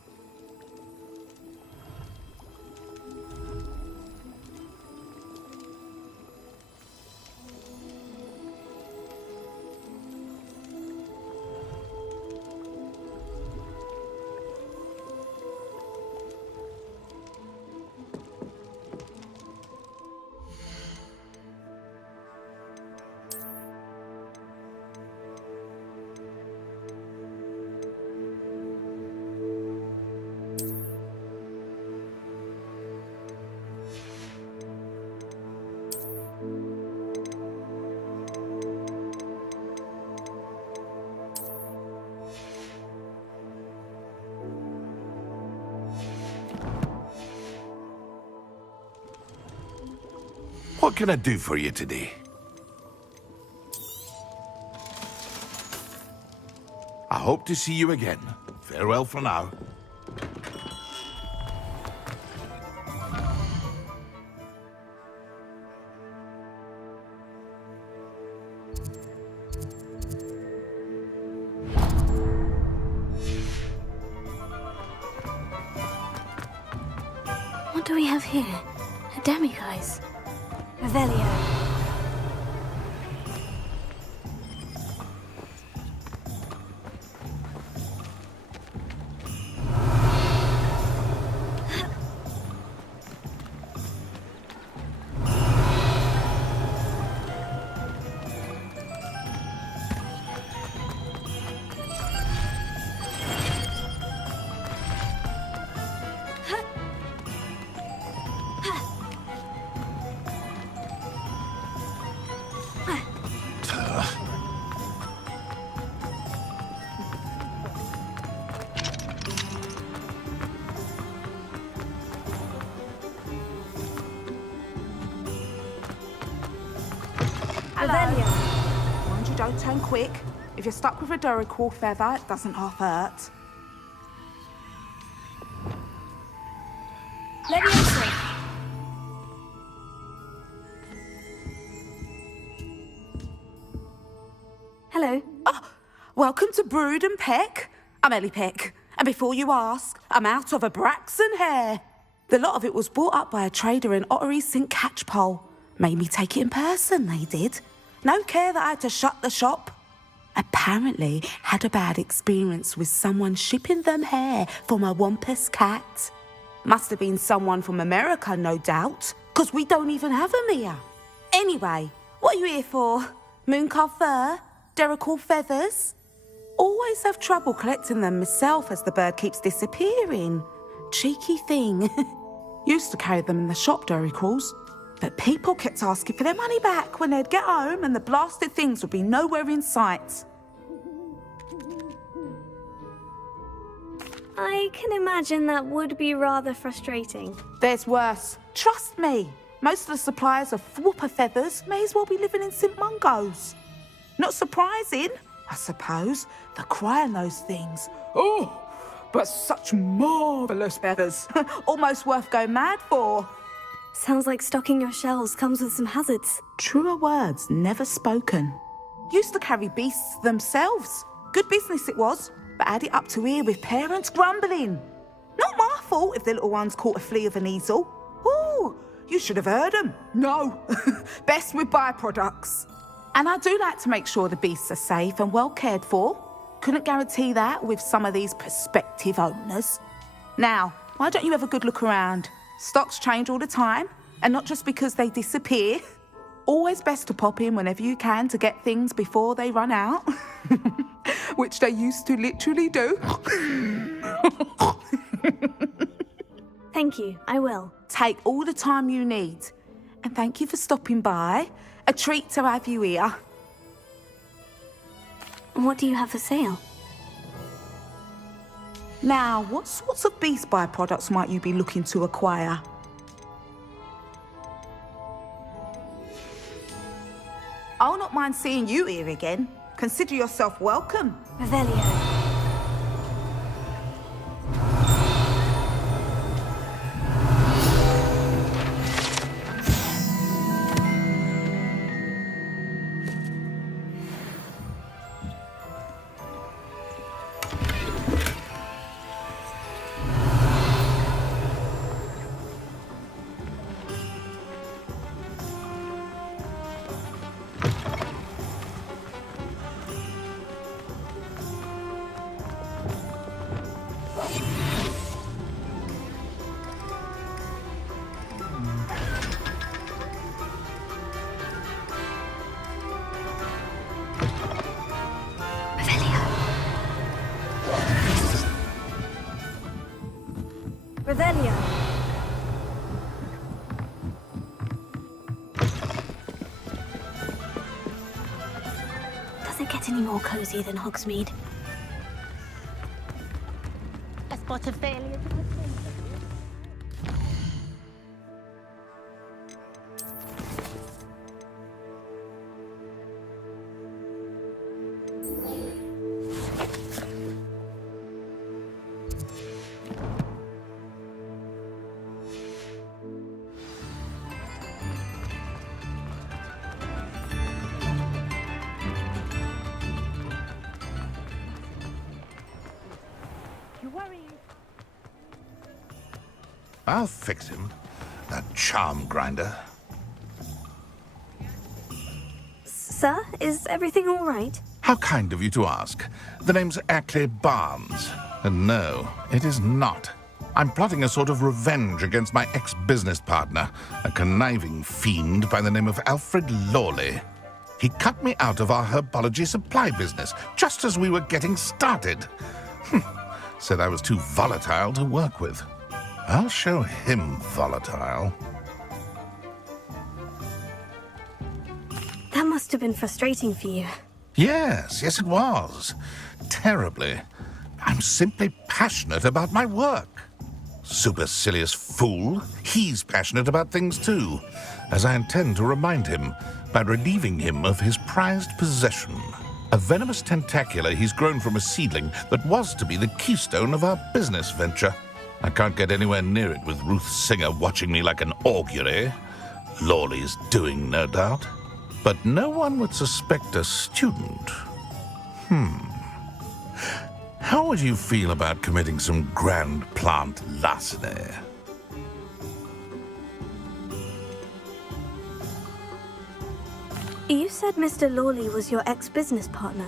What can I do for you today? I hope to see you again. Farewell for now. What do we have here? A demiguise. Revelio. Mind you don't turn quick. If you're stuck with a Duracell feather, it doesn't half hurt. Leviosa. Hello. Oh, welcome to Brood and Peck. I'm Ellie Peck. And before you ask, I'm out of a Braxton hair. The lot of it was bought up by a trader in Ottery St. Catchpole. Made me take it in person, they did. No care that I had to shut the shop. Apparently had a bad experience with someone shipping them hair from a Wampus cat. Must have been someone from America, no doubt, because we don't even have them here. Anyway, what are you here for? Mooncar fur? Duracell feathers? Always have trouble collecting them myself as the bird keeps disappearing. Cheeky thing. Used to carry them in the shop, Duracells. But people kept asking for their money back when they'd get home and the blasted things would be nowhere in sight. I can imagine that would be rather frustrating. There's worse. Trust me. Most of the suppliers of whooper feathers may as well be living in St. Mungo's. Not surprising, I suppose. The cry on those things. Oh, but such marvellous feathers. Almost worth going mad for. Sounds like stocking your shelves comes with some hazards. Truer words never spoken. Used to carry beasts themselves. Good business it was, but had it up to here with parents grumbling. Not my fault if the little ones caught a flea of an easel. Ooh, you should have heard them. No, best with byproducts. And I do like to make sure the beasts are safe and well cared for. Couldn't guarantee that with some of these prospective owners. Now, why don't you have a good look around? Stocks change all the time, and not just because they disappear. Always best to pop in whenever you can to get things before they run out. Which they used to literally do. Thank you, I will. Take all the time you need. And thank you for stopping by. A treat to have you here. What do you have for sale? Now, what sorts of beast byproducts might you be looking to acquire? I'll not mind seeing you here again. Consider yourself welcome. Revelio. Revelio. Does it get any more cozy than Hogsmeade? A spot of failure. I'll fix him, that charm grinder. Sir, is everything all right? How kind of you to ask. The name's Ackley Barnes. And no, it is not. I'm plotting a sort of revenge against my ex-business partner, a conniving fiend by the name of Alfred Lawley. He cut me out of our herbology supply business just as we were getting started. Said I was too volatile to work with. I'll show him volatile. That must have been frustrating for you. Yes, it was. Terribly. I'm simply passionate about my work. Supercilious fool. He's passionate about things too, as I intend to remind him by relieving him of his prized possession. A venomous tentacula he's grown from a seedling that was to be the keystone of our business venture. I can't get anywhere near it with Ruth Singer watching me like an augury. Lawley's doing, no doubt. But no one would suspect a student. How would you feel about committing some grand plant larceny? You said Mr. Lawley was your ex-business partner.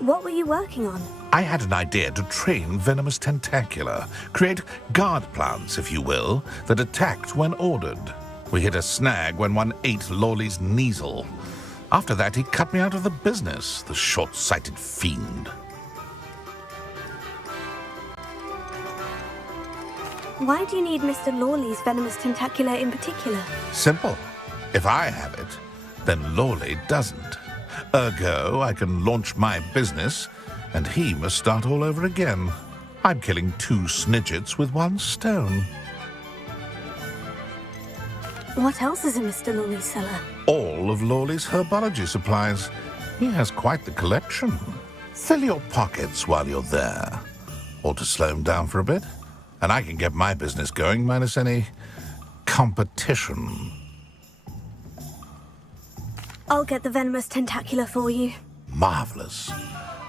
What were you working on? I had an idea to train venomous tentacula, create guard plants, if you will, that attacked when ordered. We hit a snag when one ate Lawley's Kneasel. After that, he cut me out of the business, the short-sighted fiend. Why do you need Mr. Lawley's venomous tentacula in particular? Simple. If I have it, then Lawley doesn't. Ergo, I can launch my business, and he must start all over again. I'm killing 2 snidgets with 1 stone. What else is in Mr. Lawley's cellar? All of Lawley's herbology supplies. He has quite the collection. Fill your pockets while you're there. Or to slow him down for a bit, and I can get my business going minus any competition. I'll get the venomous tentacula for you. Marvelous.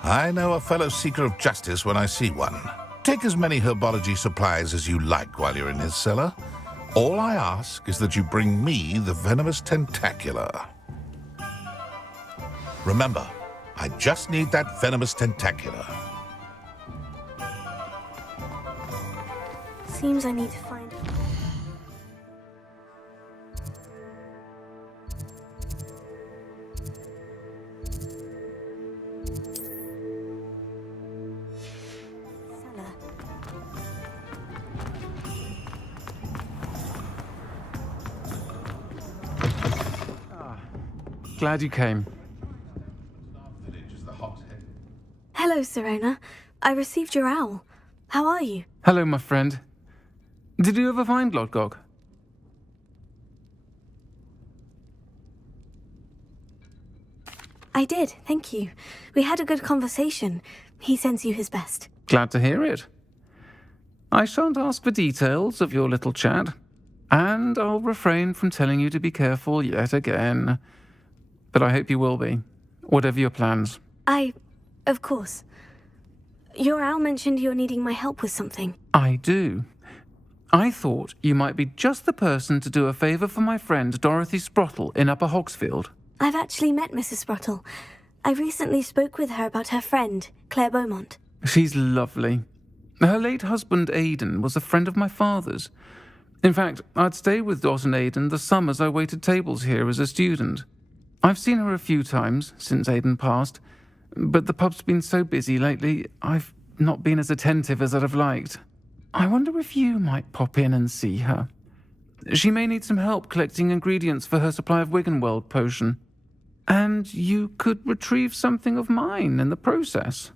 I know a fellow seeker of justice when I see one. Take as many herbology supplies as you like while you're in his cellar. All I ask is that you bring me the venomous tentacula. Remember, I just need that venomous tentacula. Seems I need to find... glad you came. Hello, Serona. I received your owl. How are you? Hello, my friend. Did you ever find Lodgok? I did, thank you. We had a good conversation. He sends you his best. Glad to hear it. I shan't ask for details of your little chat, and I'll refrain from telling you to be careful yet again. But I hope you will be, whatever your plans. Of course. Your owl mentioned you're needing my help with something. I do. I thought you might be just the person to do a favour for my friend Dorothy Sprottle in Upper Hogsfield. I've actually met Mrs. Sprottle. I recently spoke with her about her friend, Claire Beaumont. She's lovely. Her late husband, Aidan, was a friend of my father's. In fact, I'd stay with Dot and Aidan the summers I waited tables here as a student. I've seen her a few times since Aidan passed, but the pub's been so busy lately, I've not been as attentive as I'd have liked. I wonder if you might pop in and see her. She may need some help collecting ingredients for her supply of Wiggenweld potion. And you could retrieve something of mine in the process.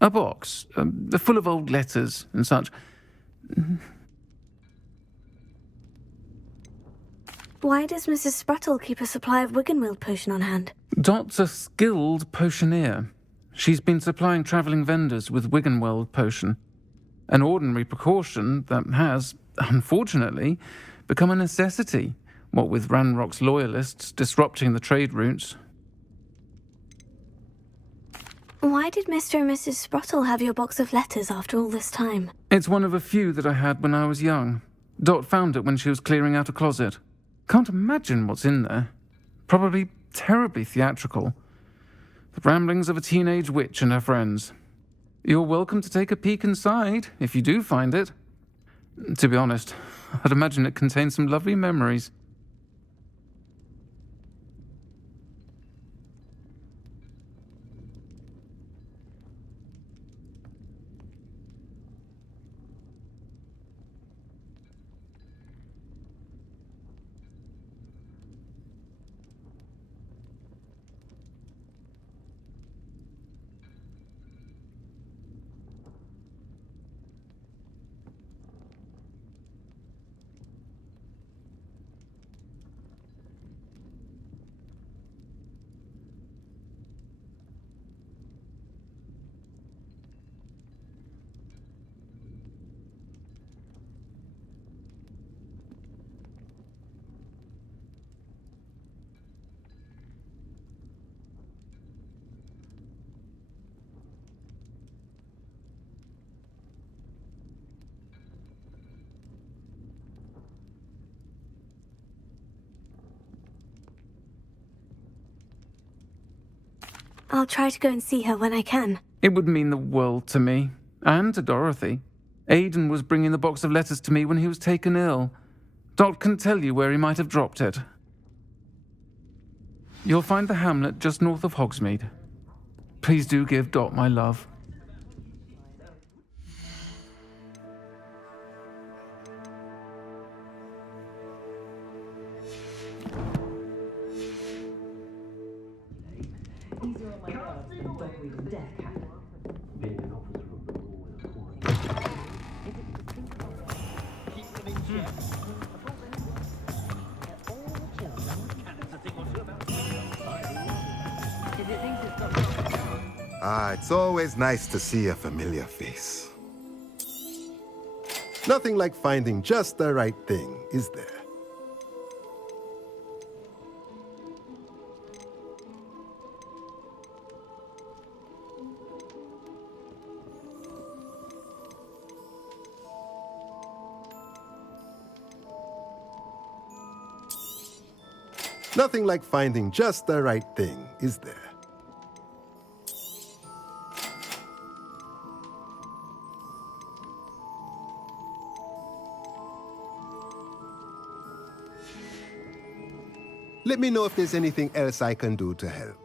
A box, full of old letters and such. Why does Mrs. Sprottle keep a supply of Wiggenweld potion on hand? Dot's a skilled potioneer. She's been supplying travelling vendors with Wiggenweld potion. An ordinary precaution that has, unfortunately, become a necessity, what with Ranrock's loyalists disrupting the trade routes. Why did Mr. and Mrs. Sprottle have your box of letters after all this time? It's one of a few that I had when I was young. Dot found it when she was clearing out a closet. Can't imagine what's in there. Probably terribly theatrical. The ramblings of a teenage witch and her friends. You're welcome to take a peek inside, if you do find it. To be honest, I'd imagine it contains some lovely memories. I'll try to go and see her when I can. It would mean the world to me, and to Dorothy. Aidan was bringing the box of letters to me when he was taken ill. Dot can tell you where he might have dropped it. You'll find the hamlet just north of Hogsmeade. Please do give Dot my love. It's always nice to see a familiar face. Nothing like finding just the right thing, is there? Nothing like finding just the right thing, is there? Let me know if there's anything else I can do to help.